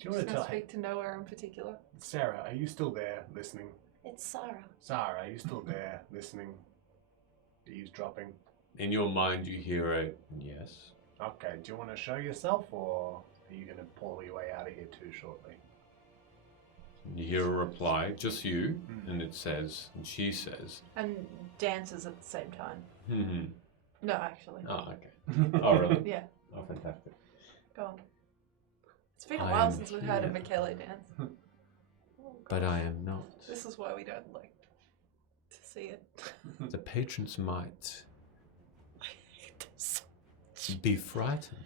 Do you want to Just tell gonna speak to nowhere in particular. Sarah, are you still there listening? It's Sarah. Sarah, are you still there listening? Eavesdropping? In your mind, you hear a yes. Okay, do you want to show yourself, or are you going to pull your way out of here too shortly? You hear a reply, just you, and it says, and she says, And dances at the same time. hmm. No, actually. Oh, okay. Oh, really? Yeah. Oh, fantastic. Go on. It's been a I while am since we've heard a here. Michele dance. But I am not. This is why we don't like to see it. The patrons might be frightened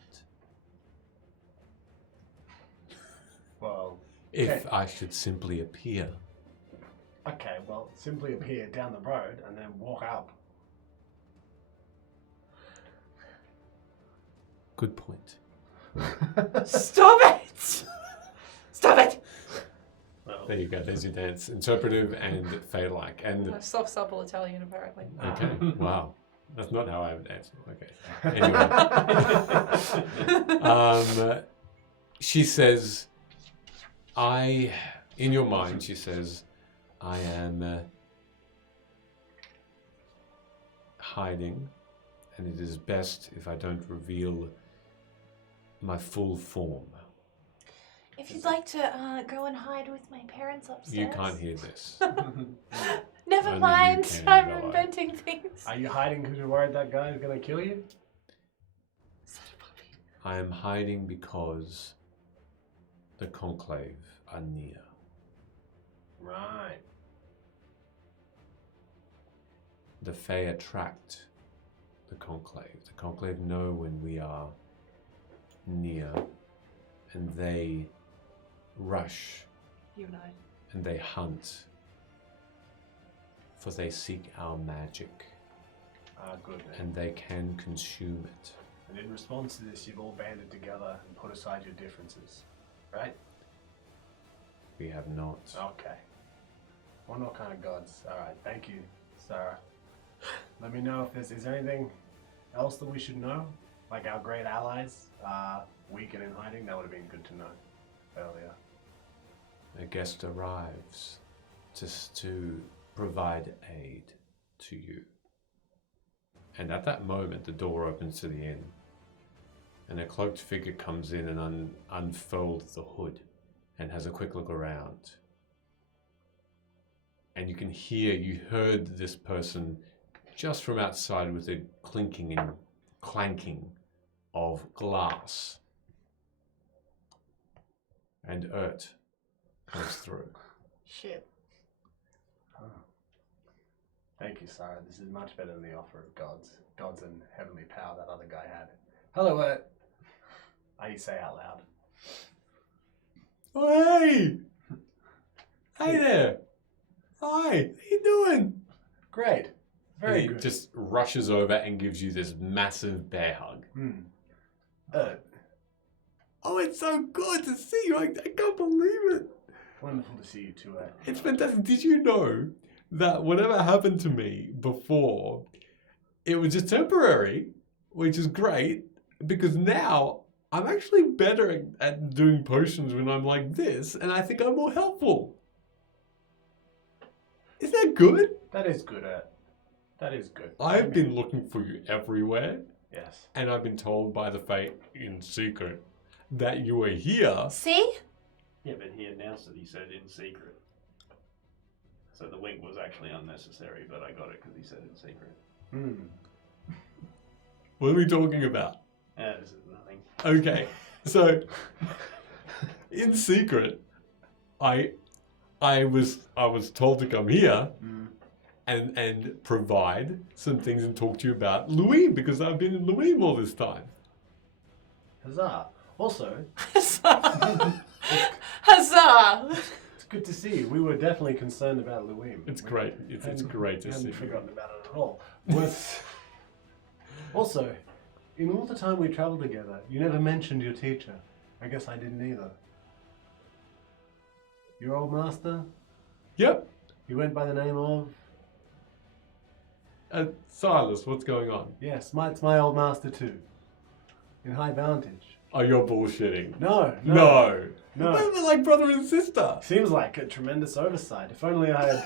Well, if okay. I should simply appear. Okay, well, simply appear down the road and then walk up. Good point. Stop it! Stop it! There you go. There's your dance. Interpretive and fey-like. And Soft supple Italian, apparently. okay. Wow. That's not how I would dance. Okay. Anyway. She says, in your mind, she says, I am hiding, and it is best if I don't reveal my full form. If you'd like to go and hide with my parents upstairs. You can't hear this. Never Only you mind, can, I'm Bella. inventing things. Are you hiding because you're worried that guy is going to kill you? I am hiding because the conclave are near. Right. The Fae attract the conclave. The conclave know when we are near, and they rush You and I. and they hunt, for they seek our magic, Ah, good. and they can consume it. And in response to this, you've all banded together and put aside your differences, right? We have not. Okay. Well, what kind of gods? All right, thank you, Sarah. Let me know if is there anything else that we should know? Like our great allies are weak and in hiding? That would have been good to know earlier. A guest arrives to provide aid to you. And at that moment, the door opens to the inn, and a cloaked figure comes in and unfolds the hood and has a quick look around. And you heard this person just from outside with a clinking and clanking of glass. And Urt comes through. Shit. Thank you, Sarah. This is much better than the offer of gods. Gods and heavenly power that other guy had. Hello, I say out loud. Oh, hey! Hey there! Hi, how you doing? Great. Very He good. just rushes over and gives you this massive bear hug. Oh, it's so good to see you. I can't believe it. Wonderful to see you too, It's fantastic. Did you know that whatever happened to me before, it was just temporary, which is great, because now I'm actually better at doing potions when I'm like this, and I think I'm more helpful. Is that good? That is good, That is good. I've been looking for you everywhere. Yes. And I've been told by the Fae in secret that you are here. See? Yeah, but he announced that he said in secret. So the wink was actually unnecessary, but I got it because he said it in secret. What are we talking about? This is nothing. Okay, so in secret, I was told to come here and provide some things and talk to you about Louis because I've been in Louis all this time. Huzzah! Also, Huzzah! it's good to see you. We were definitely concerned about Louis. It's great. It's great to see. Hadn't you. forgotten about it at all. Also, in all the time we travelled together, you never mentioned your teacher. I guess I didn't either. Your old master? Yep. He went by the name of... Silas, what's going on? Yes, it's my old master too. In High Vantage. Oh, you're bullshitting. No. We're like brother and sister. Seems like a tremendous oversight. If only I had...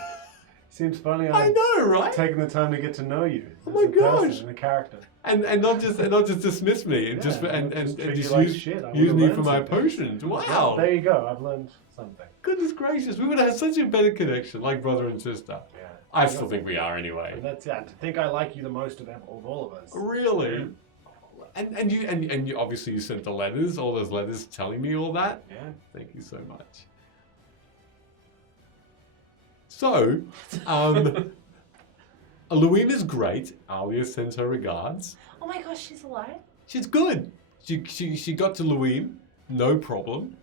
Seems funny I know, right? taken the time to get to know you. Oh as my a person gosh. and a character. And not just dismiss me and Yeah, just not just treat you just like use, shit. I use would've me learned for my something. potions. Wow. Well, there you go. I've learned something. Goodness gracious, we would have had such a better connection, like brother and sister. Yeah. I still think we are anyway. And that's it. I think I like you the most of all of us. Really? And you obviously you sent the letters, all those letters telling me all that. Yeah. Thank you so much. So, Louima's great. Alia sends her regards. Oh my gosh, she's alive? She's good. She got to Louim, no problem.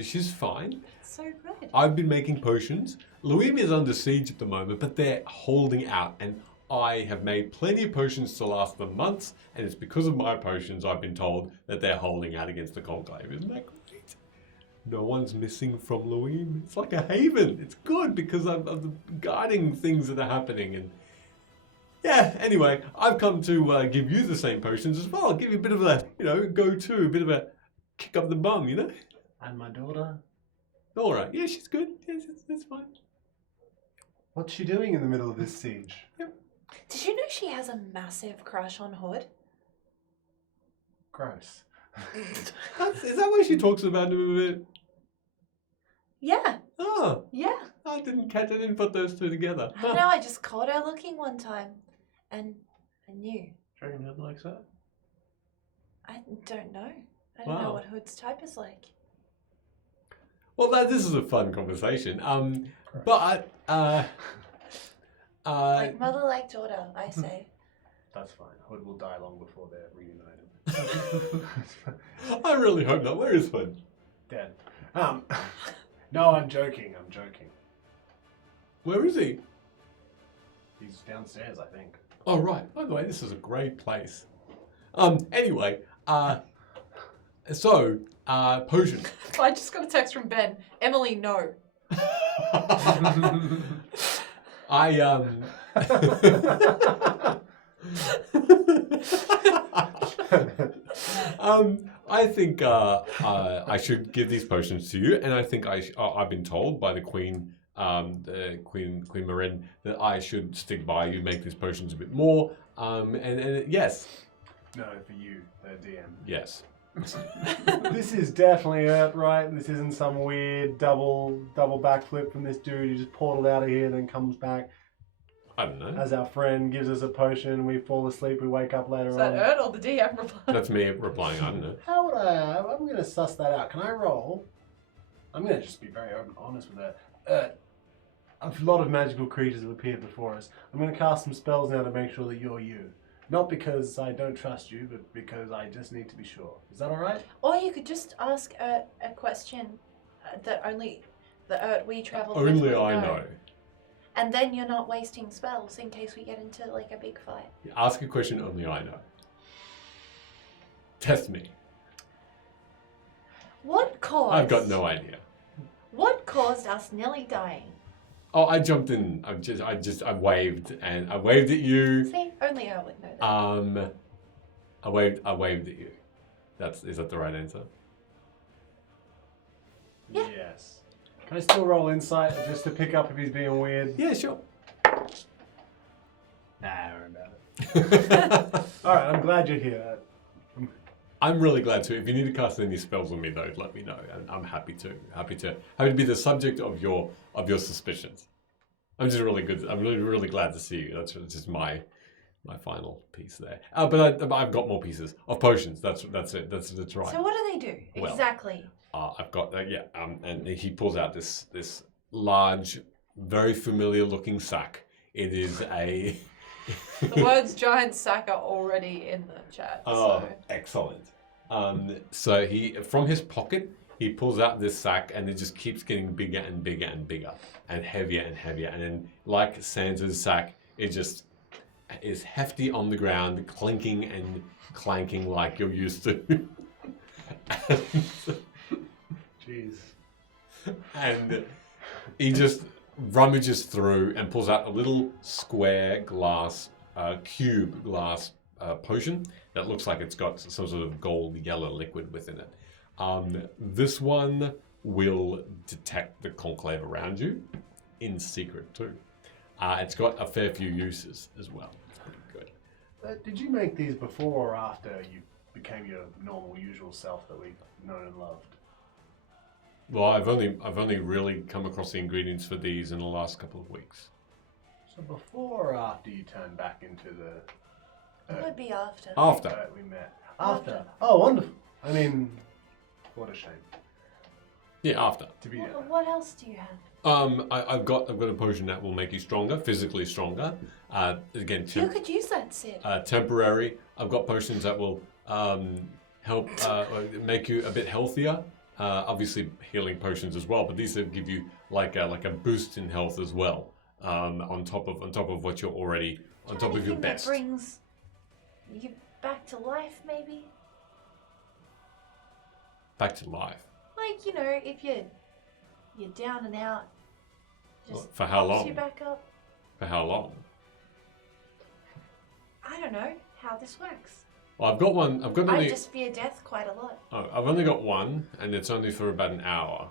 She's fine. So good. I've been making potions. Louim is under siege at the moment, but they're holding out, and I have made plenty of potions to last them months, and it's because of my potions I've been told that they're holding out against the Conclave. Isn't that great? No one's missing from Louim. It's like a haven. It's good because of the guarding things that are happening. And yeah, anyway, I've come to give you the same potions as well. I'll give you a bit of a, go-to, a bit of a kick up the bum, And my daughter? Nora, yeah, she's good. Yes, that's fine. What's she doing in the middle of this siege? Did you know she has a massive crush on Hood? Gross. Is that why she talks about him a bit? Yeah. Oh, Yeah. I didn't put those two together. I don't know, I just caught her looking one time. And I knew. Do you reckon Hood likes that? I don't know. I don't know Wow. what Hood's type is like. Well, this is a fun conversation. But Like mother, like daughter, I say. That's fine. Hood will die long before they're reunited. I really hope not. Where is Hood? Dead. No, I'm joking. Where is he? He's downstairs, I think. Oh, right. By the way, this is a great place. Anyway, so, potion. I just got a text from Ben. Emily, no. I think I should give these potions to you, and I think I've been told by the Queen, Queen Marin, that I should stick by you, make these potions a bit more. And yes. No, for you, the DM. Yes. This is definitely it, right? This isn't some weird double backflip from this dude who just portaled out of here, then comes back. I don't know. As our friend gives us a potion, we fall asleep, we wake up later Is on. that Erd or the DM reply? That's me replying. I don't know. How would I'm going to suss that out. Can I roll? I'm going to just be very honest with that. A lot of magical creatures have appeared before us. I'm going to cast some spells now to make sure that you're you. Not because I don't trust you, but because I just need to be sure. Is that alright? Or you could just ask a question that only the Erd we travel with Only will I know. And then you're not wasting spells in case we get into like a big fight. Ask a question only I know. Test me. What caused? I've got no idea. What caused us nearly dying? Oh, I jumped in. I waved and I waved at you. See, only I would know that. I waved at you. Is that the right answer? Yeah. Yes. Can I still roll insight just to pick up if he's being weird? Yeah, sure. Nah, don't worry about it. Alright, I'm glad you're here. I'm really glad to. If you need to cast any spells on me, though, let me know, and I'm happy to be the subject of your suspicions. I'm just really good. I'm really, really glad to see you. That's just my final piece there. But I've got more pieces of potions. That's it. That's right. So what do they do Well, exactly? I've got and he pulls out this large, very familiar looking sack. It is a. The words giant sack are already in the chat. Oh, So. excellent. So he from his pocket he pulls out this sack and it just keeps getting bigger and bigger and bigger and heavier and heavier. And then, like Santa's sack, it just is hefty on the ground, clinking and clanking like you're used to. Jeez. And he just rummages through and pulls out a little square glass, cube glass potion that looks like it's got some sort of gold yellow liquid within it. This one will detect the conclave around you in secret too. It's got a fair few uses as well. It's pretty good. Did you make these before or after you became your normal, usual self that we've known and loved? Well, I've only really come across the ingredients for these in the last couple of weeks. So before or after you turned back into the... It would be after. After. We met. After. Oh, wonderful. I mean, what a shame. Yeah, after. To be What else do you have? I've got a potion that will make you stronger, physically stronger. Again, You could use that, Sid. temporary. I've got potions that will help make you a bit healthier. Obviously, healing potions as well, but these will give you like a boost in health as well. On top of what you're already on top of your Anything best. that brings you back to life, maybe? Back to life. Like, you know, if you're down and out, just For how pops long? you back up. For how long? I don't know how this works. Well, I've got one. I've got I only. just fear death quite a lot. Oh, I've only got one, and it's only for about an hour.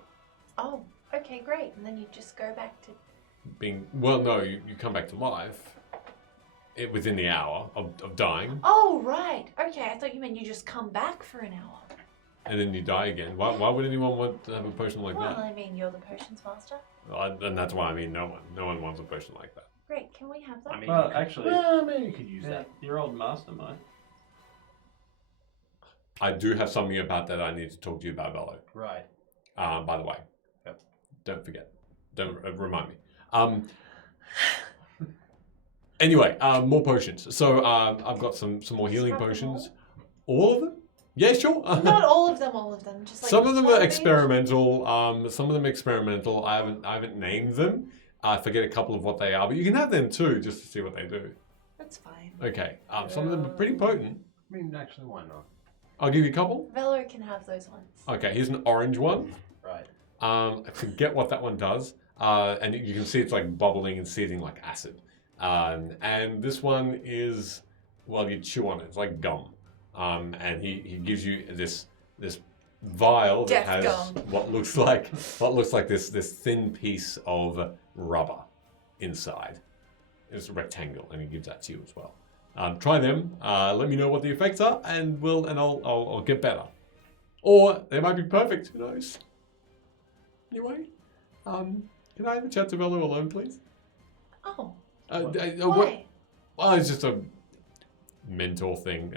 Oh, okay, great. And then you just go back to... No, you come back to life. Within the hour of dying, Oh, right. Okay, I thought you meant you just come back for an hour. and then you die again. Why would anyone want to have a potion like Well, that? I mean, you're the potions master. And that's why I mean no one wants a potion like that. Great, can we have that? I mean, well, actually, maybe you could use that. Your old master might. I do have something about that I need to talk to you about, Velo. Right. By the way, don't forget. Don't remind me. Anyway, more potions. So I've got some more healing Have them potions. All of them? Yeah, sure. Not all of them, just like Some of them one are each. experimental. Some of them experimental. I haven't named them. I forget a couple of what they are, but you can have them too, just to see what they do. That's fine. Okay. Some of them are pretty potent. I mean, actually, why not? I'll give you a couple. Velo can have those ones. Okay. Here's an orange one. Right. I forget what that one does. And you can see it's like bubbling and seething like acid. And this one is, well, you chew on it. It's like gum. And he gives you this vial that Death has gum. what looks like this thin piece of rubber inside. It's a rectangle, and he gives that to you as well. Try them. Let me know what the effects are, and I'll get better. Or they might be perfect. Who knows? Anyway, can I have a chat to Velo alone, please? Oh. Why? Well, it's just a mentor thing.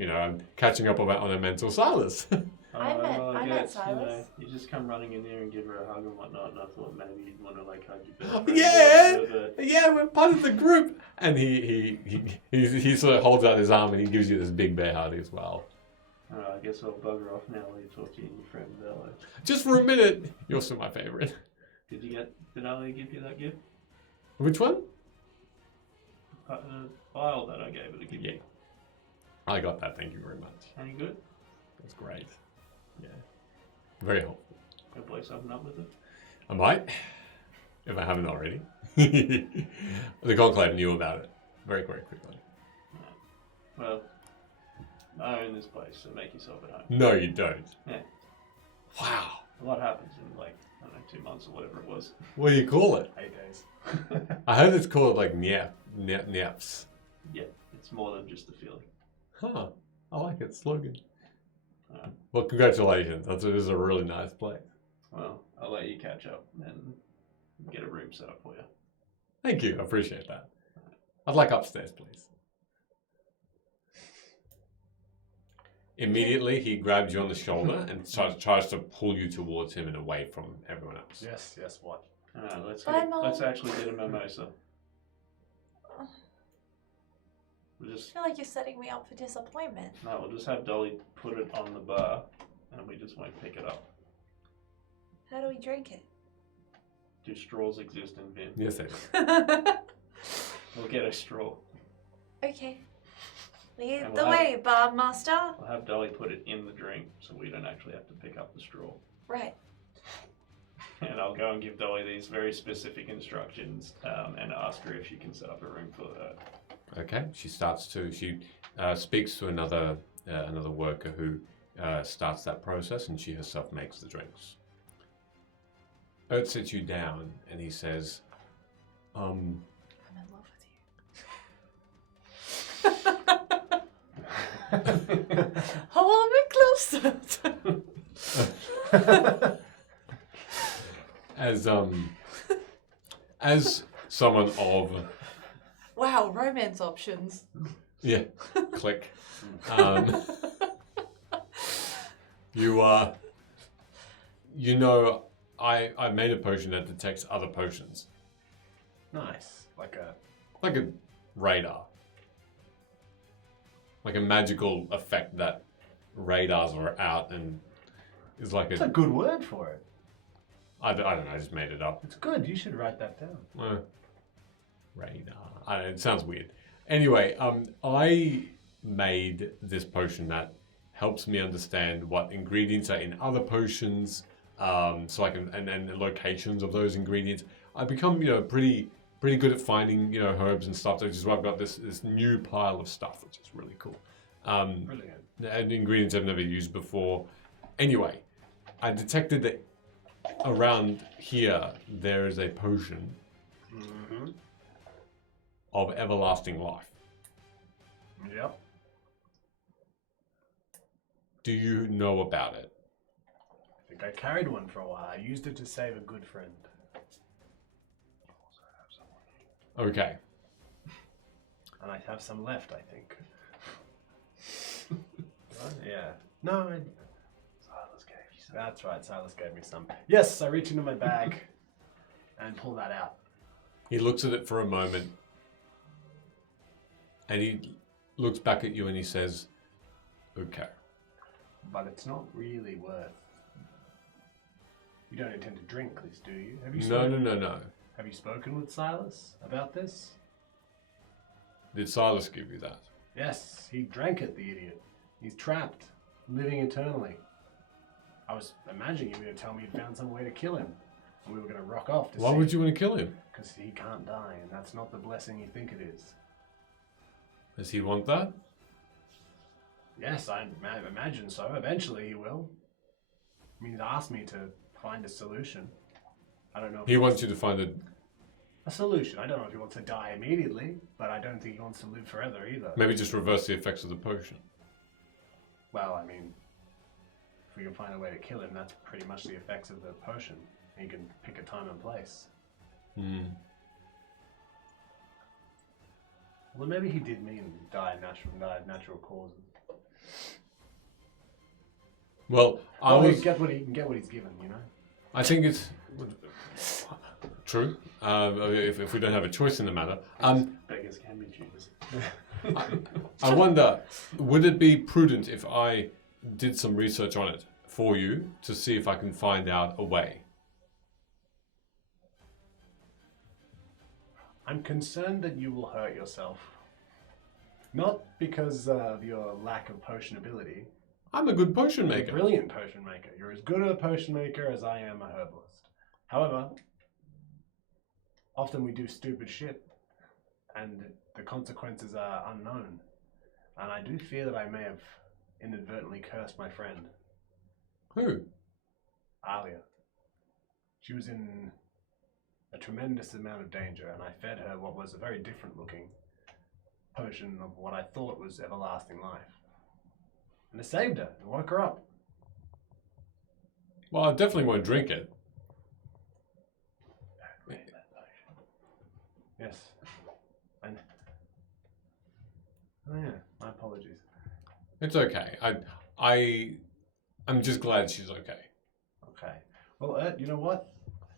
I'm catching up on a mental Silas. I met You Silas. you just come running in there and give her a hug and whatnot, and I thought maybe you'd want to like hug your best friend. Yeah, we're part of the group. And he sort of holds out his arm and he gives you this big bear hug as well. I guess I'll bugger off now while you talk to you and your friend Velo. Just for a minute. You're still my favorite. Did Ali give you that gift? Which one? The vial that I gave her to give you. I got that. Thank you very much. Any good? That's great. Yeah. Very helpful. Go blow something up with it. I might, if I haven't already. The Conclave knew about it very, very quickly. Well, I own this place, so make yourself at home. No, you don't. Yeah. Wow. A lot happens in like, I don't know, 2 months or whatever it was. What do you call it? 8 days. I heard it's called like Niaps. Yeah, it's more than just a feeling. Huh. I like it. Slogan. Well, congratulations. This is a really nice place. Well, I'll let you catch up and get a room set up for you. Thank you. I appreciate that. I'd like upstairs, please. Immediately, he grabs you on the shoulder and tries to pull you towards him and away from everyone else. Yes, what? Let's actually get a mimosa. We'll I just feel like you're setting me up for disappointment. no. We'll just have Dolly put it on the bar, and we just won't pick it up. How do we drink it? Do straws exist in Vin? Yes, it. We'll get a straw. Okay. Lead And the we'll way, bar master. I'll have Dolly put it in the drink, so we don't actually have to pick up the straw. Right. And I'll go and give Dolly these very specific instructions, and ask her if she can set up a room for her. Okay. She starts to. She speaks to another worker who starts that process, and she herself makes the drinks. Ert sits you down, and he says, I'm in love with you. Hold me closer. As someone of Wow, romance options. click. I made a potion that detects other potions, Nice. Like a radar, like a magical effect that radars are out and is like It's a good word for it. I don't know. I just made it up. It's good. You should write that down. Radar. It sounds weird. Anyway, I made this potion that helps me understand what ingredients are in other potions, so I can and locations of those ingredients. I've become pretty good at finding herbs and stuff. Which is why I've got this new pile of stuff, which is really cool. Brilliant. And ingredients I've never used before. Anyway, I detected that around here there is a potion of everlasting life. Yep. Do you know about it? I think I carried one for a while. I used it to save a good friend. Okay. And I have some left, I think. Yeah. No, Silas gave you some. That's right, Silas gave me some. Yes, I reach into my bag and pull that out. He looks at it for a moment, and he looks back at you and he says, okay. But it's not really worth... You don't intend to drink this, do you? Have you No. Have you spoken with Silas about this? Did Silas give you that? Yes, he drank it, the idiot. He's trapped, living eternally. I was imagining you were going to tell me you'd found some way to kill him. And we were going to rock off to Why would you want to kill him? Because he can't die, and that's not the blessing you think it is. Does he want that? Yes, I imagine so. Eventually he will. I mean, he's asked me to find a solution. I don't know if He wants you to find a solution. I don't know if he wants to die immediately, but I don't think he wants to live forever either. maybe just reverse the effects of the potion. Well, I mean, if we can find a way to kill him, that's pretty much the effects of the potion. He can pick a time and place. Well, maybe he did mean die of natural causes. Well, I He was. can get what he's given, you know. I think it's true. If we don't have a choice in the matter, Beggars can be choosers. I wonder, would it be prudent if I did some research on it for you to see if I can find out a way? I'm concerned that you will hurt yourself. Not because of your lack of potion ability. I'm a good potion You're maker. a brilliant potion maker. You're as good a potion maker as I am a herbalist. However, often we do stupid shit, and the consequences are unknown. And I do fear that I may have inadvertently cursed my friend. Who? Alia. She was in a tremendous amount of danger, and I fed her what was a very different looking potion of what I thought was everlasting life. And it saved her and woke her up. Well, I definitely won't drink it. Yes. And oh yeah, my apologies. It's okay. I'm just glad she's okay. Okay. Well, Ert, you know what?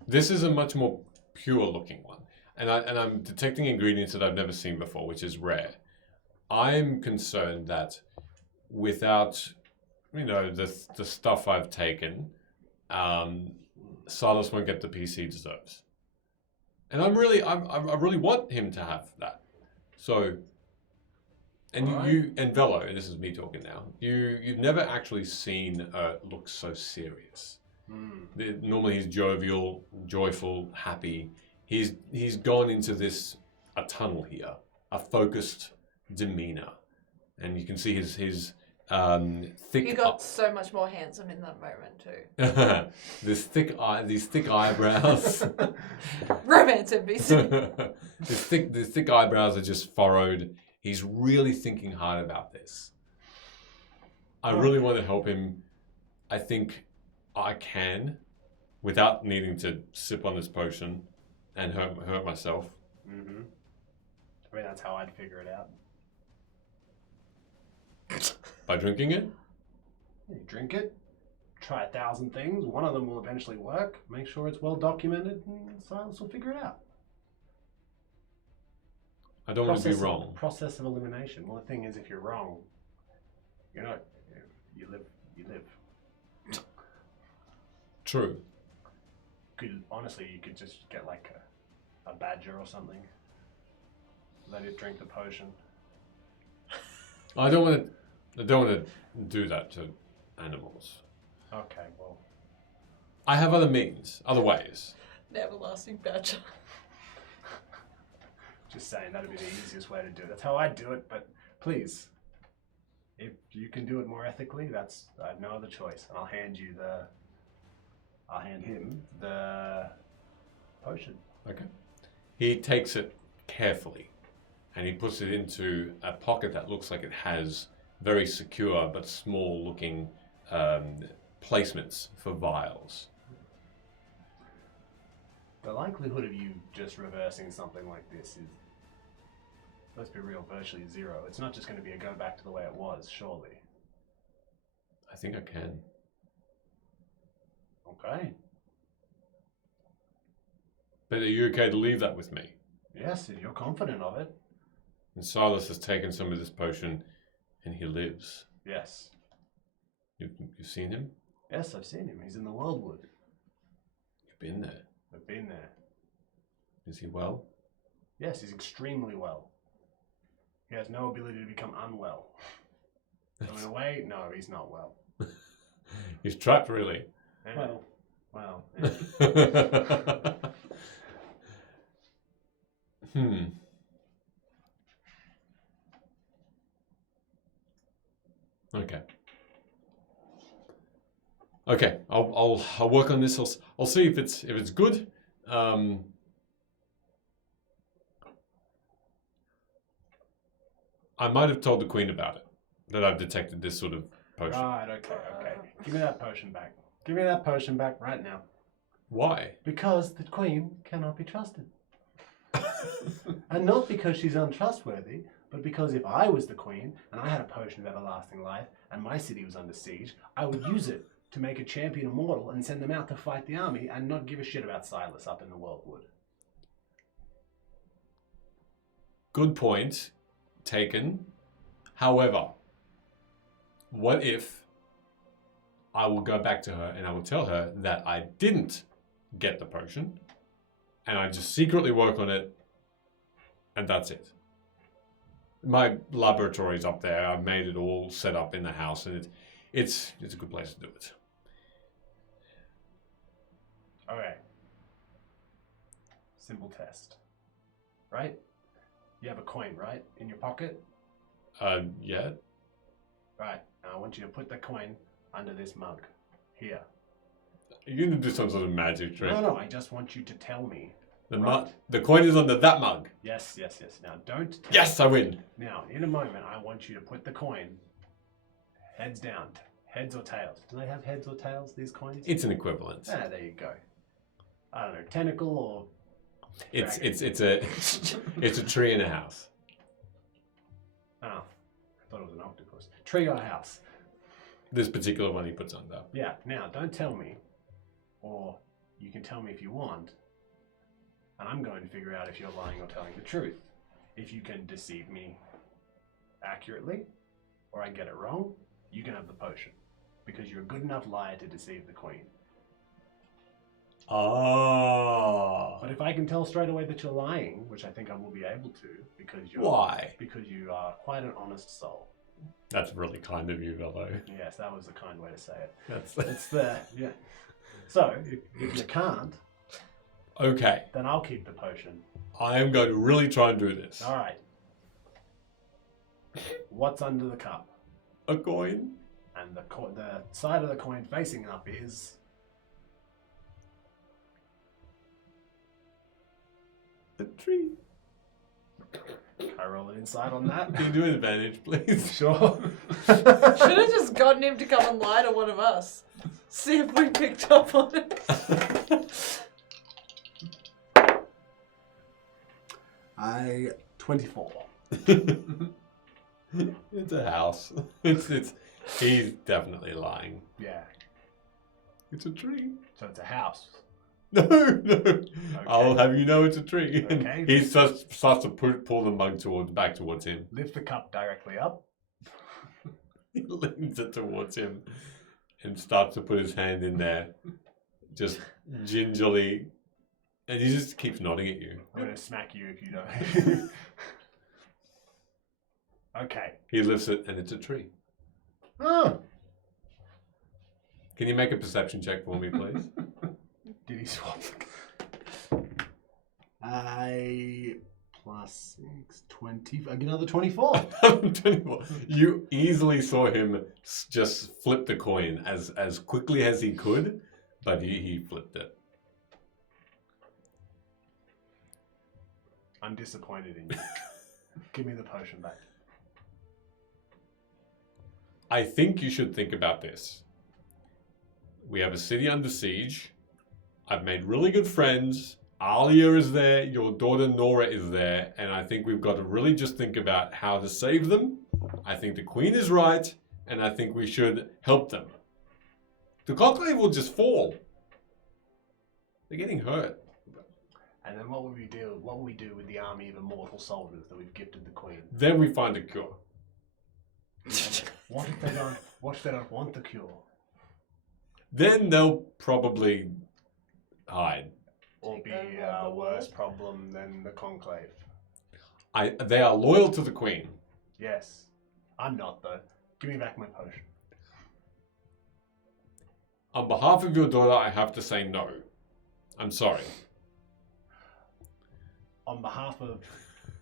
This is a much more pure looking one, and I'm detecting ingredients that I've never seen before, which is rare. I'm concerned that without, the stuff I've taken, Silas won't get the peace he deserves. And I really want him to have that. So, and you and Velo, and this is me talking now. You've never actually seen look so serious. Normally he's jovial, joyful, happy. He's gone into a tunnel here, a focused demeanor, and you can see his thick. He got so much more handsome in that moment too. These thick eyebrows. Romance NBC. These thick eyebrows are just furrowed. He's really thinking hard about this. I really want to help him. I think I can, without needing to sip on this potion and hurt myself. Mm-hmm. I mean, that's how I'd figure it out. By drinking it? You drink it, try 1,000 things, one of them will eventually work, make sure it's well documented, and Silas will figure it out. I don't want to be wrong. Process of elimination. Well, the thing is, if you're wrong, you live. True. Honestly, you could just get like a badger or something. Let it drink the potion. I don't want to do that to animals. Okay, well. I have other means, other ways. An everlasting badger. Just saying, that'd be the easiest way to do it. That's how I do it, but please, if you can do it more ethically, I have no other choice. And I'll hand him the potion. Okay. He takes it carefully and he puts it into a pocket that looks like it has very secure but small looking placements for vials. The likelihood of you just reversing something like this is, let's be real, virtually zero. It's not just going to be a go back to the way it was, surely. I think I can. Okay. But are you okay to leave that with me? Yes, if you're confident of it. And Silas has taken some of this potion and he lives. Yes. You've seen him? Yes, I've seen him. He's in the Worldwood. You've been there? I've been there. Is he well? Yes, he's extremely well. He has no ability to become unwell. So in a way, no, he's not well. He's trapped, really. Yeah. Well. Yeah. Okay. Okay, I'll work on this. I'll see if it's good. I might have told the Queen about it, that I've detected this sort of potion. Right, okay. Give me that potion back. Give me that potion back right now. Why? Because the Queen cannot be trusted. And not because she's untrustworthy, but because if I was the Queen and I had a potion of everlasting life and my city was under siege, I would use it to make a champion immortal and send them out to fight the army and not give a shit about Silas up in the Worldwood. Good point. Taken. However, what if I will go back to her and I will tell her that I didn't get the potion and I just secretly work on it and that's it. My laboratory's up there. I've made it all set up in the house and it's a good place to do it. Okay. Simple test. Right? You have a coin, right? In your pocket? Yeah. Right. Now I want you to put the coin under this mug. Here. Are you going to do some sort of magic trick? No, I just want you to tell me. The coin is under that mug. Yes. Now don't tell Yes, me. I win. Now, in a moment, I want you to put the coin heads down. Heads or tails. Do they have heads or tails, these coins? It's an equivalent. Ah, there you go. I don't know, tentacle or It's dragon. it's a tree in a house. Oh, I thought it was an octopus. Tree or house? This particular one he puts under. Yeah. Now, don't tell me, or you can tell me if you want, and I'm going to figure out if you're lying or telling the truth. If you can deceive me accurately, or I get it wrong, you can have the potion, because you're a good enough liar to deceive the queen. Oh. But if I can tell straight away that you're lying, which I think I will be able to, because you're Why? Because you are quite an honest soul. That's really kind of you, Velo. Yes, that was the kind way to say it. That's It's the yeah. So if you can't, okay. then I'll keep the potion. I am going to really try and do this. All right. What's under the cup? A coin. And the side of the coin facing up is a tree. Can I roll an insight on that? Can you do an advantage, please? Sure. Should have just gotten him to come and lie to one of us. See if we picked up on it. I 24. It's a house. It's he's definitely lying. Yeah. It's a tree. So it's a house. No, no. I'll have you know it's a tree. Okay. He starts to pull the mug back towards him. Lift the cup directly up. He leans it towards him and starts to put his hand in there, just gingerly, and he just keeps nodding at you. I'm gonna smack you if you don't. Okay. He lifts it, and it's a tree. Oh. Can you make a perception check for me, please? Did he swap? I plus 6, 20. I get another 24. 24. You easily saw him just flip the coin as quickly as he could, but he flipped it. I'm disappointed in you. Give me the potion back. I think you should think about this. We have a city under siege. I've made really good friends. Alia is there, your daughter Nora is there, and I think we've got to really just think about how to save them. I think the queen is right, and I think we should help them. The conclave will just fall. They're getting hurt. And then what will we do? What will we do with the army of immortal soldiers that we've gifted the queen? Then we find a cure. What if they don't? What if they don't want the cure? Then they'll probably hide. Or be a worse problem than the conclave. They are loyal to the queen. Yes. I'm not, though. Give me back my potion. On behalf of your daughter, I have to say no. I'm sorry. On behalf of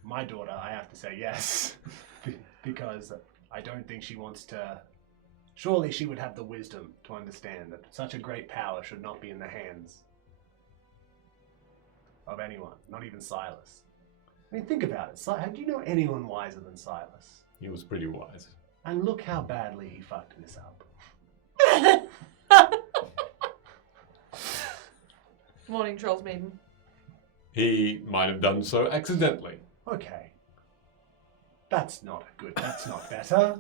my daughter, I have to say yes. Because I don't think she wants to... Surely she would have the wisdom to understand that such a great power should not be in the hands of anyone, not even Silas. I mean, think about it. Do you know anyone wiser than Silas? He was pretty wise. And look how badly he fucked this up. Morning, Trolls Maiden. He might have done so accidentally. Okay. That's not good. That's not better.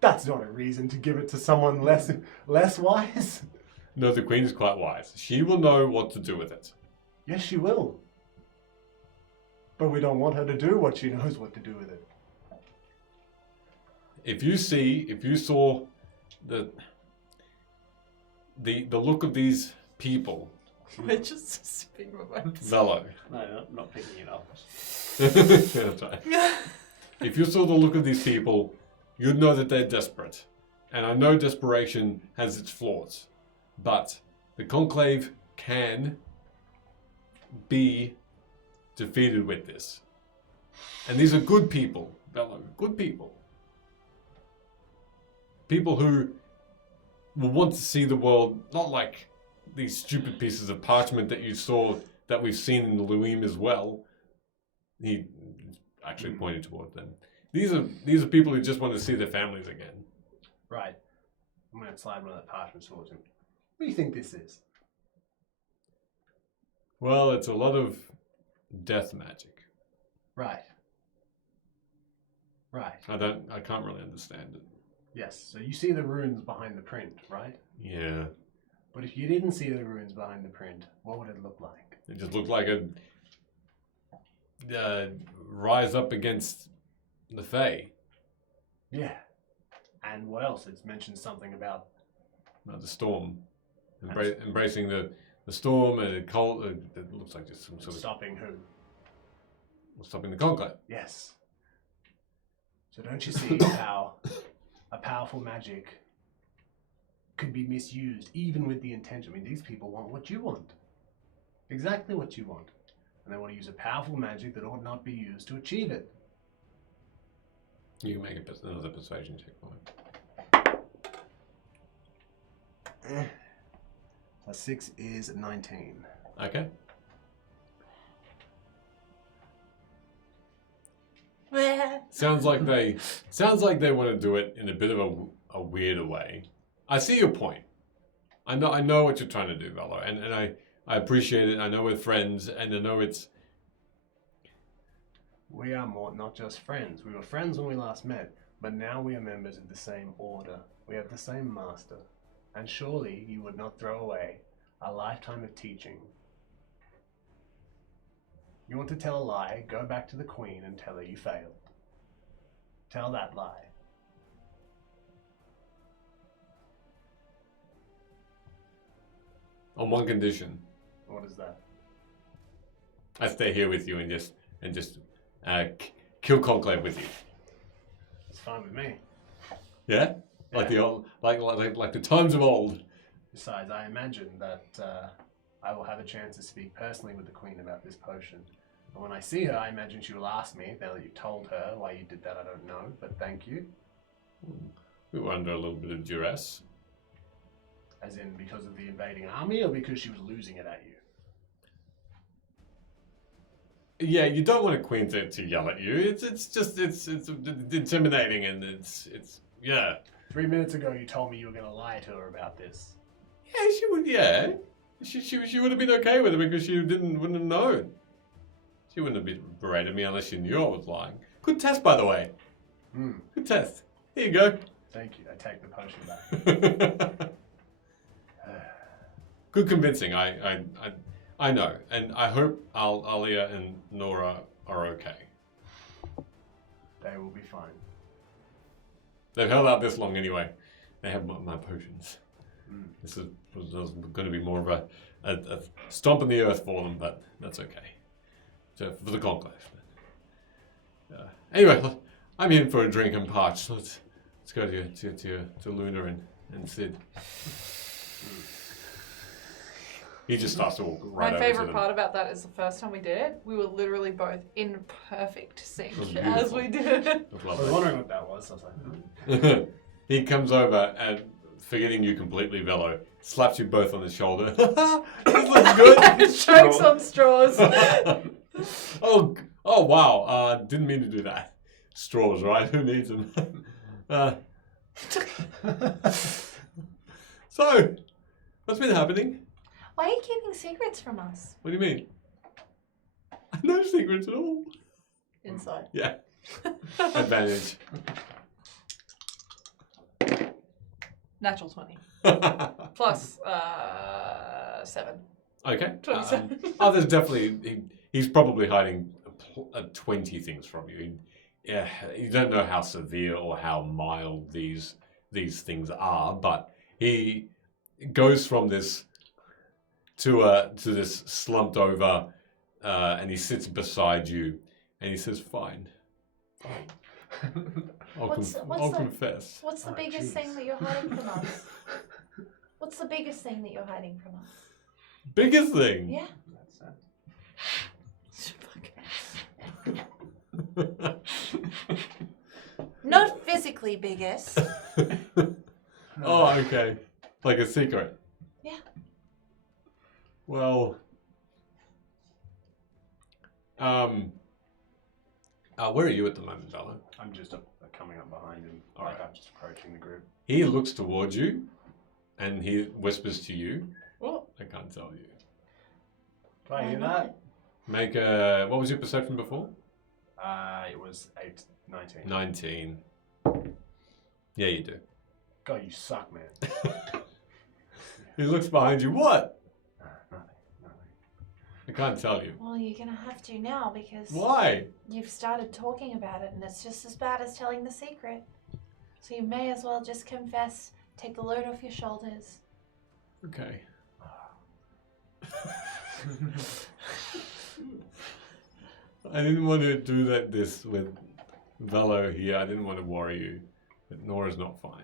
That's not a reason to give it to someone less wise. No, the queen is quite wise. She will know what to do with it. Yes, she will. But we don't want her to do what she knows what to do with it. If you saw the look of these people, We're just sipping remotes. Velo. No, not picking it up. That's right. If you saw the look of these people, you'd know that they're desperate. And I know desperation has its flaws, but the conclave can be defeated with this. And these are good people, Velo, good people. People who will want to see the world, not like these stupid pieces of parchment that you saw that we've seen in the Luim as well. He actually pointed toward them. These are people who just want to see their families again. Right. I'm going to slide one of the parchments towards him. What do you think this is? Well, it's a lot of death magic. Right. Right. I can't really understand it. Yes. So you see the runes behind the print, right? Yeah. But if you didn't see the runes behind the print, what would it look like? It just looked like a rise up against the Fae. Yeah. And what else? It's mentioned something about The storm. Embracing the storm and it looks like just some sort of stopping who? stopping the conclave. Yes. So don't you see how a powerful magic could be misused even with the intention? I mean, these people want what you want. Exactly what you want. And they want to use a powerful magic that ought not be used to achieve it. You can make another persuasion check for me. Plus 6 is 19. Okay. Sounds like they want to do it in a bit of a weirder way. I see your point. I know what you're trying to do, Valo, and I appreciate it. I know we're friends, and I know it's. We are more not just friends. We were friends when we last met, but now we are members of the same order. We have the same master. And surely you would not throw away a lifetime of teaching. You want to tell a lie, go back to the Queen and tell her you failed. Tell that lie. On one condition. What is that? I stay here with you and just kill Conclave with you. It's fine with me. Yeah? Like the old, like the times of old. Besides, I imagine that I will have a chance to speak personally with the Queen about this potion. And when I see her, I imagine she will ask me, now that you've told her why you did that, I don't know, but thank you. We were under a little bit of duress. As in, because of the invading army, or because she was losing it at you? Yeah, you don't want a queen to yell at you. It's just intimidating and it's yeah. 3 minutes ago, you told me you were going to lie to her about this. Yeah, she would. Yeah, she would have been okay with it because she wouldn't have known. She wouldn't have been berated me unless she knew I was lying. Good test, by the way. Good test. Here you go. Thank you. I take the potion back. Good convincing. I know, and I hope Alia and Nora are okay. They will be fine. They've held out this long anyway. They have my potions. This was going to be more of a stomp in the earth for them, but that's okay. So for the conclave. Anyway, I'm in for a drink and parched. Let's go to Luna and Sid. He just starts to walk right over My to favorite them. part about that is the first time we did it, we were literally both in perfect sync It was as we did it. It was I was lovely. wondering what that was. I was like, He comes over and, forgetting you completely, Velo, slaps you both on the shoulder. This looks good. Chokes on straws. Oh wow. Didn't mean to do that. Straws, right? Who needs them? So, what's been happening? Why are you keeping secrets from us? What do you mean? No secrets at all. Inside. Yeah. Advantage. Natural 20. Plus 7. Okay. 27. There's definitely he's probably hiding 20 things from you. Yeah, you don't know how severe or how mild these things are, but he goes from this to this slumped over, and he sits beside you, and he says, "Fine, I'll confess." What's the biggest thing that you're hiding from us? What's the biggest thing that you're hiding from us? Biggest thing. Yeah. Not physically biggest. Oh, okay. Like a secret. Yeah. Well, where are you at the moment, Valo? I'm just coming up behind him. All Like right. I'm just approaching the group. He looks towards you, and he whispers to you. What? I can't tell you. Do I hear Why that? Make a. What was your perception before? It was 19. 19. Yeah, you do. God, you suck, man. He looks behind you. What? Nothing. I can't tell you. Well, you're gonna have to now because Why? you've started talking about it, and it's just as bad as telling the secret. So you may as well just confess, take the load off your shoulders. Okay. I didn't want to do this with Velo here. I didn't want to worry you, but Nora's not fine.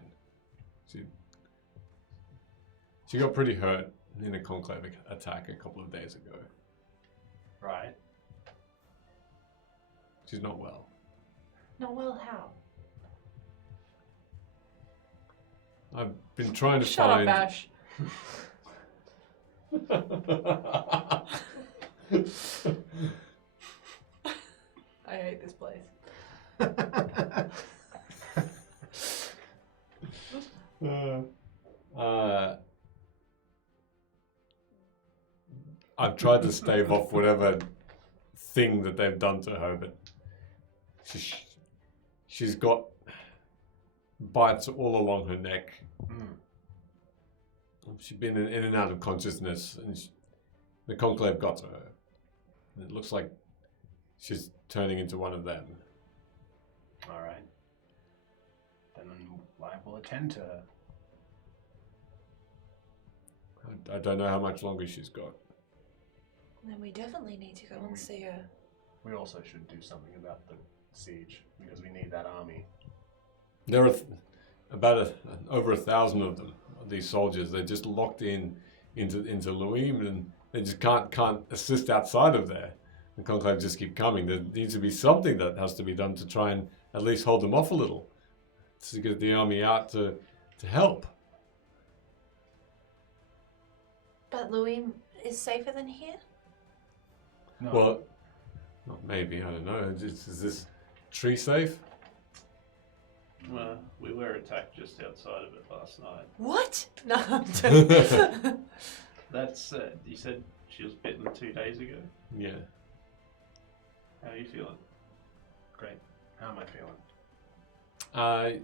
She got pretty hurt in a conclave attack a couple of days ago. Right. She's not well. Not well, how? I've been trying to Shut find. up, Ash. I hate this place. I've tried to stave off whatever thing that they've done to her, but she's got bites all along her neck. She's been in and out of consciousness, and the conclave got to her. And it looks like she's turning into one of them. All right. Then I will attend to her. I don't know how much longer she's got. Then we definitely need to go and see her. We also should do something about the siege because we need that army. There are about over 1,000 of them. These soldiers, they're just locked into Luim, and they just can't assist outside of there. The conclave just keep coming. There needs to be something that has to be done to try and at least hold them off a little, to get the army out to help. But Louis is safer than here? No. Well, maybe, I don't know. Is this tree safe? Well, we were attacked just outside of it last night. What? No, I'm joking. That's, you said she was bitten 2 days ago? Yeah. How are you feeling? Great. How am I feeling?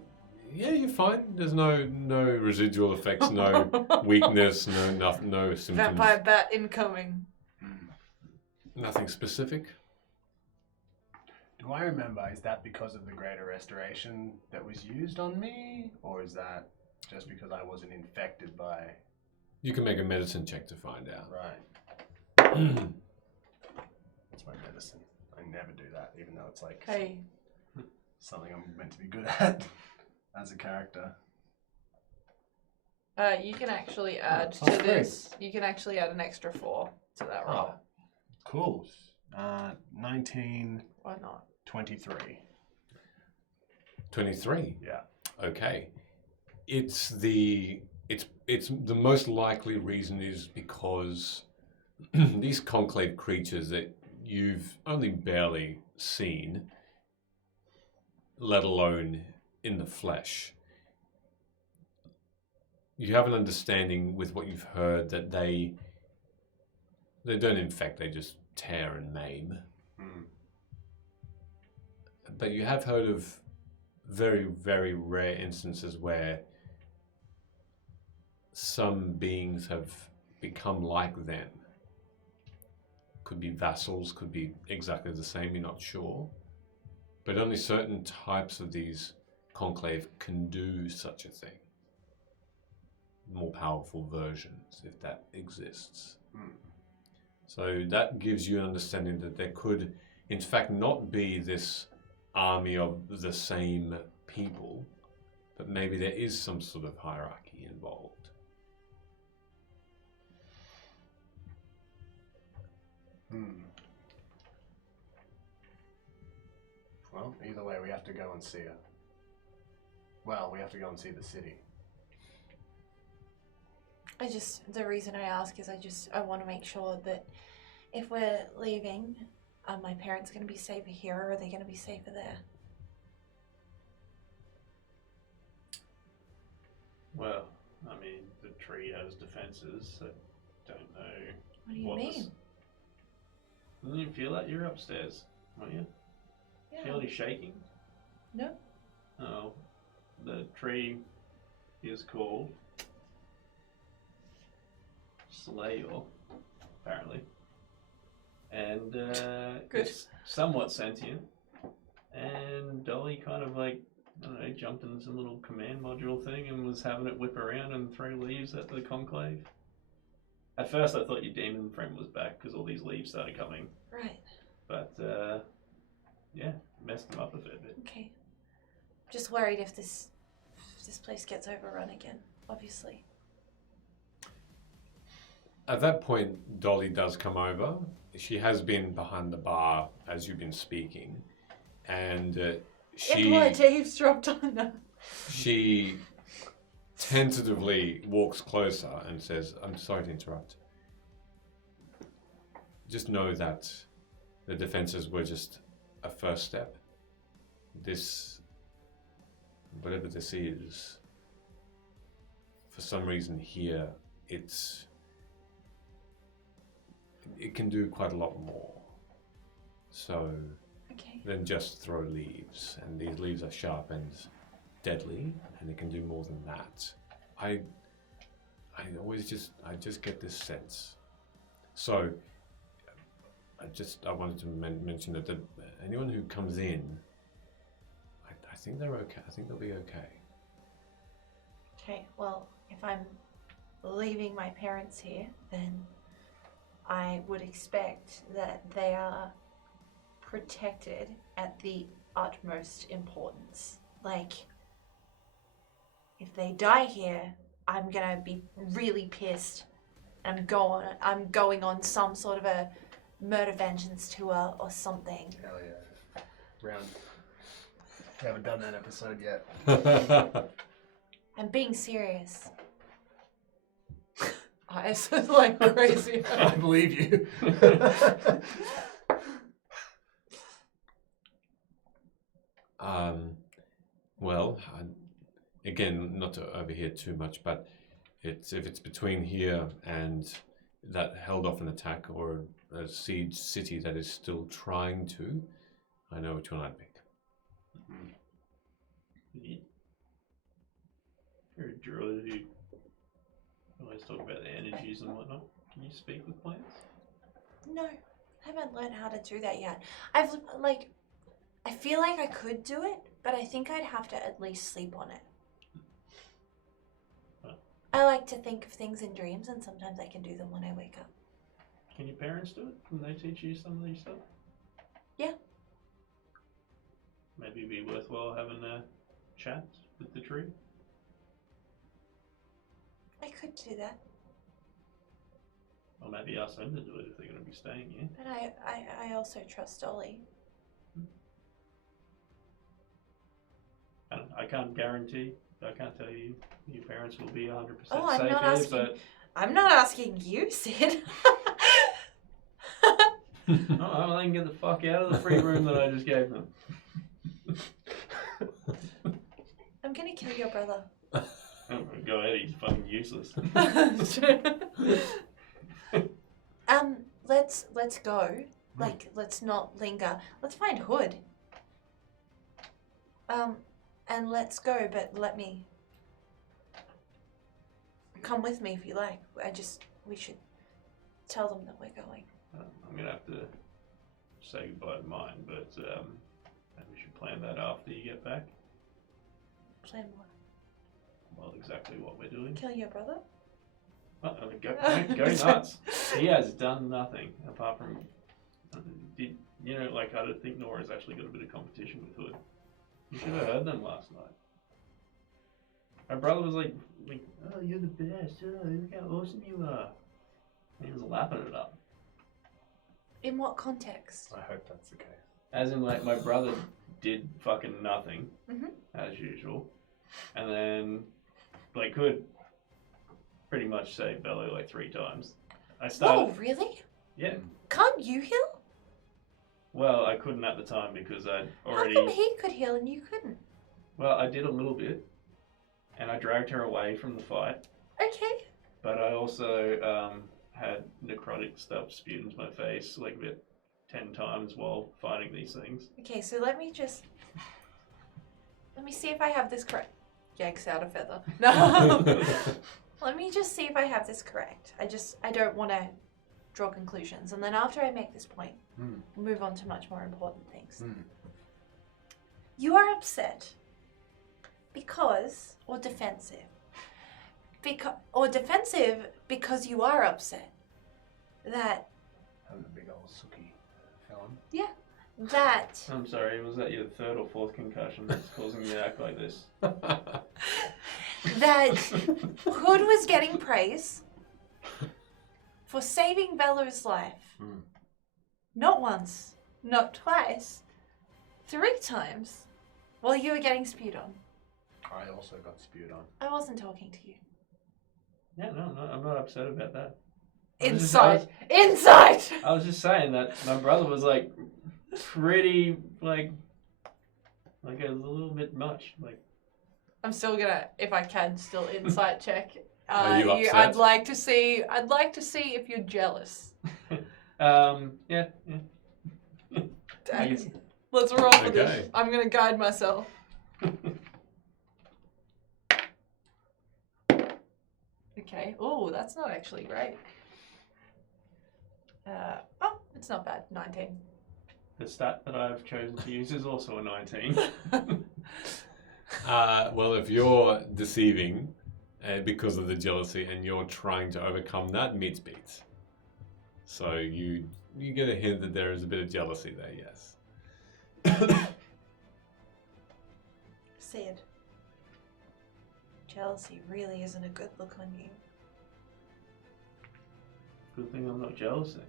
Yeah, you're fine. There's no residual effects, no weakness, no symptoms. Vampire bat incoming. Nothing specific. Do I remember, is that because of the Greater Restoration that was used on me? Or is that just because I wasn't infected by... You can make a medicine check to find out. Right. That's my medicine. I never do that, even though it's like Hey. something I'm meant to be good at as a character. You can actually add Oh, to great. this. You can actually add an extra 4 to that roll. Oh, cool. 19... Why not? 23. 23. Yeah. Okay. It's the most likely reason is because these conclave creatures that you've only barely seen, let alone in the flesh, you have an understanding with what you've heard that they don't infect, they just tear and maim. But you have heard of very, very rare instances where some beings have become like them. Could be vassals, could be exactly the same, you're not sure. But only certain types of these conclave can do such a thing. More powerful versions, if that exists. So that gives you an understanding that there could, in fact, not be this army of the same people, but maybe there is some sort of hierarchy involved. Well, either way, we have to go and see her. Well, we have to go and see the city. The reason I ask is I want to make sure that if we're leaving, are my parents going to be safer here or are they going to be safer there? Well, I mean, the tree has defenses. I don't know. What do you mean? Didn't you feel that? You're upstairs, weren't you? Feel any shaking? No. Oh, the tree is called Slayor, apparently. And it's somewhat sentient. And Dolly kind of like, I don't know, jumped in some little command module thing and was having it whip around and throw leaves at the conclave. At first I thought your demon friend was back because all these leaves started coming. Right. But, yeah, messed them up a fair bit. Okay. Just worried if this place gets overrun again, obviously. At that point, Dolly does come over. She has been behind the bar as you've been speaking, and Dave's dropped on her. she tentatively walks closer and says, "I'm sorry to interrupt. Just know that the defenses were just a first step. This, whatever this is, for some reason here, it can do quite a lot more. So, than just throw leaves. And these leaves are sharp and deadly, and it can do more than that. I just get this sense. So, I wanted to mention that anyone who comes in, I think they're okay. I think they'll be okay. Okay, well, if I'm leaving my parents here, then I would expect that they are protected at the utmost importance. Like, if they die here, I'm gonna be really pissed. I'm going on some sort of a murder vengeance tour or something. Hell yeah. Round. We haven't done that episode yet. I'm being serious. Eyes are like crazy. I believe you. Well, again, not to overhear too much, but if it's between here and that held off an attack or a siege city that is still trying to, I know which one I'd pick. You're a druid who always talk about the energies and whatnot. Can you speak with plants? No, I haven't learned how to do that yet. I feel like I could do it, but I think I'd have to at least sleep on it. Huh. I like to think of things in dreams, and sometimes I can do them when I wake up. Can your parents do it? Can they teach you some of these stuff? Yeah. Maybe it'd be worthwhile having a chat with the tree. I could do that, Or maybe ask them to do it if they're going to be staying here. but I also trust Dolly. I can't guarantee. I can't tell you your parents will be 100% Oh, I'm safe not here, asking. but I'm not asking you, Sid. well, they can get the fuck out of the free room that I just gave them. I'm gonna kill your brother. Oh, go ahead, he's fucking useless. Let's go. Like, let's not linger. Let's find Hood. And let's go, but let me come with me if you like. We should tell them that we're going. I'm gonna have to say goodbye to mine, but maybe we should plan that after you get back. Plan what? Well, exactly what we're doing. Kill your brother? I mean, go nuts. He has done nothing apart from I don't think Nora's actually got a bit of competition with Hood. You should have heard them last night. My brother was like, oh, you're the best. Oh, look how awesome you are. And he was lapping it up. In what context? I hope that's the case. As in, like, my brother did fucking nothing, Mhm. as usual. And then, like, could pretty much say Bello like 3 times. I started. Whoa, really? Yeah. Can't you heal? Well, I couldn't at the time because I'd already. How come he could heal and you couldn't? Well, I did a little bit, and I dragged her away from the fight. Okay. But I also had necrotic stuff spewed into my face, like a bit 10 times while fighting these things. Okay, so let me see if I have this correct. Yanks out a feather. No. Let me just see if I have this correct. I don't want to draw conclusions. And then after I make this point, we'll move on to much more important things. You are upset because, or defensive. Because you are upset that, Having a big old sookie felon. that I'm sorry, was that your third or fourth concussion that's causing you to act like this? that Hood was getting praise for saving Bella's life. Not once, not twice, 3 times while you were getting spewed on. I also got spewed on. I wasn't talking to you. Yeah, no, I'm not upset about that. Insight. I was just saying that my brother was like pretty like a little bit much. Like I'm still gonna, if I can, still insight check. Are you upset? I'd like to see if you're jealous. Yeah. Dang. Let's roll for this. Okay. I'm gonna guide myself. Okay. Oh, that's not actually great. It's not bad. 19. The stat that I've chosen to use is also a 19. Well, if you're deceiving because of the jealousy and you're trying to overcome that, meets beats. So you get a hint that there is a bit of jealousy there, yes. Sid, jealousy really isn't a good look on you. Good thing I'm not jealous then.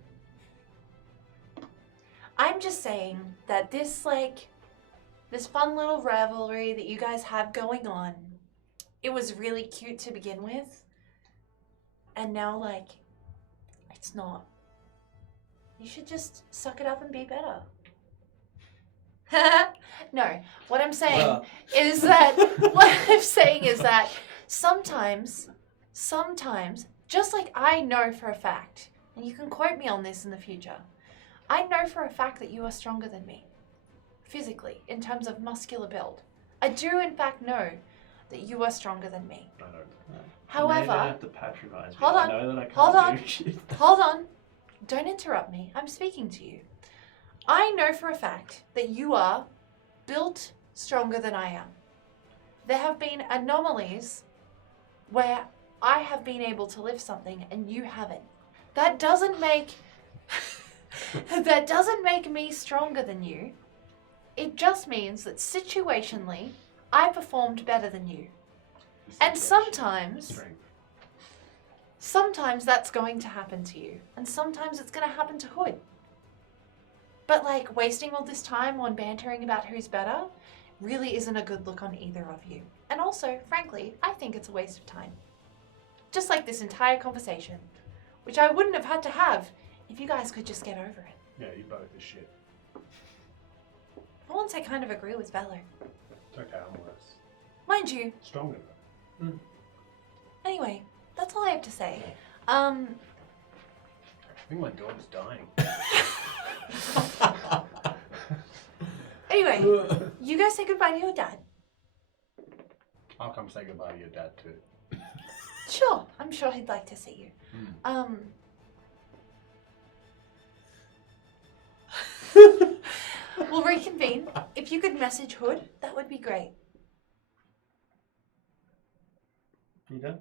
I'm just saying that this fun little rivalry that you guys have going on, it was really cute to begin with. And now, it's not. You should just suck it up and be better. No, what I'm saying is that sometimes, just like I know for a fact, and you can quote me on this in the future, I know for a fact that you are stronger than me, physically, in terms of muscular build. I do in fact know that you are stronger than me. I don't know. However, you don't have to patronize me. hold on, I know that I can't hold on, do shit. hold on. Don't interrupt me. I'm speaking to you. I know for a fact that you are built stronger than I am. There have been anomalies where I have been able to lift something and you haven't. That doesn't make me stronger than you. It just means that situationally, I performed better than you. And sometimes that's going to happen to you. And sometimes it's going to happen to Hood. But wasting all this time on bantering about who's better really isn't a good look on either of you. And also, frankly, I think it's a waste of time. Just like this entire conversation, which I wouldn't have had to have if you guys could just get over it. Yeah, you both are shit. For once, I kind of agree with Valor. It's okay, I'm worse. Mind you. Stronger though. Anyway, that's all I have to say. I think my dog's dying. Anyway, you guys say goodbye to your dad. I'll come say goodbye to your dad too. Sure, I'm sure he'd like to see you. We'll reconvene. If you could message Hood, that would be great. You done?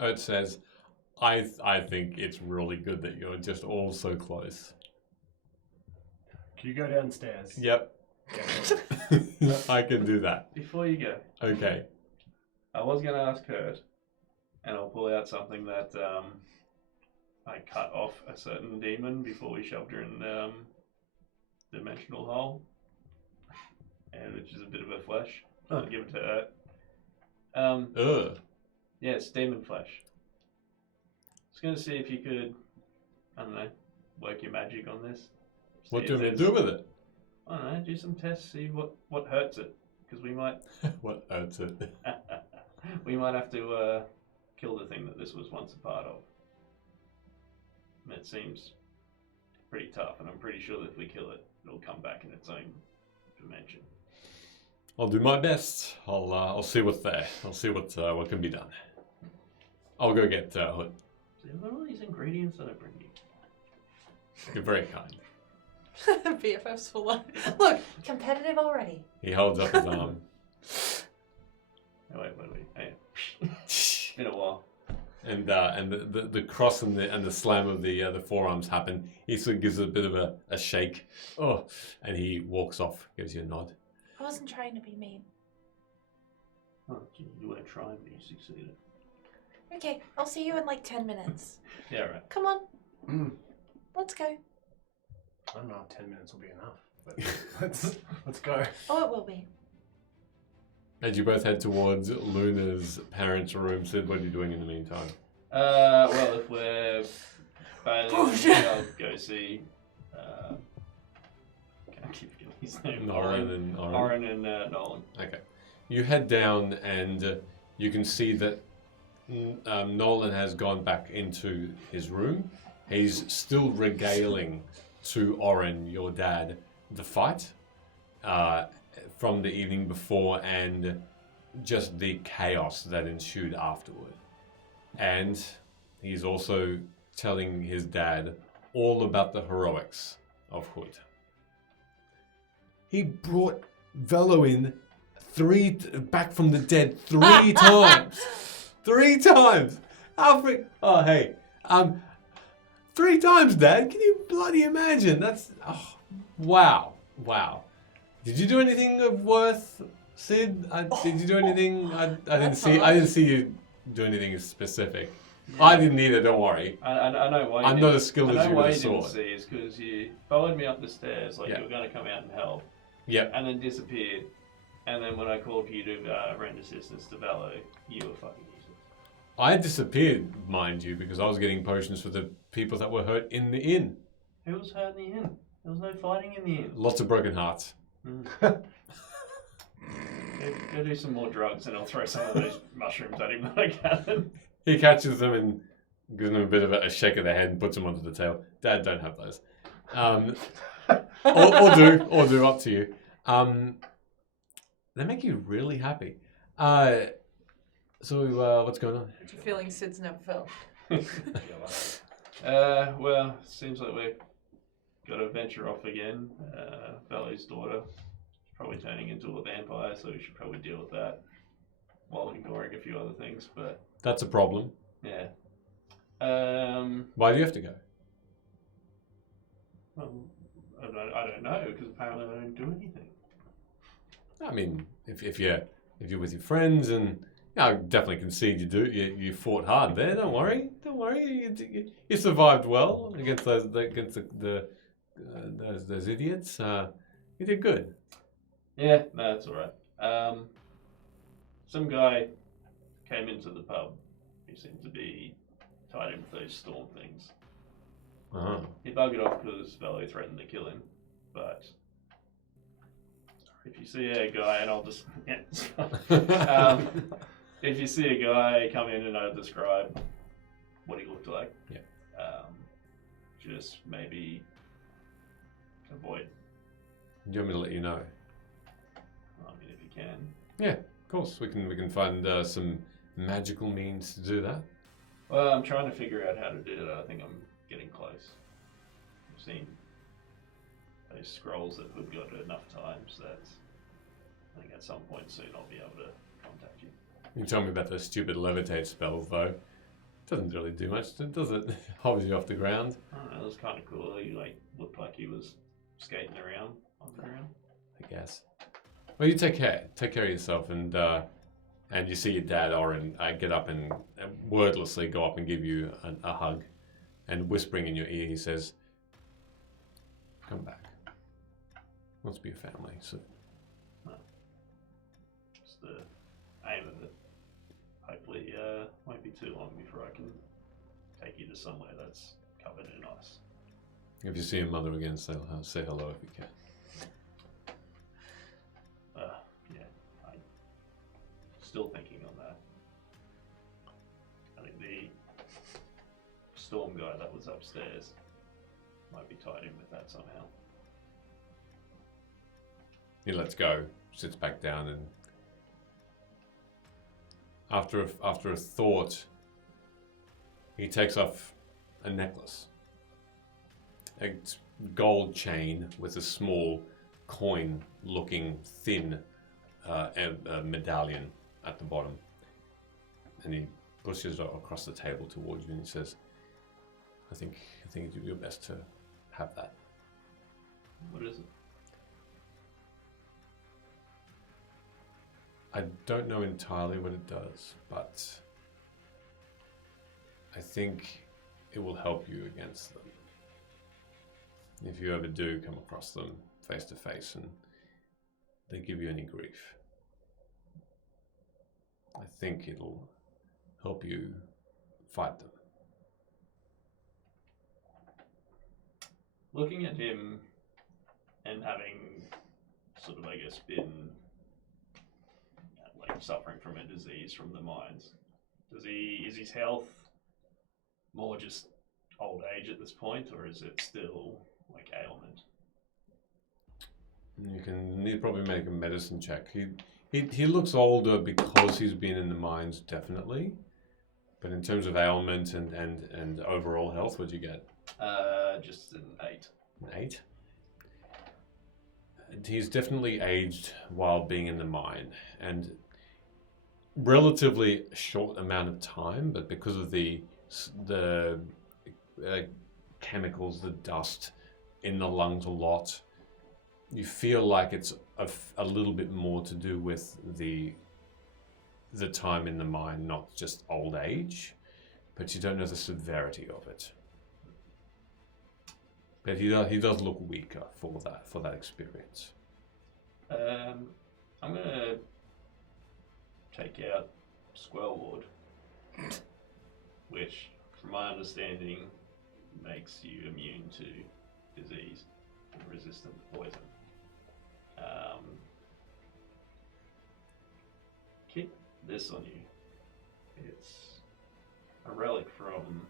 It says, I think it's really good that you're just all so close. Can you go downstairs? Yep. I can do that. Before you go, Okay. I was going to ask Kurt, and I'll pull out something that I cut off a certain demon before we shoved her in the dimensional hole, and which is a bit of her flesh. I'll give it to her. Ugh. Yeah, it's demon flesh. Just going to see if you could, I don't know, work your magic on this. What See do if you want me to there's- do with it? I don't know, do some tests, see what hurts it, because we might What hurts it? we might have to kill the thing that this was once a part of. it seems pretty tough, and I'm pretty sure that if we kill it, it'll come back in its own dimension. I'll do my best. I'll see what's there. I'll see what can be done. I'll go get Hood. So there are all these ingredients that I bring you. You're very kind. BFFs for life. Look, competitive already. He holds up his arm. Oh, wait. Hey. It's been a while. And the cross and the slam of the forearms happen. He sort of gives it a bit of a shake. Oh, and he walks off. Gives you a nod. I wasn't trying to be mean. Oh, you weren't trying, but you succeeded. Okay, I'll see you in like 10 minutes. Yeah, right. Come on. Let's go. I don't know if 10 minutes will be enough, but let's go. Oh, it will be. As you both head towards Luna's parents' room, Sid, what are you doing in the meantime? Well, if we're failing, I'll go see. Can't keep getting his name. Oren and Nolan. Okay. You head down, and you can see that Nolan has gone back into his room. He's still regaling to Oren, your dad, the fight from the evening before and just the chaos that ensued afterward. And he's also telling his dad all about the heroics of Hood. He brought Velo in back from the dead 3 times. 3 times. Alfred. Oh, hey. 3 times, Dad. Can you bloody imagine? That's wow. Did you do anything of worth, Sid? Did you do anything? I didn't see you do anything specific. Yeah. I didn't either. Don't worry. I know why. I'm not as skilled as you with a sword. I know why you didn't see is because you followed me up the stairs like you were going to come out and help. Yep. And then disappeared. And then when I called for you to render assistance to Velo, you were fucking useless. I disappeared, mind you, because I was getting potions for the people that were hurt in the inn. Who was hurt in the inn? There was no fighting in the inn. Lots of broken hearts. Go do some more drugs and I'll throw some of those mushrooms at him that I gathered. He catches them and gives them a bit of a shake of the head and puts them onto the tail. Dad, don't have those. Or do, up to you. They make you really happy. So what's going on? Feeling Sid's never felt. Well, seems like we've got to venture off again. Velo's daughter is probably turning into a vampire, so we should probably deal with that while ignoring a few other things. But that's a problem. Yeah. Why do you have to go? Well, I don't know, because apparently I don't do anything. I mean, if you're with your friends, and I definitely concede you fought hard there. Don't worry. You survived well against those idiots. You did good. Yeah, no, that's all right. Some guy came into the pub who seemed to be tied in with those storm things. Uh-huh. He buggered off because Velo threatened to kill him, but if you see a guy, and I'll just if you see a guy come in and I'll describe what he looked like, just maybe avoid. Do you want me to let you know? I mean, if you can. Yeah, of course. We can find some magical means to do that. Well, I'm trying to figure out how to do that. I think I'm getting close. I've seen those scrolls that we've got enough times that I think at some point soon I'll be able to contact you. You can tell me about those stupid levitate spells, though. Doesn't really do much, does it? Hovers you off the ground. I don't know, it was kind of cool. He looked like he was skating around on the ground. I guess. Well, you take care. Take care of yourself, and you see your dad, Oren, get up and wordlessly go up and give you a hug, and whispering in your ear, he says, "Come back. Let's be a family soon." Just the aim of it. Hopefully, won't be too long before I can take you to somewhere that's covered in ice. If you see your mother again, say hello if you can. Yeah, I'm still thinking on that. I think the storm guy that was upstairs. Might be tied in with that somehow. He lets go, sits back down, and after a thought, he takes off a necklace, a gold chain with a small coin-looking thin medallion at the bottom, and he pushes it across the table towards you, and he says, "I think you do your best to have that." What is it? I don't know entirely what it does, but I think it will help you against them. If you ever do come across them face to face and they give you any grief, I think it'll help you fight them. Looking at him and having sort of, I guess, been like suffering from a disease from the mines, is his health more just old age at this point, or is it still like ailment? You can need probably make a medicine check. He looks older because he's been in the mines, definitely. But in terms of ailment and overall health, what'd you get? Just an 8. An 8? He's definitely aged while being in the mine, and relatively short amount of time, but because of the chemicals, the dust in the lungs a lot, you feel like it's a little bit more to do with the time in the mine, not just old age, but you don't know the severity of it. But he does look weaker for that experience. I'm gonna take out Squirrel Lord, which, from my understanding, makes you immune to disease and resistant to poison. Keep this on you. It's a relic from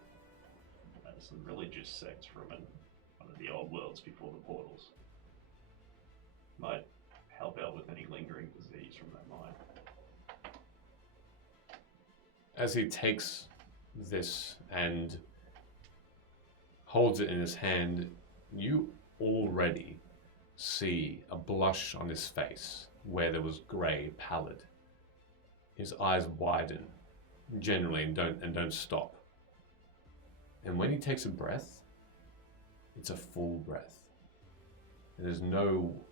some religious sects from one of the old worlds before the portals. Might help out with any lingering disease from that mine. As he takes this and holds it in his hand, you already see a blush on his face where there was grey, pallid. His eyes widen generally and don't stop. And when he takes a breath, it's a full breath. There's no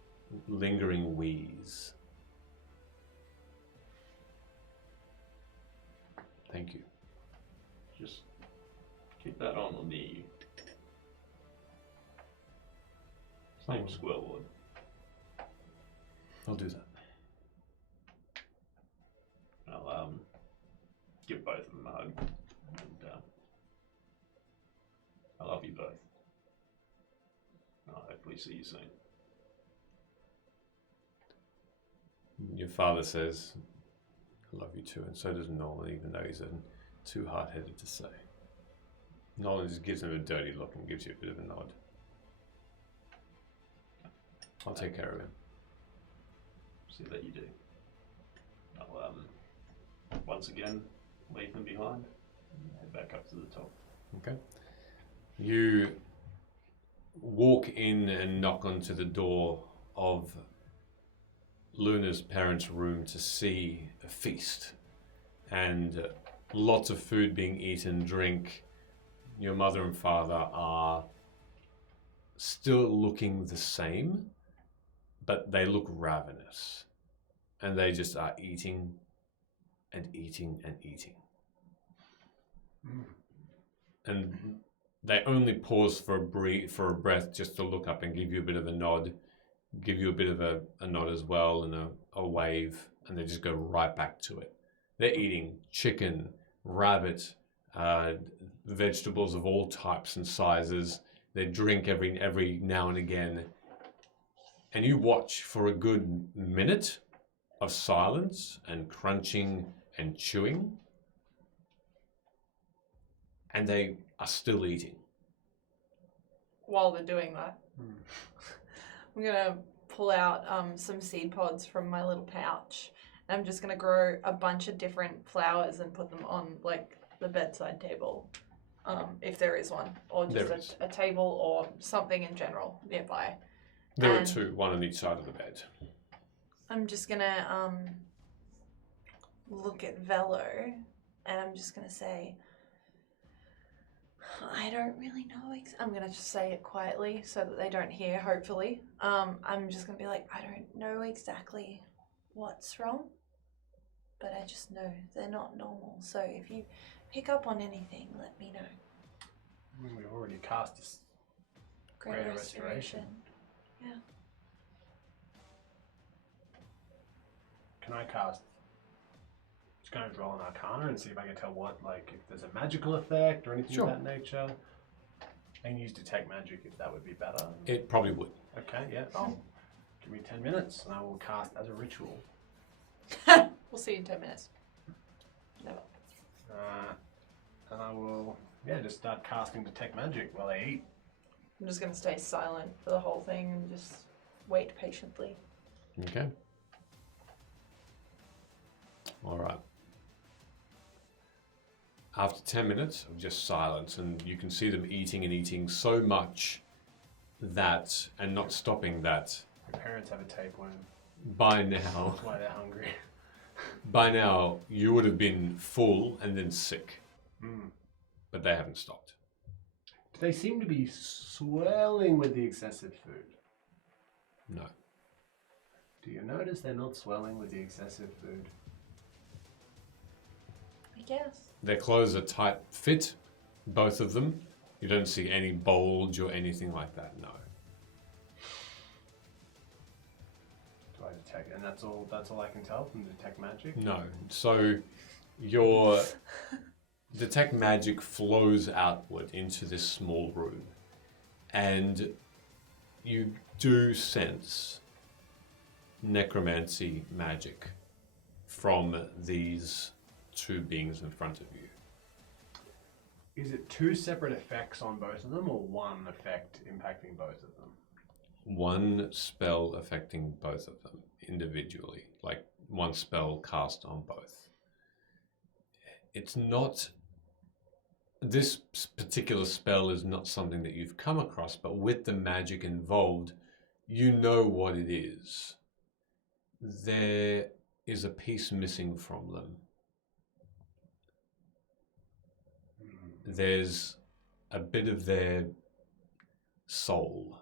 lingering wheeze. Thank you. Just keep that on the same Squirrel Lord. I'll do that. I'll give both of them a hug, and I love you both. I'll hopefully see you soon. Your father says, "I love you too," and so does Nolan, even though he's too hard-headed to say. Nolan just gives him a dirty look and gives you a bit of a nod. I'll take care of him. See that you do. I'll once again leave them behind and head back up to the top. Okay. You walk in and knock onto the door of Luna's parents' room to see a feast and lots of food being eaten, drink. Your mother and father are still looking the same, but they look ravenous. And they just are eating and eating and eating. And they only pause for a breath just to look up and give you a bit of a nod, give you a bit of a nod as well, and a wave, and they just go right back to it. They're eating chicken, rabbit, vegetables of all types and sizes. They drink every now and again. And you watch for a good minute of silence and crunching and chewing. And they are still eating. While they're doing that, I'm gonna pull out some seed pods from my little pouch, and I'm just gonna grow a bunch of different flowers and put them on like the bedside table, if there is one, or just a table or something in general nearby. There are And 2, one on each side of the bed. I'm just gonna look at Velo, and I'm just gonna say, I don't really know. I'm gonna just say it quietly so that they don't hear. Hopefully, I'm just gonna be like, I don't know exactly what's wrong, but I just know they're not normal. So if you pick up on anything, let me know. I mean, we've already cast this Greater Restoration. Yeah. Can I cast? Just going to roll an Arcana and see if I can tell what, like, if there's a magical effect or anything Sure. of that nature. I can use Detect Magic if that would be better. It probably would. Okay, yeah. Oh, give me 10 minutes and I will cast as a ritual. We'll see you in 10 minutes. Never. And I will, just start casting Detect Magic while I eat. I'm just gonna stay silent for the whole thing and just wait patiently. Okay. All right. After 10 minutes of just silence, and you can see them eating and eating so much that, and not stopping that, Your parents have a tapeworm. by now, That's why they're hungry. by now you would have been full and then sick, Mm. but they haven't stopped. Do they seem to be swelling with the excessive food? No. Do you notice they're not swelling with the excessive food? I guess. Their clothes are tight fit, both of them. You don't see any bulge or anything like that, no. Do I detect? And that's all I can tell from Detect Magic? No. So your Detect Magic flows outward into this small room, and you do sense necromancy magic from these 2 beings in front of you. Is it 2 separate effects on both of them, or one effect impacting both of them? One spell affecting both of them individually, like one spell cast on both. It's not, this particular spell is not something that you've come across, but with the magic involved, you know what it is. There is a piece missing from them. There's a bit of their soul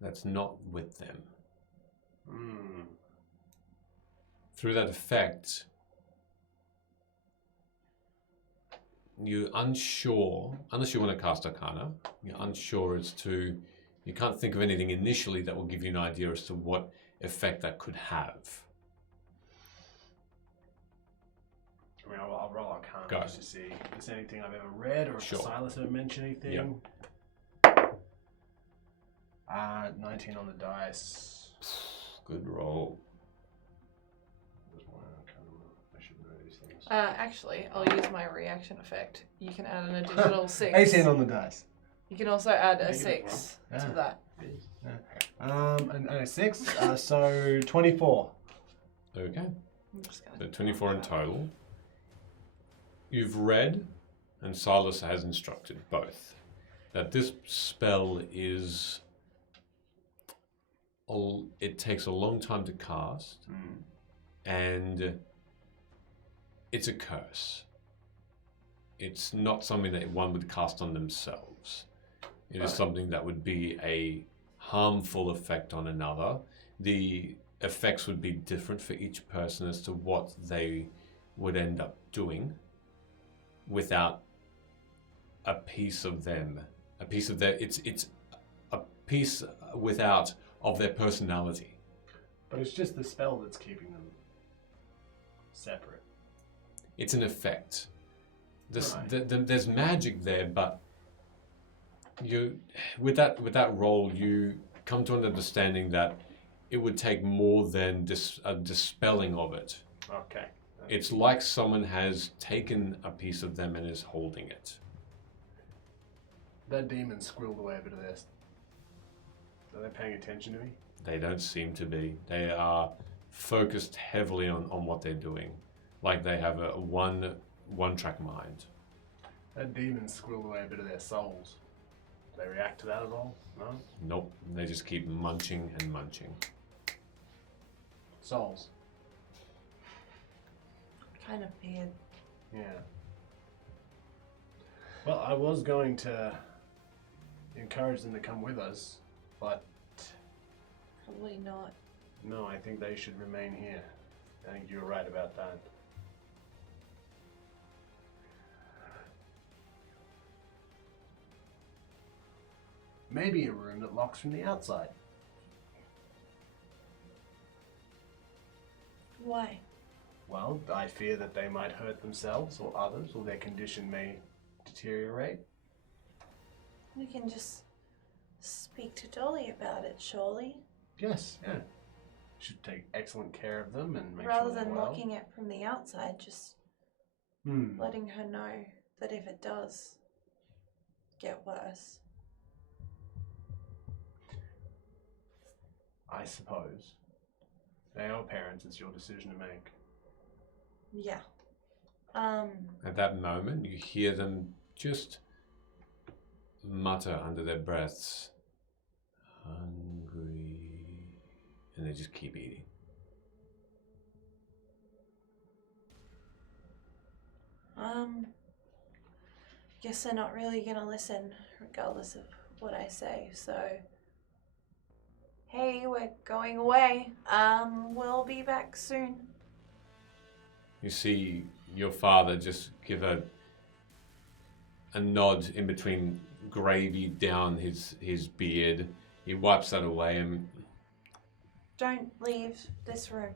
that's not with them. Through that effect, you're unsure, unless you want to cast Arcana, you're unsure as to, you can't think of anything initially that will give you an idea as to what effect that could have. I mean, I'll roll Arcana Go. just to see if there's anything I've ever read, or if Sure. Silas ever mentioned anything. Yep. 19 on the dice. Good roll. I should know these things. Actually, I'll use my reaction effect. You can add an additional 6. 18 on the dice. You can also add a Negative 6 one. to Yeah. that. And a 6, so 24. Okay. I'm just gonna So 24 in total. You've read, and Silas has instructed both, that this spell is, it takes a long time to cast, and it's a curse. It's not something that one would cast on themselves. It is something that would be a harmful effect on another. The effects would be different for each person as to what they would end up doing without a piece of them, a piece of their, it's a piece without of their personality. But it's just the spell that's keeping them separate. It's an effect. This, Right. there's magic there, but you, with that role, you come to an understanding that it would take more than a dispelling of it. Okay. It's like someone has taken a piece of them and is holding it. That demon squirreled away a bit of this. Are they paying attention to me? They don't seem to be. They are focused heavily on what they're doing. Like they have a one-track mind. That demon squirreled away a bit of their souls. Do they react to that at all? No? Nope. They just keep munching and munching. Souls. Kind of weird. Yeah. Well, I was going to encourage them to come with us, but Probably not. no, I think they should remain here. I think you're right about that. Maybe a room that locks from the outside. Why? Well, I fear that they might hurt themselves or others, or their condition may deteriorate. We can just speak to Dolly about it, surely. Yes, yeah. Should take excellent care of them and make Rather sure they're than well. locking it from the outside, just letting her know that if it does get worse. I suppose. They are parents, it's your decision to make. Yeah. At that moment, you hear them just mutter under their breaths, hungry, and they just keep eating. Guess they're not really gonna listen, regardless of what I say, so. Hey, we're going away. We'll be back soon. You see your father just give a nod in between gravy down his beard. He wipes that away and Don't leave this room.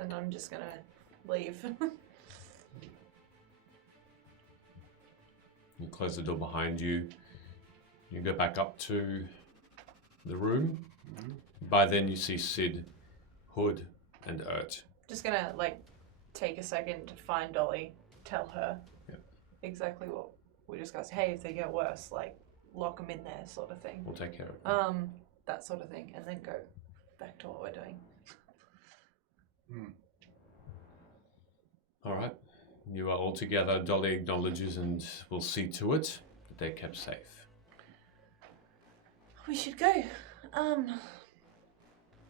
And I'm just gonna leave. you close the door behind you. You go back up to the room. By then you see Sid, Hood, and Urt. Just gonna take a second to find Dolly, tell her exactly what we discussed. Hey, if they get worse, lock them in there, sort of thing. We'll take care of it. That sort of thing, and then go back to what we're doing. All right. You are all together. Dolly acknowledges and will see to it that they're kept safe. We should go.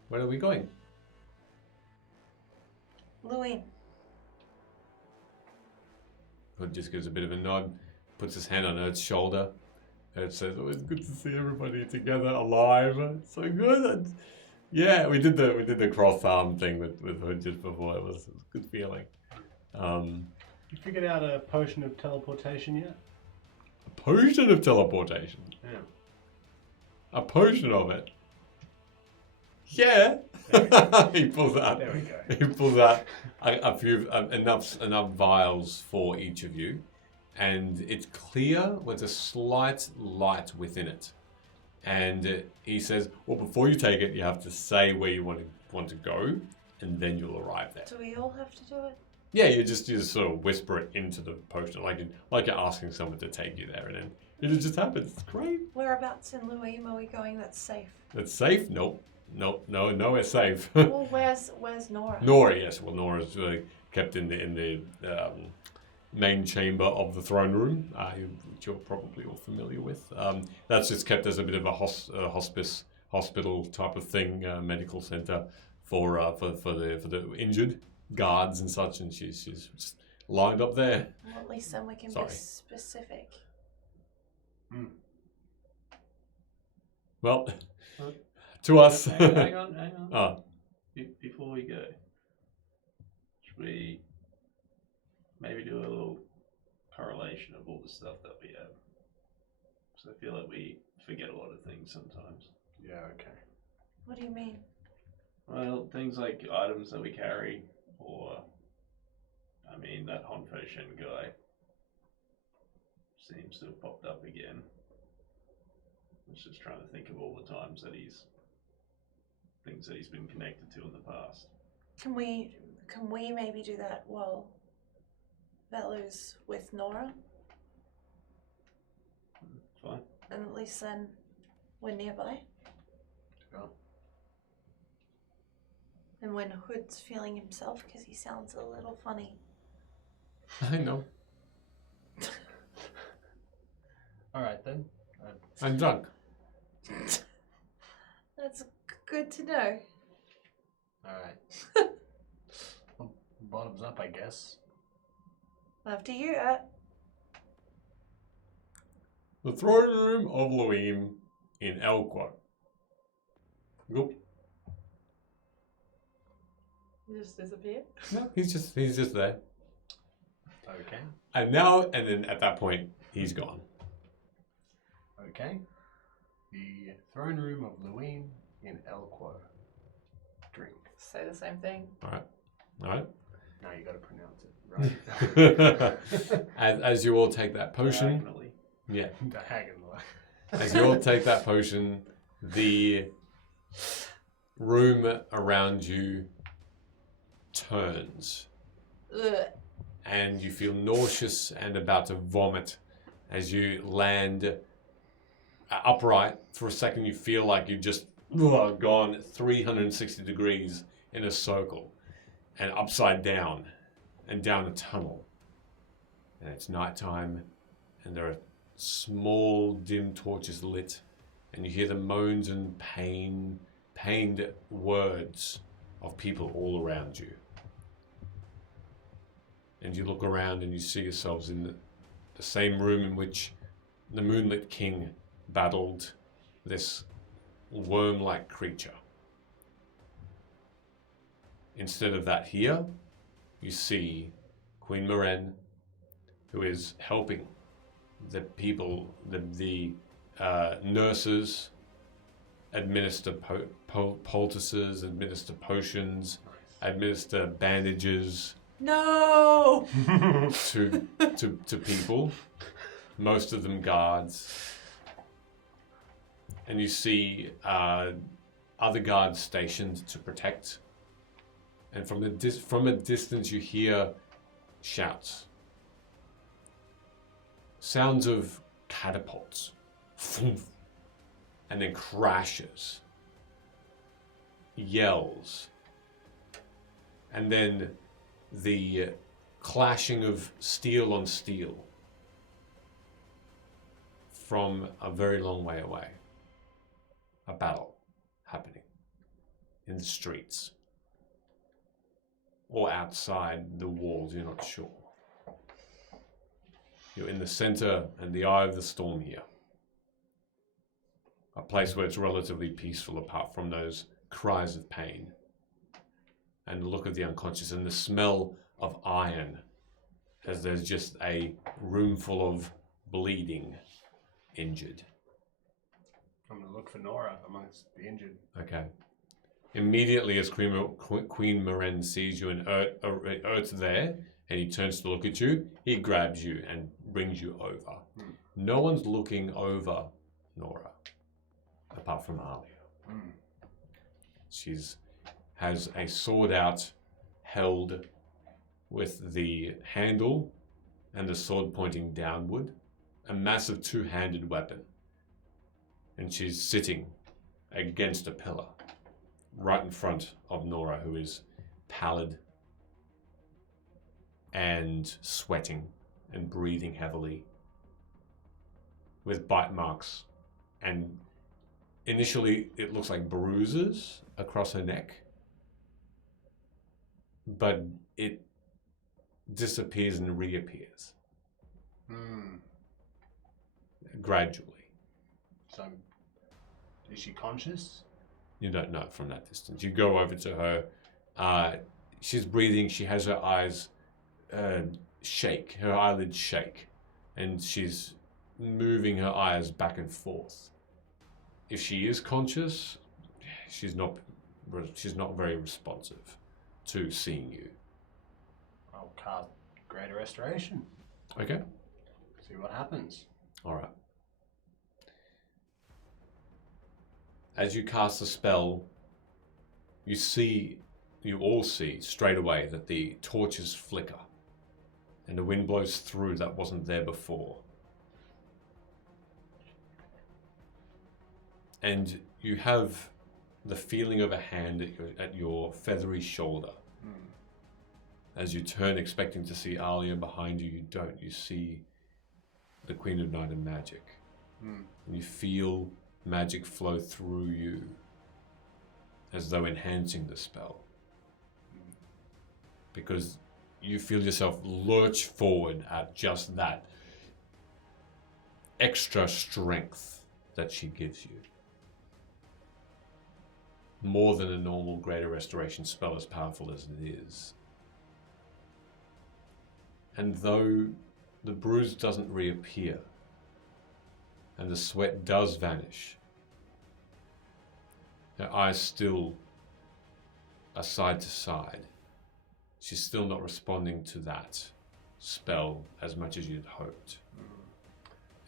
Where are we going? Louis. Hood just gives a bit of a nod, puts his hand on Ert's shoulder. Ert says, "Oh, it's good to see everybody together, alive. It's so good." And yeah, we did the cross arm thing with Hood just before. It was a good feeling. You figured out a potion of teleportation yet? A potion of teleportation. Yeah. A potion of it. Yeah. He pulls out. There we go. He pulls out a few enough vials for each of you, and it's clear with a slight light within it. And he says, "Well, before you take it, you have to say where you want to go, and then you'll arrive there." Do we all have to do it? Yeah, you just sort of whisper it into the potion, like you're asking someone to take you there, and then it just happens. It's great. Whereabouts in Louis are we going that's safe? That's safe? Nope. Nowhere safe. Well, where's Nora? Nora, yes. Well, Nora's kept in the main chamber of the throne room, which you're probably all familiar with. That's just kept as a bit of a hospice, hospital type of thing, medical center for the injured guards and such. And she's just lined up there. Well, at least then we can Sorry. be specific. Well, to us. Hang on. Ah. Before we go, should we maybe do a little correlation of all the stuff that we have? Because I feel like we forget a lot of things sometimes. Yeah, okay. What do you mean? Well, things like items that we carry, or, I mean, that Honfo Shen guy seems to have popped up again. I was just trying to think of all the times that things that he's been connected to in the past. Can we maybe do that while Velo's with Nora? Fine. And at least then we're nearby. Sure. And when Hood's feeling himself, because he sounds a little funny. I know. All right then. I'm drunk. That's good to know. All right. Well, bottoms up, I guess. After you, The throne room of Luim in Elquo. Go. You just disappeared. No, he's just there. Okay. And then at that point, he's gone. Okay. The throne room of Luim in Elquo. Drink. Say the same thing. All right. Now you got to pronounce it right. as you all take that potion. Diagonally. Yeah. Diagonally. As you all take that potion, the room around you turns. Ugh. And you feel nauseous and about to vomit as you land upright. For a second, you feel like you've just gone 360 degrees in a circle and upside down and down a tunnel. And it's nighttime, and there are small, dim torches lit, and you hear the moans and pained words of people all around you. And you look around and you see yourselves in the same room in which the Moonlit King battled this worm-like creature. Instead of that here, you see Queen Maren, who is helping the people, the nurses administer poultices, administer potions, administer bandages. No. to people, most of them guards, and you see other guards stationed to protect. And from a distance, you hear shouts, sounds of catapults, and then crashes, yells, and then the clashing of steel on steel from a very long way away. A battle happening in the streets or outside the walls, you're not sure. You're in the center and the eye of the storm here. A place where it's relatively peaceful apart from those cries of pain and the look of the unconscious and the smell of iron, as there's just a room full of bleeding injured. I'm going to look for Nora amongst the injured. Okay. Immediately as Queen Maren sees you and Ert's there, and he turns to look at you, he grabs you and brings you over. No one's looking over Nora, apart from Alia. She has a sword out, held with the handle and the sword pointing downward, a massive two-handed weapon. And she's sitting against a pillar, right in front of Nora, who is pallid and sweating and breathing heavily, with bite marks. And initially, it looks like bruises across her neck, but it disappears and reappears gradually. So, is she conscious? You don't know from that distance. You go over to her. She's breathing. She has her eyes shake, her eyelids shake, and she's moving her eyes back and forth. If she is conscious, she's not very responsive to seeing you. I'll cast Greater Restoration. Okay. See what happens. All right. As you cast the spell, you see you all see straight away that the torches flicker and the wind blows through that wasn't there before. And you have the feeling of a hand at your feathery shoulder. As you turn expecting to see Alia behind you, you don't. You see the Queen of Night and Magic. And you feel magic flow through you as though enhancing the spell. Because you feel yourself lurch forward at just that extra strength that she gives you. More than a normal Greater Restoration spell, as powerful as it is. And though the bruise doesn't reappear, and the sweat does vanish, her eyes still are side to side. She's still not responding to that spell as much as you'd hoped.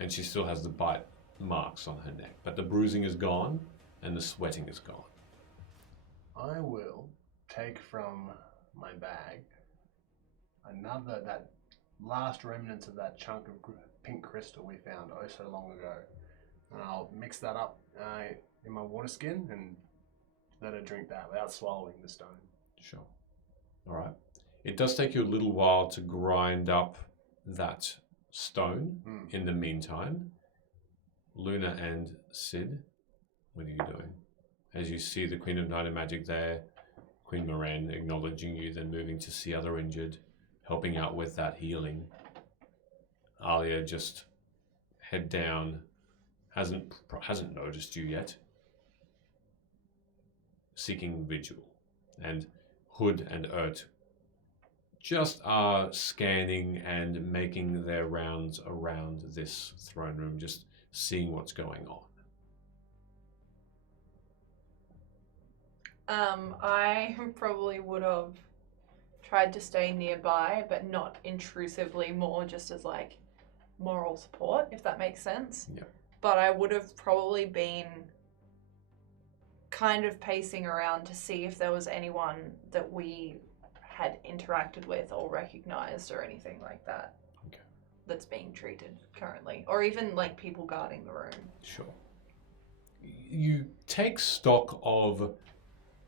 And she still has the bite marks on her neck, but the bruising is gone and the sweating is gone. I will take from my bag that last remnants of that chunk of pink crystal we found oh so long ago. And I'll mix that up in my water skin and let her drink that without swallowing the stone. Sure. All right. It does take you a little while to grind up that stone. In the meantime, Luna and Sid, what are you doing? As you see the Queen of Night and Magic there, Queen Moran acknowledging you, then moving to see other injured, helping out with that healing. Alia just head down, hasn't noticed you yet, seeking vigil, and Hood and Urt just are scanning and making their rounds around this throne room, just seeing what's going on. I probably would have tried to stay nearby, but not intrusively, more just as like moral support, if that makes sense. Yeah. But I would have probably been kind of pacing around to see if there was anyone that we had interacted with or recognized or anything like that. Okay. That's being treated currently, or even like people guarding the room. Sure. You take stock of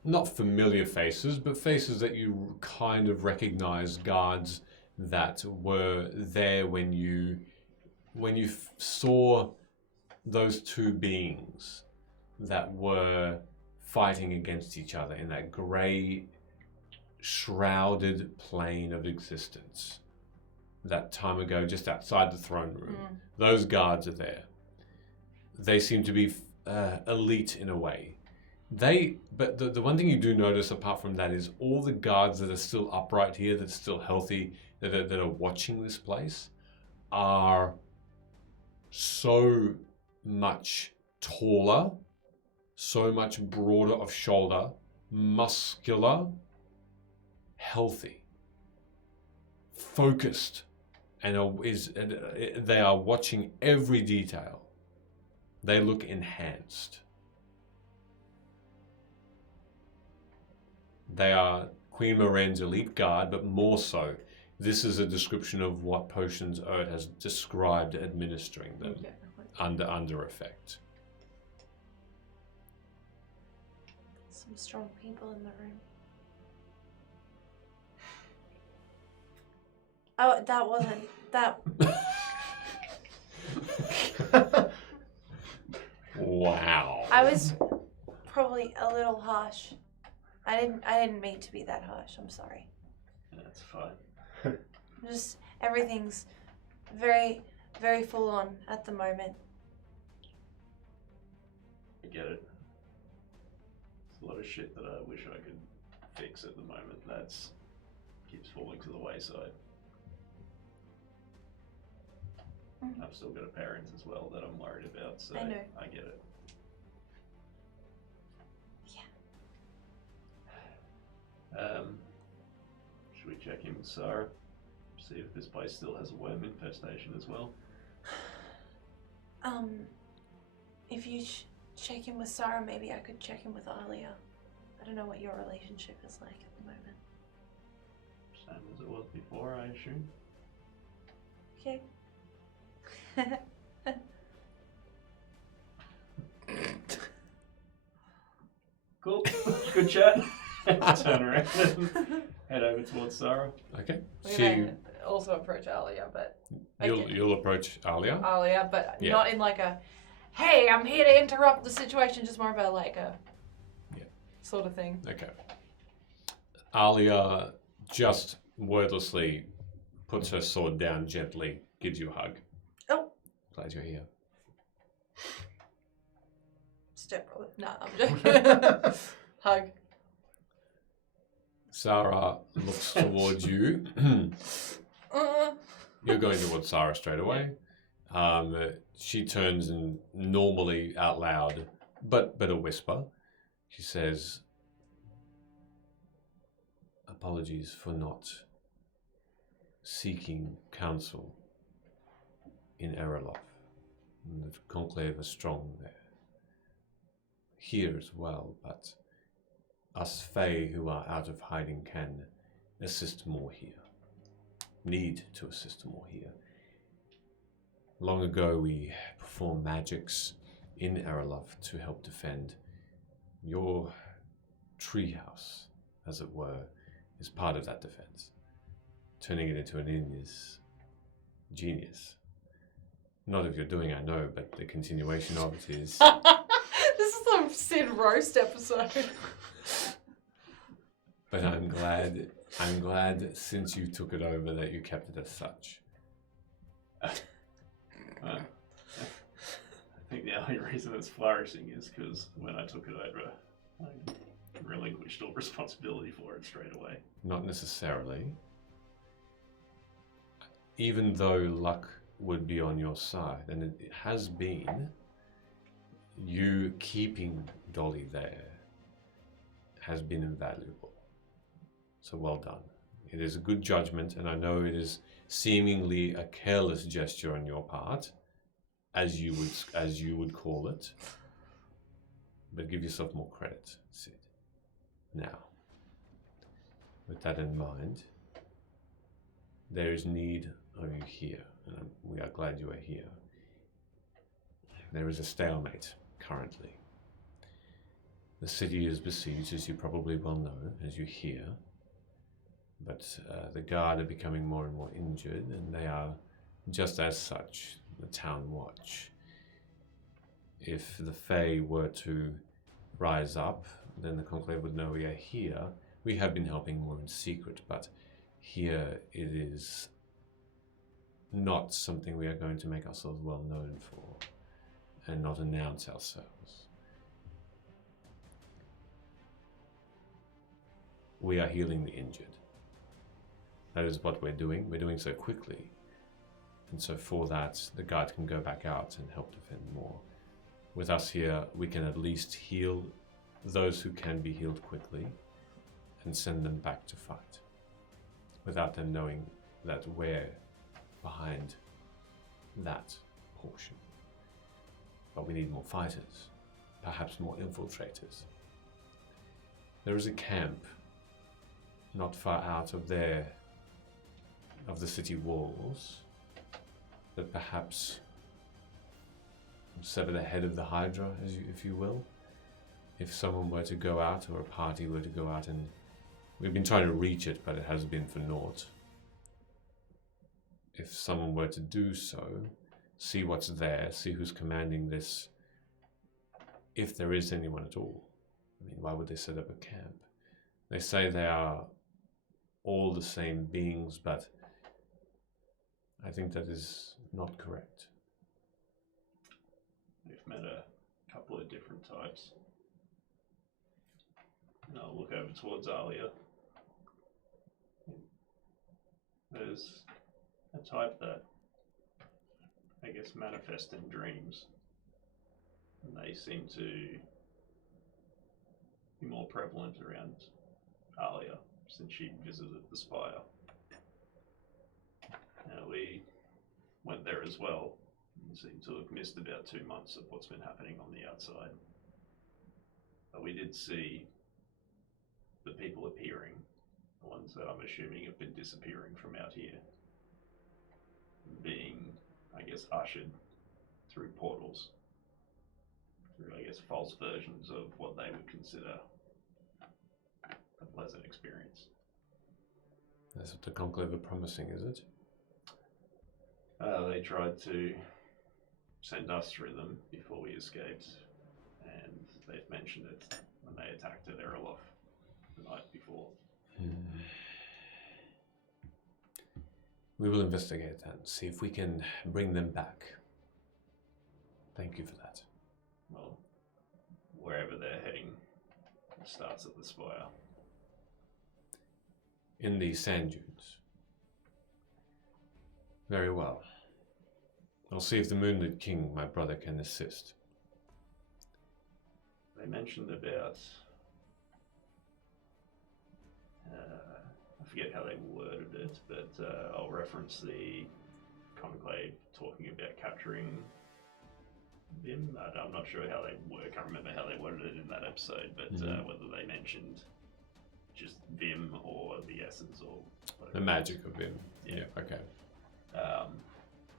not familiar faces, but faces that you kind of recognize, guards that were there when you saw those two beings that were fighting against each other in that grey, shrouded plane of existence that time ago, just outside the throne room. Those guards are there. They seem to be elite in a way. But the one thing you do notice apart from that is all the guards that are still upright here, that are still healthy, that are watching this place, are so much taller, so much broader of shoulder, muscular, healthy, focused, and they are watching every detail. They look enhanced. They are Queen Moran's elite guard, but more so. This is a description of what potions Urt has described administering them under effect. Some strong people in the room. Oh, that wasn't that. Wow. I was probably a little harsh. I didn't mean to be that harsh. I'm sorry. That's fine. Just everything's very, very full on at the moment. I get it. There's a lot of shit that I wish I could fix at the moment. That's keeps falling to the wayside. I've still got a parent as well that I'm worried about, so I know. I get it. Should we check in with Sarah? See if this place still has a worm infestation as well. If you check in with Sarah, maybe I could check in with Alia. I I don't know what your relationship is like at the moment. Same as it was before, I assume. Okay. Cool. Good chat. Turn around and head over towards Sarah. Okay. We're gonna also approach Alia, but You'll approach Alia. Alia, but Yeah. not in like a, hey, I'm here to interrupt the situation. Just more of a like a, sort of thing. Okay. Alia just wordlessly puts her sword down gently, gives you a hug. Oh. Glad you're here. Step brother. Nah, I'm joking. Hug. Sarah looks towards you. You're going towards Sarah straight away. She turns and normally out loud, but a whisper. She says, "Apologies for not seeking counsel in Erolof. The conclave is strong there. Here as well, but us Fae who are out of hiding can assist more here. Need to assist more here. Long ago we performed magics in Erolof to help defend your treehouse, as it were, is part of that defense. Turning it into an inn is genius. Not if you're doing, I know, but the continuation of it is. This is some Sid roast episode. But I'm glad since you took it over that you kept it as such. I think the only reason it's flourishing is because when I took it over, I relinquished all responsibility for it straight away. Not necessarily. Even though luck would be on your side, and it has been, you keeping Dolly there has been invaluable. So well done. It is a good judgment, and I know it is seemingly a careless gesture on your part, as you would call it. But give yourself more credit, Sid. Now, with that in mind, there is need of you here, and we are glad you are here. There is a stalemate currently. The city is besieged, as you probably well know, as you hear. But the guard are becoming more and more injured, and they are just as such the town watch. If the Fae were to rise up, then the Conclave would know we are here. We have been helping more in secret, but here it is not something we are going to make ourselves well known for, and not announce ourselves. We are healing the injured. That is what we're doing. We're doing so quickly. And so for that, the guard can go back out and help defend more. With us here, we can at least heal those who can be healed quickly and send them back to fight, without them knowing that we're behind that portion. But we need more fighters, perhaps more infiltrators. There is a camp not far out of the city walls, that perhaps severed the head of the Hydra, if you will. If someone were to go out, or a party were to go out, and we've been trying to reach it, but it has been for naught. If someone were to do so, see what's there, see who's commanding this, if there is anyone at all. I mean, why would they set up a camp? They say they are all the same beings, but I think that is not correct. We've met a couple of different types. And I'll look over towards Alia. There's a type that, I guess, manifest in dreams. And they seem to be more prevalent around Alia since she visited the Spire. We went there as well and seemed to have missed about 2 months of what's been happening on the outside. But we did see the people appearing, the ones that I'm assuming have been disappearing from out here, being, I guess, ushered through portals, through, I guess, false versions of what they would consider a pleasant experience. That's what the Conclave are promising, is it? They tried to send us through them before we escaped, and they've mentioned it when they attacked at Erlof the night before. We will investigate that and see if we can bring them back. Thank you for that. Well, wherever they're heading, it starts at the spire. In the sand dunes. Very well. I'll see if the Moonlit King, my brother, can assist. They mentioned about, I forget how they worded it, but I'll reference the Conclave talking about capturing Vim. I'm not sure how they were, I can't remember how they worded it in that episode, but whether they mentioned just Vim or the essence or whatever. The magic of Vim. Yeah, okay.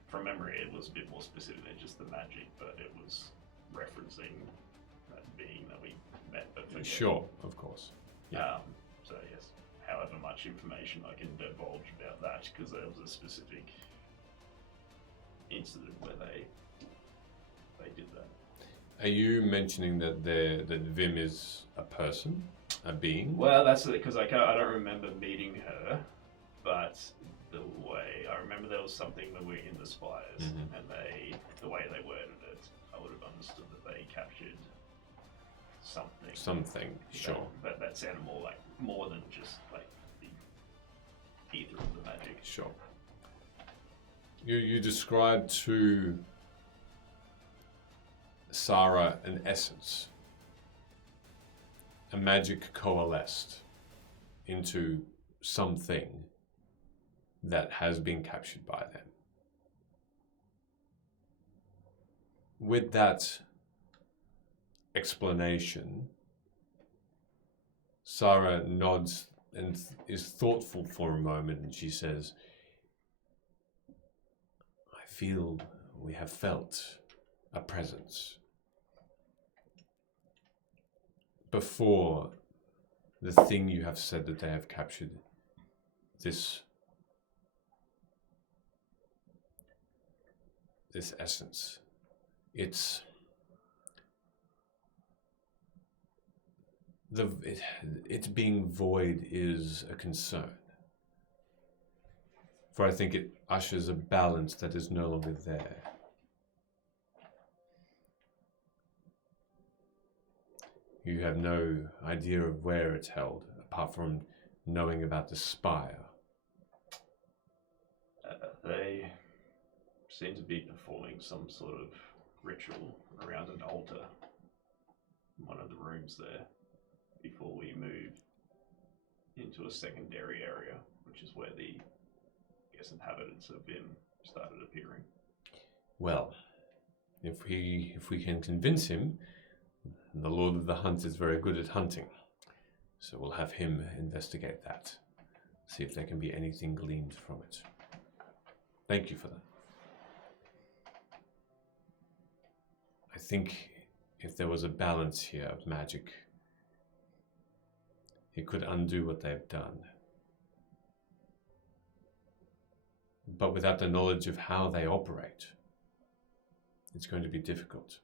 From memory, it was a bit more specific than just the magic, but it was referencing that being that we met but forget. Sure, of course. Yeah. So yes, however much information I can divulge about that, because there was a specific incident where they did that. Are you mentioning that that Vim is a person, a being? Well, that's because I don't remember meeting her, but the way I remember there was something when we were in the spires, and the way they worded it, I would have understood that they captured something. Something, sure. But that sounded more than just like the ether of the magic. Sure. You described to Sarah an essence. A magic coalesced into something that has been captured by them. With that explanation, Sarah nods and is thoughtful for a moment, and she says, I feel we have felt a presence before the thing you have said that they have captured, this essence. It's it being void is a concern, for I think it ushers a balance that is no longer there. You have no idea of where it's held, apart from knowing about the spire. They seem to be performing some sort of ritual around an altar in one of the rooms there before we move into a secondary area, which is where the, I guess, inhabitants of Vim started appearing. Well, if we can convince him, the Lord of the Hunt is very good at hunting, so we'll have him investigate that, see if there can be anything gleaned from it. Thank you for that. I think if there was a balance here of magic, it could undo what they've done. But without the knowledge of how they operate, it's going to be difficult.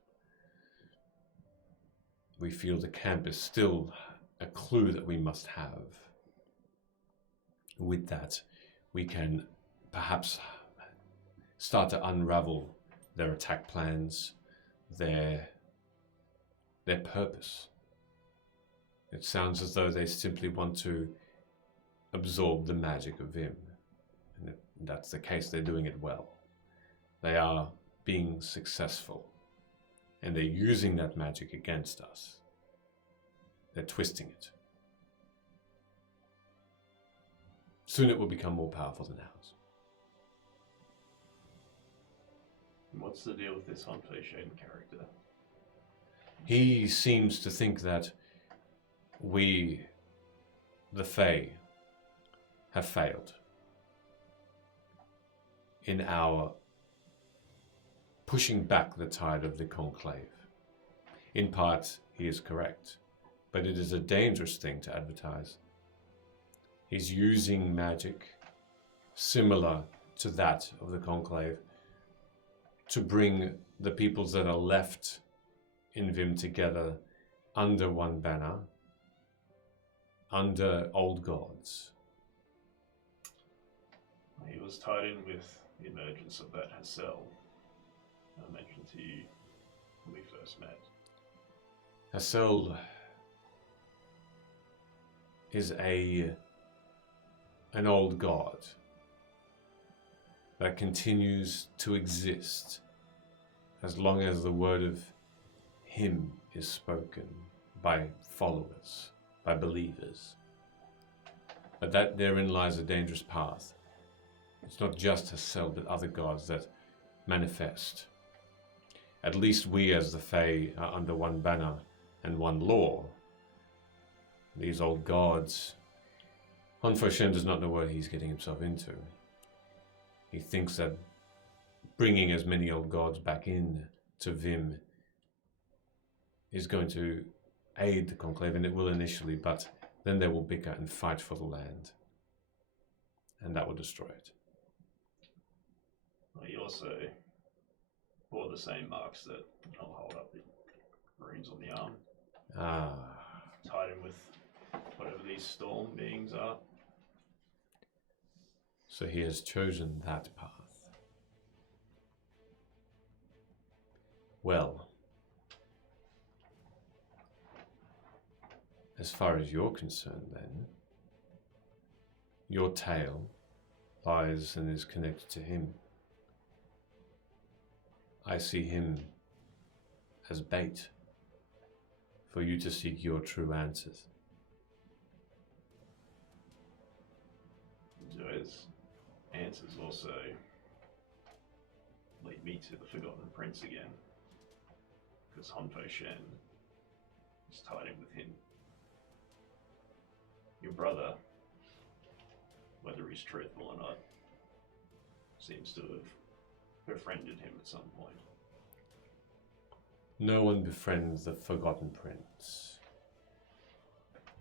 We feel the camp is still a clue that we must have. With that, we can perhaps start to unravel their attack plans, their purpose. It sounds as though they simply want to absorb the magic of Vim. And if that's the case, they're doing it well. They are being successful. And they're using that magic against us. They're twisting it. Soon it will become more powerful than ours. What's the deal with this Humphrey Shane character? He seems to think that we the Fae have failed in our pushing back the tide of the conclave. In part, he is correct, but it is a dangerous thing to advertise. He's using magic similar to that of the conclave to bring the peoples that are left in Vim together under one banner, under old gods. He was tied in with the emergence of that Hassel I mentioned to you when we first met. Hassel is an old god that continues to exist as long as the word of him is spoken by followers, by believers. But that therein lies a dangerous path. It's not just Hassel, but other gods that manifest. At least we as the Fae are under one banner and one law. These old gods, Honfoshen does not know what he's getting himself into. He thinks that bringing as many old gods back in to Vim is going to aid the conclave, and it will initially, but then they will bicker and fight for the land, and that will destroy it. Well, he also bore the same marks that I'll hold up, the runes on the arm. Ah. Tied him with whatever these storm beings are. So he has chosen that path. Well, as far as you're concerned then, your tale lies and is connected to him. I see him as bait for you to seek your true answers. Those answers also lead me to the Forgotten Prince again, because Honfoshen is tied in with him. Your brother, whether he's truthful or not, seems to have befriended him at some point. No one befriends the Forgotten Prince.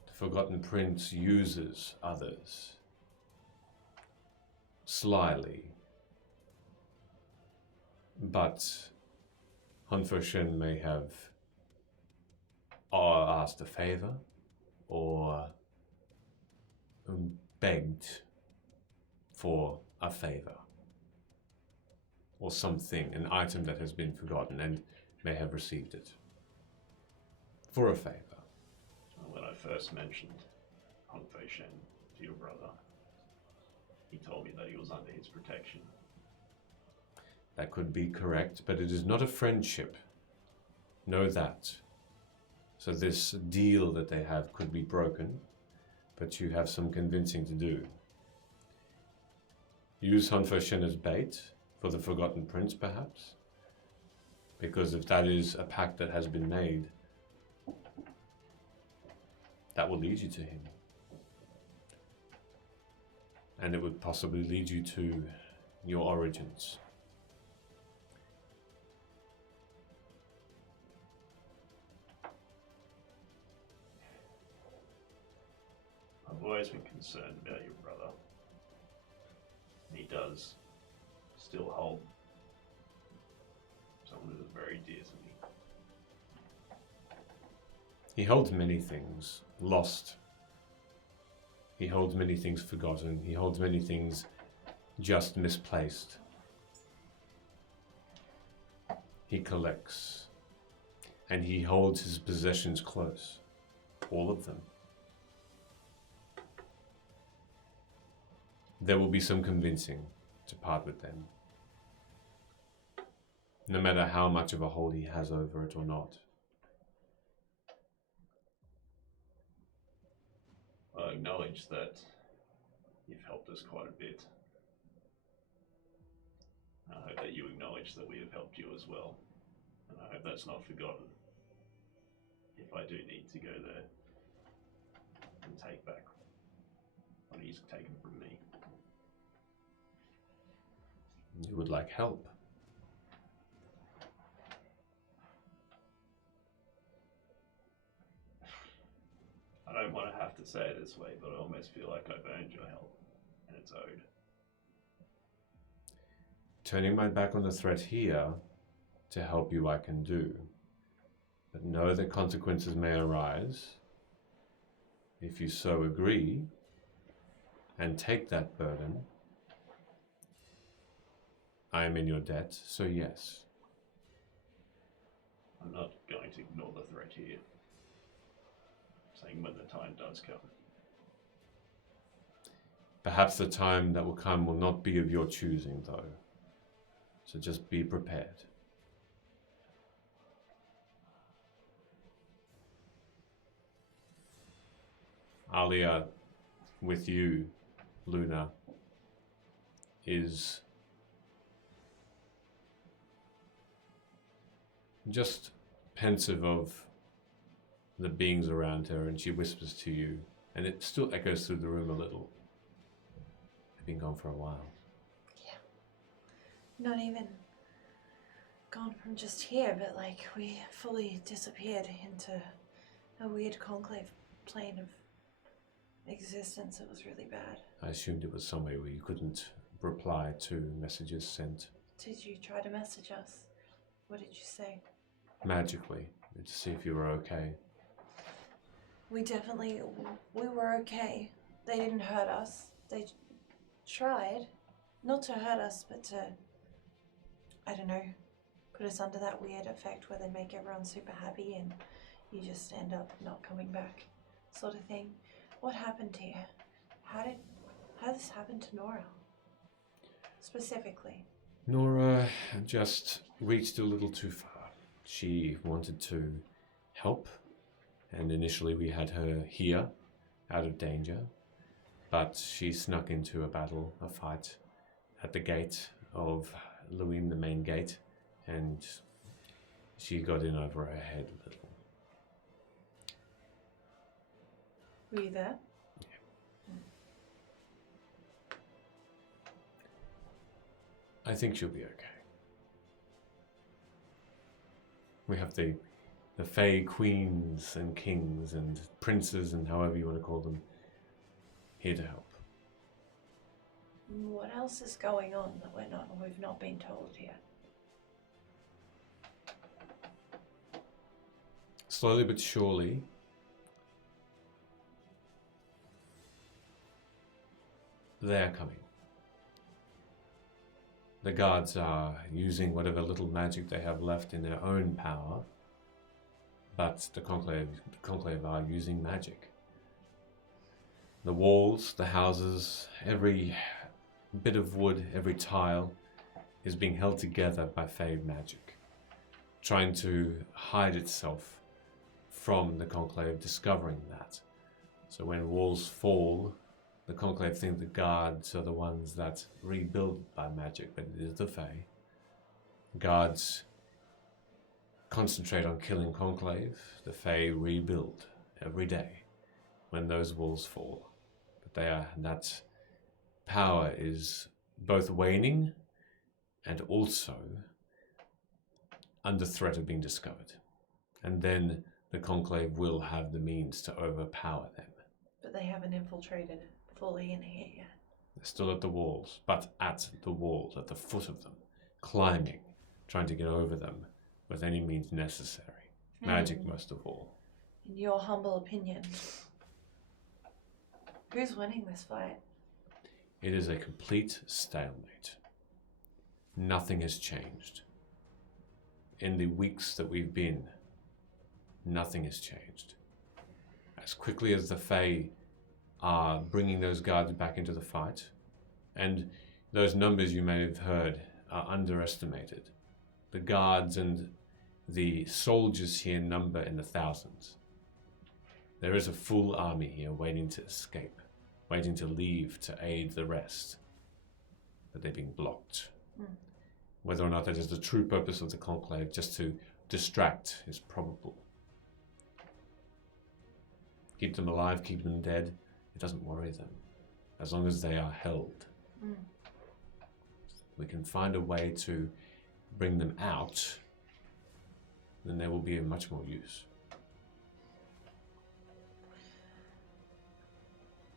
The Forgotten Prince uses others slyly, but Honfoshen may have asked a favor or begged for a favor or something, an item that has been forgotten, and may have received it for a favor. When I first mentioned Honfoshen to your brother, he told me that he was under his protection. That could be correct, but it is not a friendship. Know that. So this deal that they have could be broken, but you have some convincing to do. Use Honfoshen as bait for the Forgotten Prince, perhaps? Because if that is a pact that has been made, that will lead you to him. And it would possibly lead you to your origins. I've always been concerned about your brother. He does still hold someone that is very dear to me. He holds many things lost. He holds many things forgotten. He holds many things just misplaced. He collects. And he holds his possessions close. All of them. There will be some convincing to part with them. No matter how much of a hold he has over it or not. I acknowledge that you've helped us quite a bit. I hope that you acknowledge that we have helped you as well. And I hope that's not forgotten. If I do need to go there and take back what he's taken from me. You would like help. I don't want to have to say it this way, but I almost feel like I've earned your help, and it's owed. Turning my back on the threat here to help you I can do, but know that consequences may arise. If you so agree and take that burden, I am in your debt, so yes. I'm not going to ignore the threat here. I'm saying when the time does come. Perhaps the time that will come will not be of your choosing, though. So just be prepared. Alia, with you, Luna, is just pensive of the beings around her, and she whispers to you, and it still echoes through the room a little. I've been gone for a while. Not even gone from just here, but like we fully disappeared into a weird conclave plane of existence. It was really bad. I assumed it was somewhere where you couldn't reply to messages sent Did you try to message us? What did you say? magically to see if you were okay. We were okay. They didn't hurt us. They tried not to hurt us, but to, I don't know, put us under that weird effect where they make everyone super happy and you just end up not coming back, sort of thing. What happened here? How did this happen to Nora? Specifically. Nora just reached a little too far. She wanted to help, and initially we had her here, out of danger, but she snuck into a battle, a fight, at the gate of Luim, the main gate, and she got in over her head a little. Were you there? I think she'll be okay. We have the Fae queens and kings and princes and however you want to call them here to help. What else is going on that we've not been told yet? Slowly but surely, they're coming. The guards are using whatever little magic they have left in their own power, but the conclave are using magic. The walls, the houses, every bit of wood, every tile is being held together by Fae magic, trying to hide itself from the conclave discovering that. So when walls fall, the conclave think the guards are the ones that rebuild by magic, but it is the Fae. Guards concentrate on killing conclave, the Fae rebuild every day when those walls fall. But that power is both waning and also under threat of being discovered. And then the conclave will have the means to overpower them. But they haven't infiltrated fully in here yet. They're still at the walls, but at the walls, at the foot of them, climbing, trying to get over them with any means necessary. Magic most of all. In your humble opinion, who's winning this fight? It is a complete stalemate. Nothing has changed. In the weeks that we've been, nothing has changed. As quickly as the Fae are bringing those guards back into the fight, and those numbers you may have heard are underestimated. The guards and the soldiers here number in the thousands. There is a full army here waiting to escape, waiting to leave to aid the rest, but they're being blocked. Whether or not that is the true purpose of the conclave, just to distract, is probable. Keep them alive, keep them dead, it doesn't worry them. as long as they are held. We can find a way to bring them out, then there will be of much more use.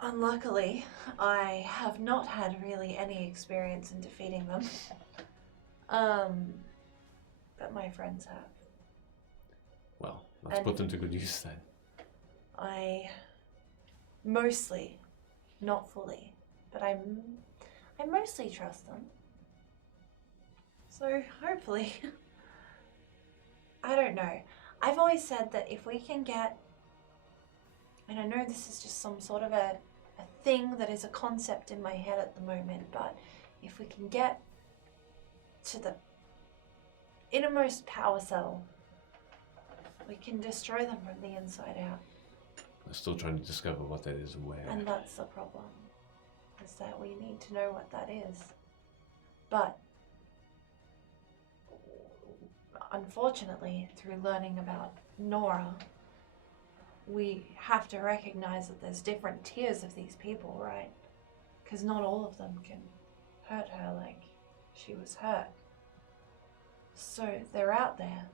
Unluckily, I have not had really any experience in defeating them. But my friends have. Well, let's And- put them to good use then. I mostly, not fully, but I mostly trust them. So hopefully, I don't know. I've always said that if we can get, and I know this is just some sort of a thing that is a concept in my head at the moment, but if we can get to the innermost power cell, we can destroy them from the inside out. We're still trying to discover what that is and where. And that's the problem, is that we need to know what that is. But unfortunately, through learning about Nora, we have to recognize that there's different tiers of these people, right? Because not all of them can hurt her like she was hurt. So they're out there.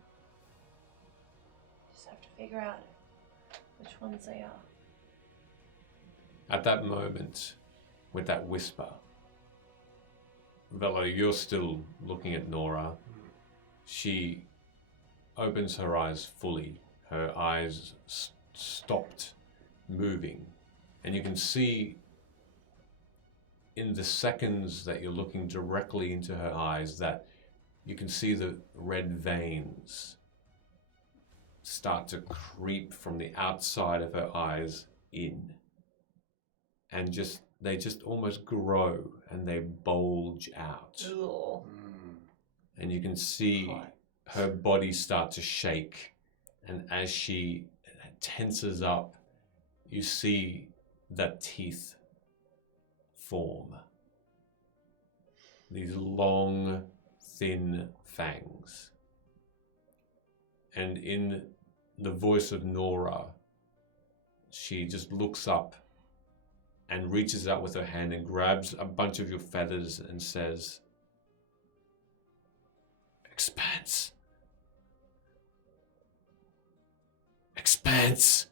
Just have to figure out which ones they are. At that moment, with that whisper, Velo, you're still looking at Nora. She opens her eyes fully. Her eyes stopped moving. And you can see in the seconds that you're looking directly into her eyes that you can see the red veins start to creep from the outside of her eyes in. And they just almost grow and they bulge out. Ugh. And you can see her body start to shake. And as she tenses up, you see that teeth form. These long, thin fangs. And in the voice of Nora, she just looks up and reaches out with her hand and grabs a bunch of your feathers and says, "Expanse. Expanse."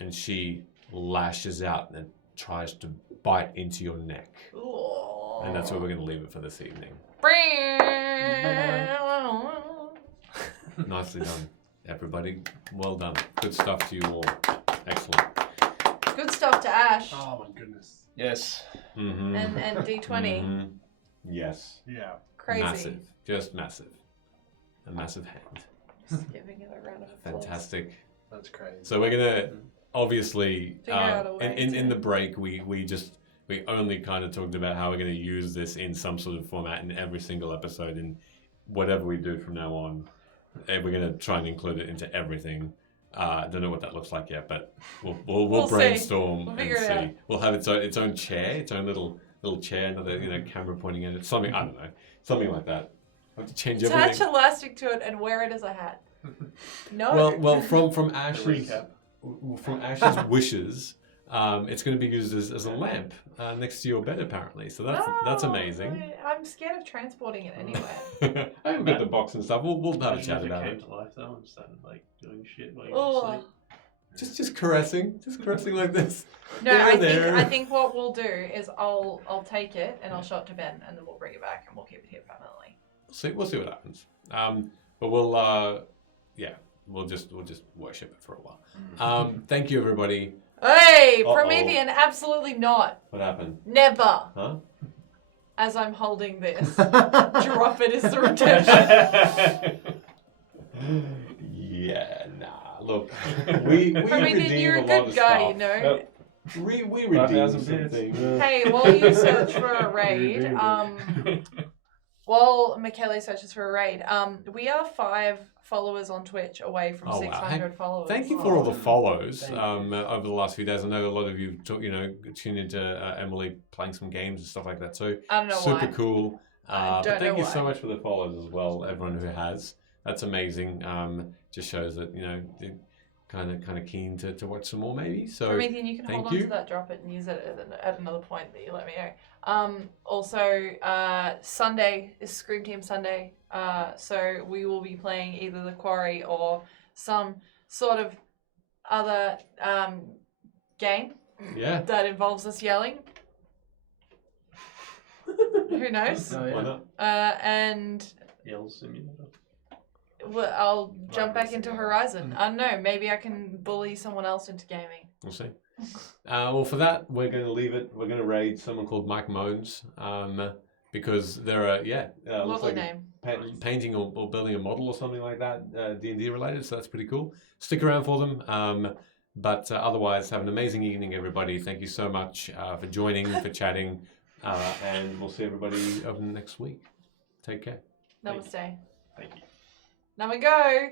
And she lashes out and tries to bite into your neck. And that's where we're going to leave it for this evening. Nicely done, everybody. Well done. Good stuff to you all. Excellent. Good stuff to Ash. Oh my goodness. Yes. Mm-hmm. And D20. Mm-hmm. Yes. Yeah. Crazy. Massive. Just massive. A massive hand. Just giving it a round of applause. Fantastic. That's crazy. So we're gonna obviously Figure out a way in the break we only kind of talked about how we're gonna use this in some sort of format in every single episode in whatever we do from now on. And we're gonna try and include it into everything. Don't know what that looks like yet, but we'll see. brainstorm We'll and figure it see. out. We'll have its own chair, its own little chair, another camera pointing at it. Something I don't know, something like that. I'll have to change Attach everything. elastic to it and wear it as a hat. No. Well, from Ash's recap. from Ash's wishes, it's going to be used as a lamp next to your bed apparently. So that's amazing. I'm scared of transporting it anywhere. I haven't got the box and stuff. We'll have a Imagine chat if about came it. to life though and started like doing shit while you're Oh. asleep. Just caressing like this. No, There. I think what we'll do is I'll take it and I'll show it to Ben and then we'll bring it back and we'll keep it here permanently. We'll see what happens. But we'll just worship it for a while. Thank you everybody. Hey, Uh-oh. Promethean, absolutely not. What happened? Never. Huh? As I'm holding this, drop it is the redemption. Yeah, nah. Look, we Promethean, redeem you're a lot good of guy, stuff. you know. We redeem 5,000 some bits. things. Hey, while you search for a raid, Redeemed while Michele searches for a raid, we are 5 followers on Twitch away from Oh, wow. 600 followers. Thank you for all the follows Thank you. over the last few days. I know a lot of you tuned into Emily playing some games and stuff like that too. I don't know Super why. cool. I But don't thank know you so why. much for the follows as well, everyone who has. That's amazing. Just shows that kind of keen to watch some more maybe. So Promethean, you can thank hold on you. to that drop it and use it at another point that you let me know. Also, Sunday is Scream Team Sunday, so we will be playing either the Quarry or some sort of other game Yeah. that involves us yelling. Who knows? Oh, yeah. Why not? And Yell simulator. well, I'll jump back into Horizon. I don't know. Maybe I can bully someone else into gaming. We'll see. Well, for that, we're going to leave it. We're going to raid someone called Mike Moans because they're looks Lovely like name. painting or building a model or something like that, D&D related. So that's pretty cool. Stick around for them. But otherwise, have an amazing evening, everybody. Thank you so much for joining, for chatting, and we'll see everybody over the next week. Take care. Namaste. Thank you. Now we go.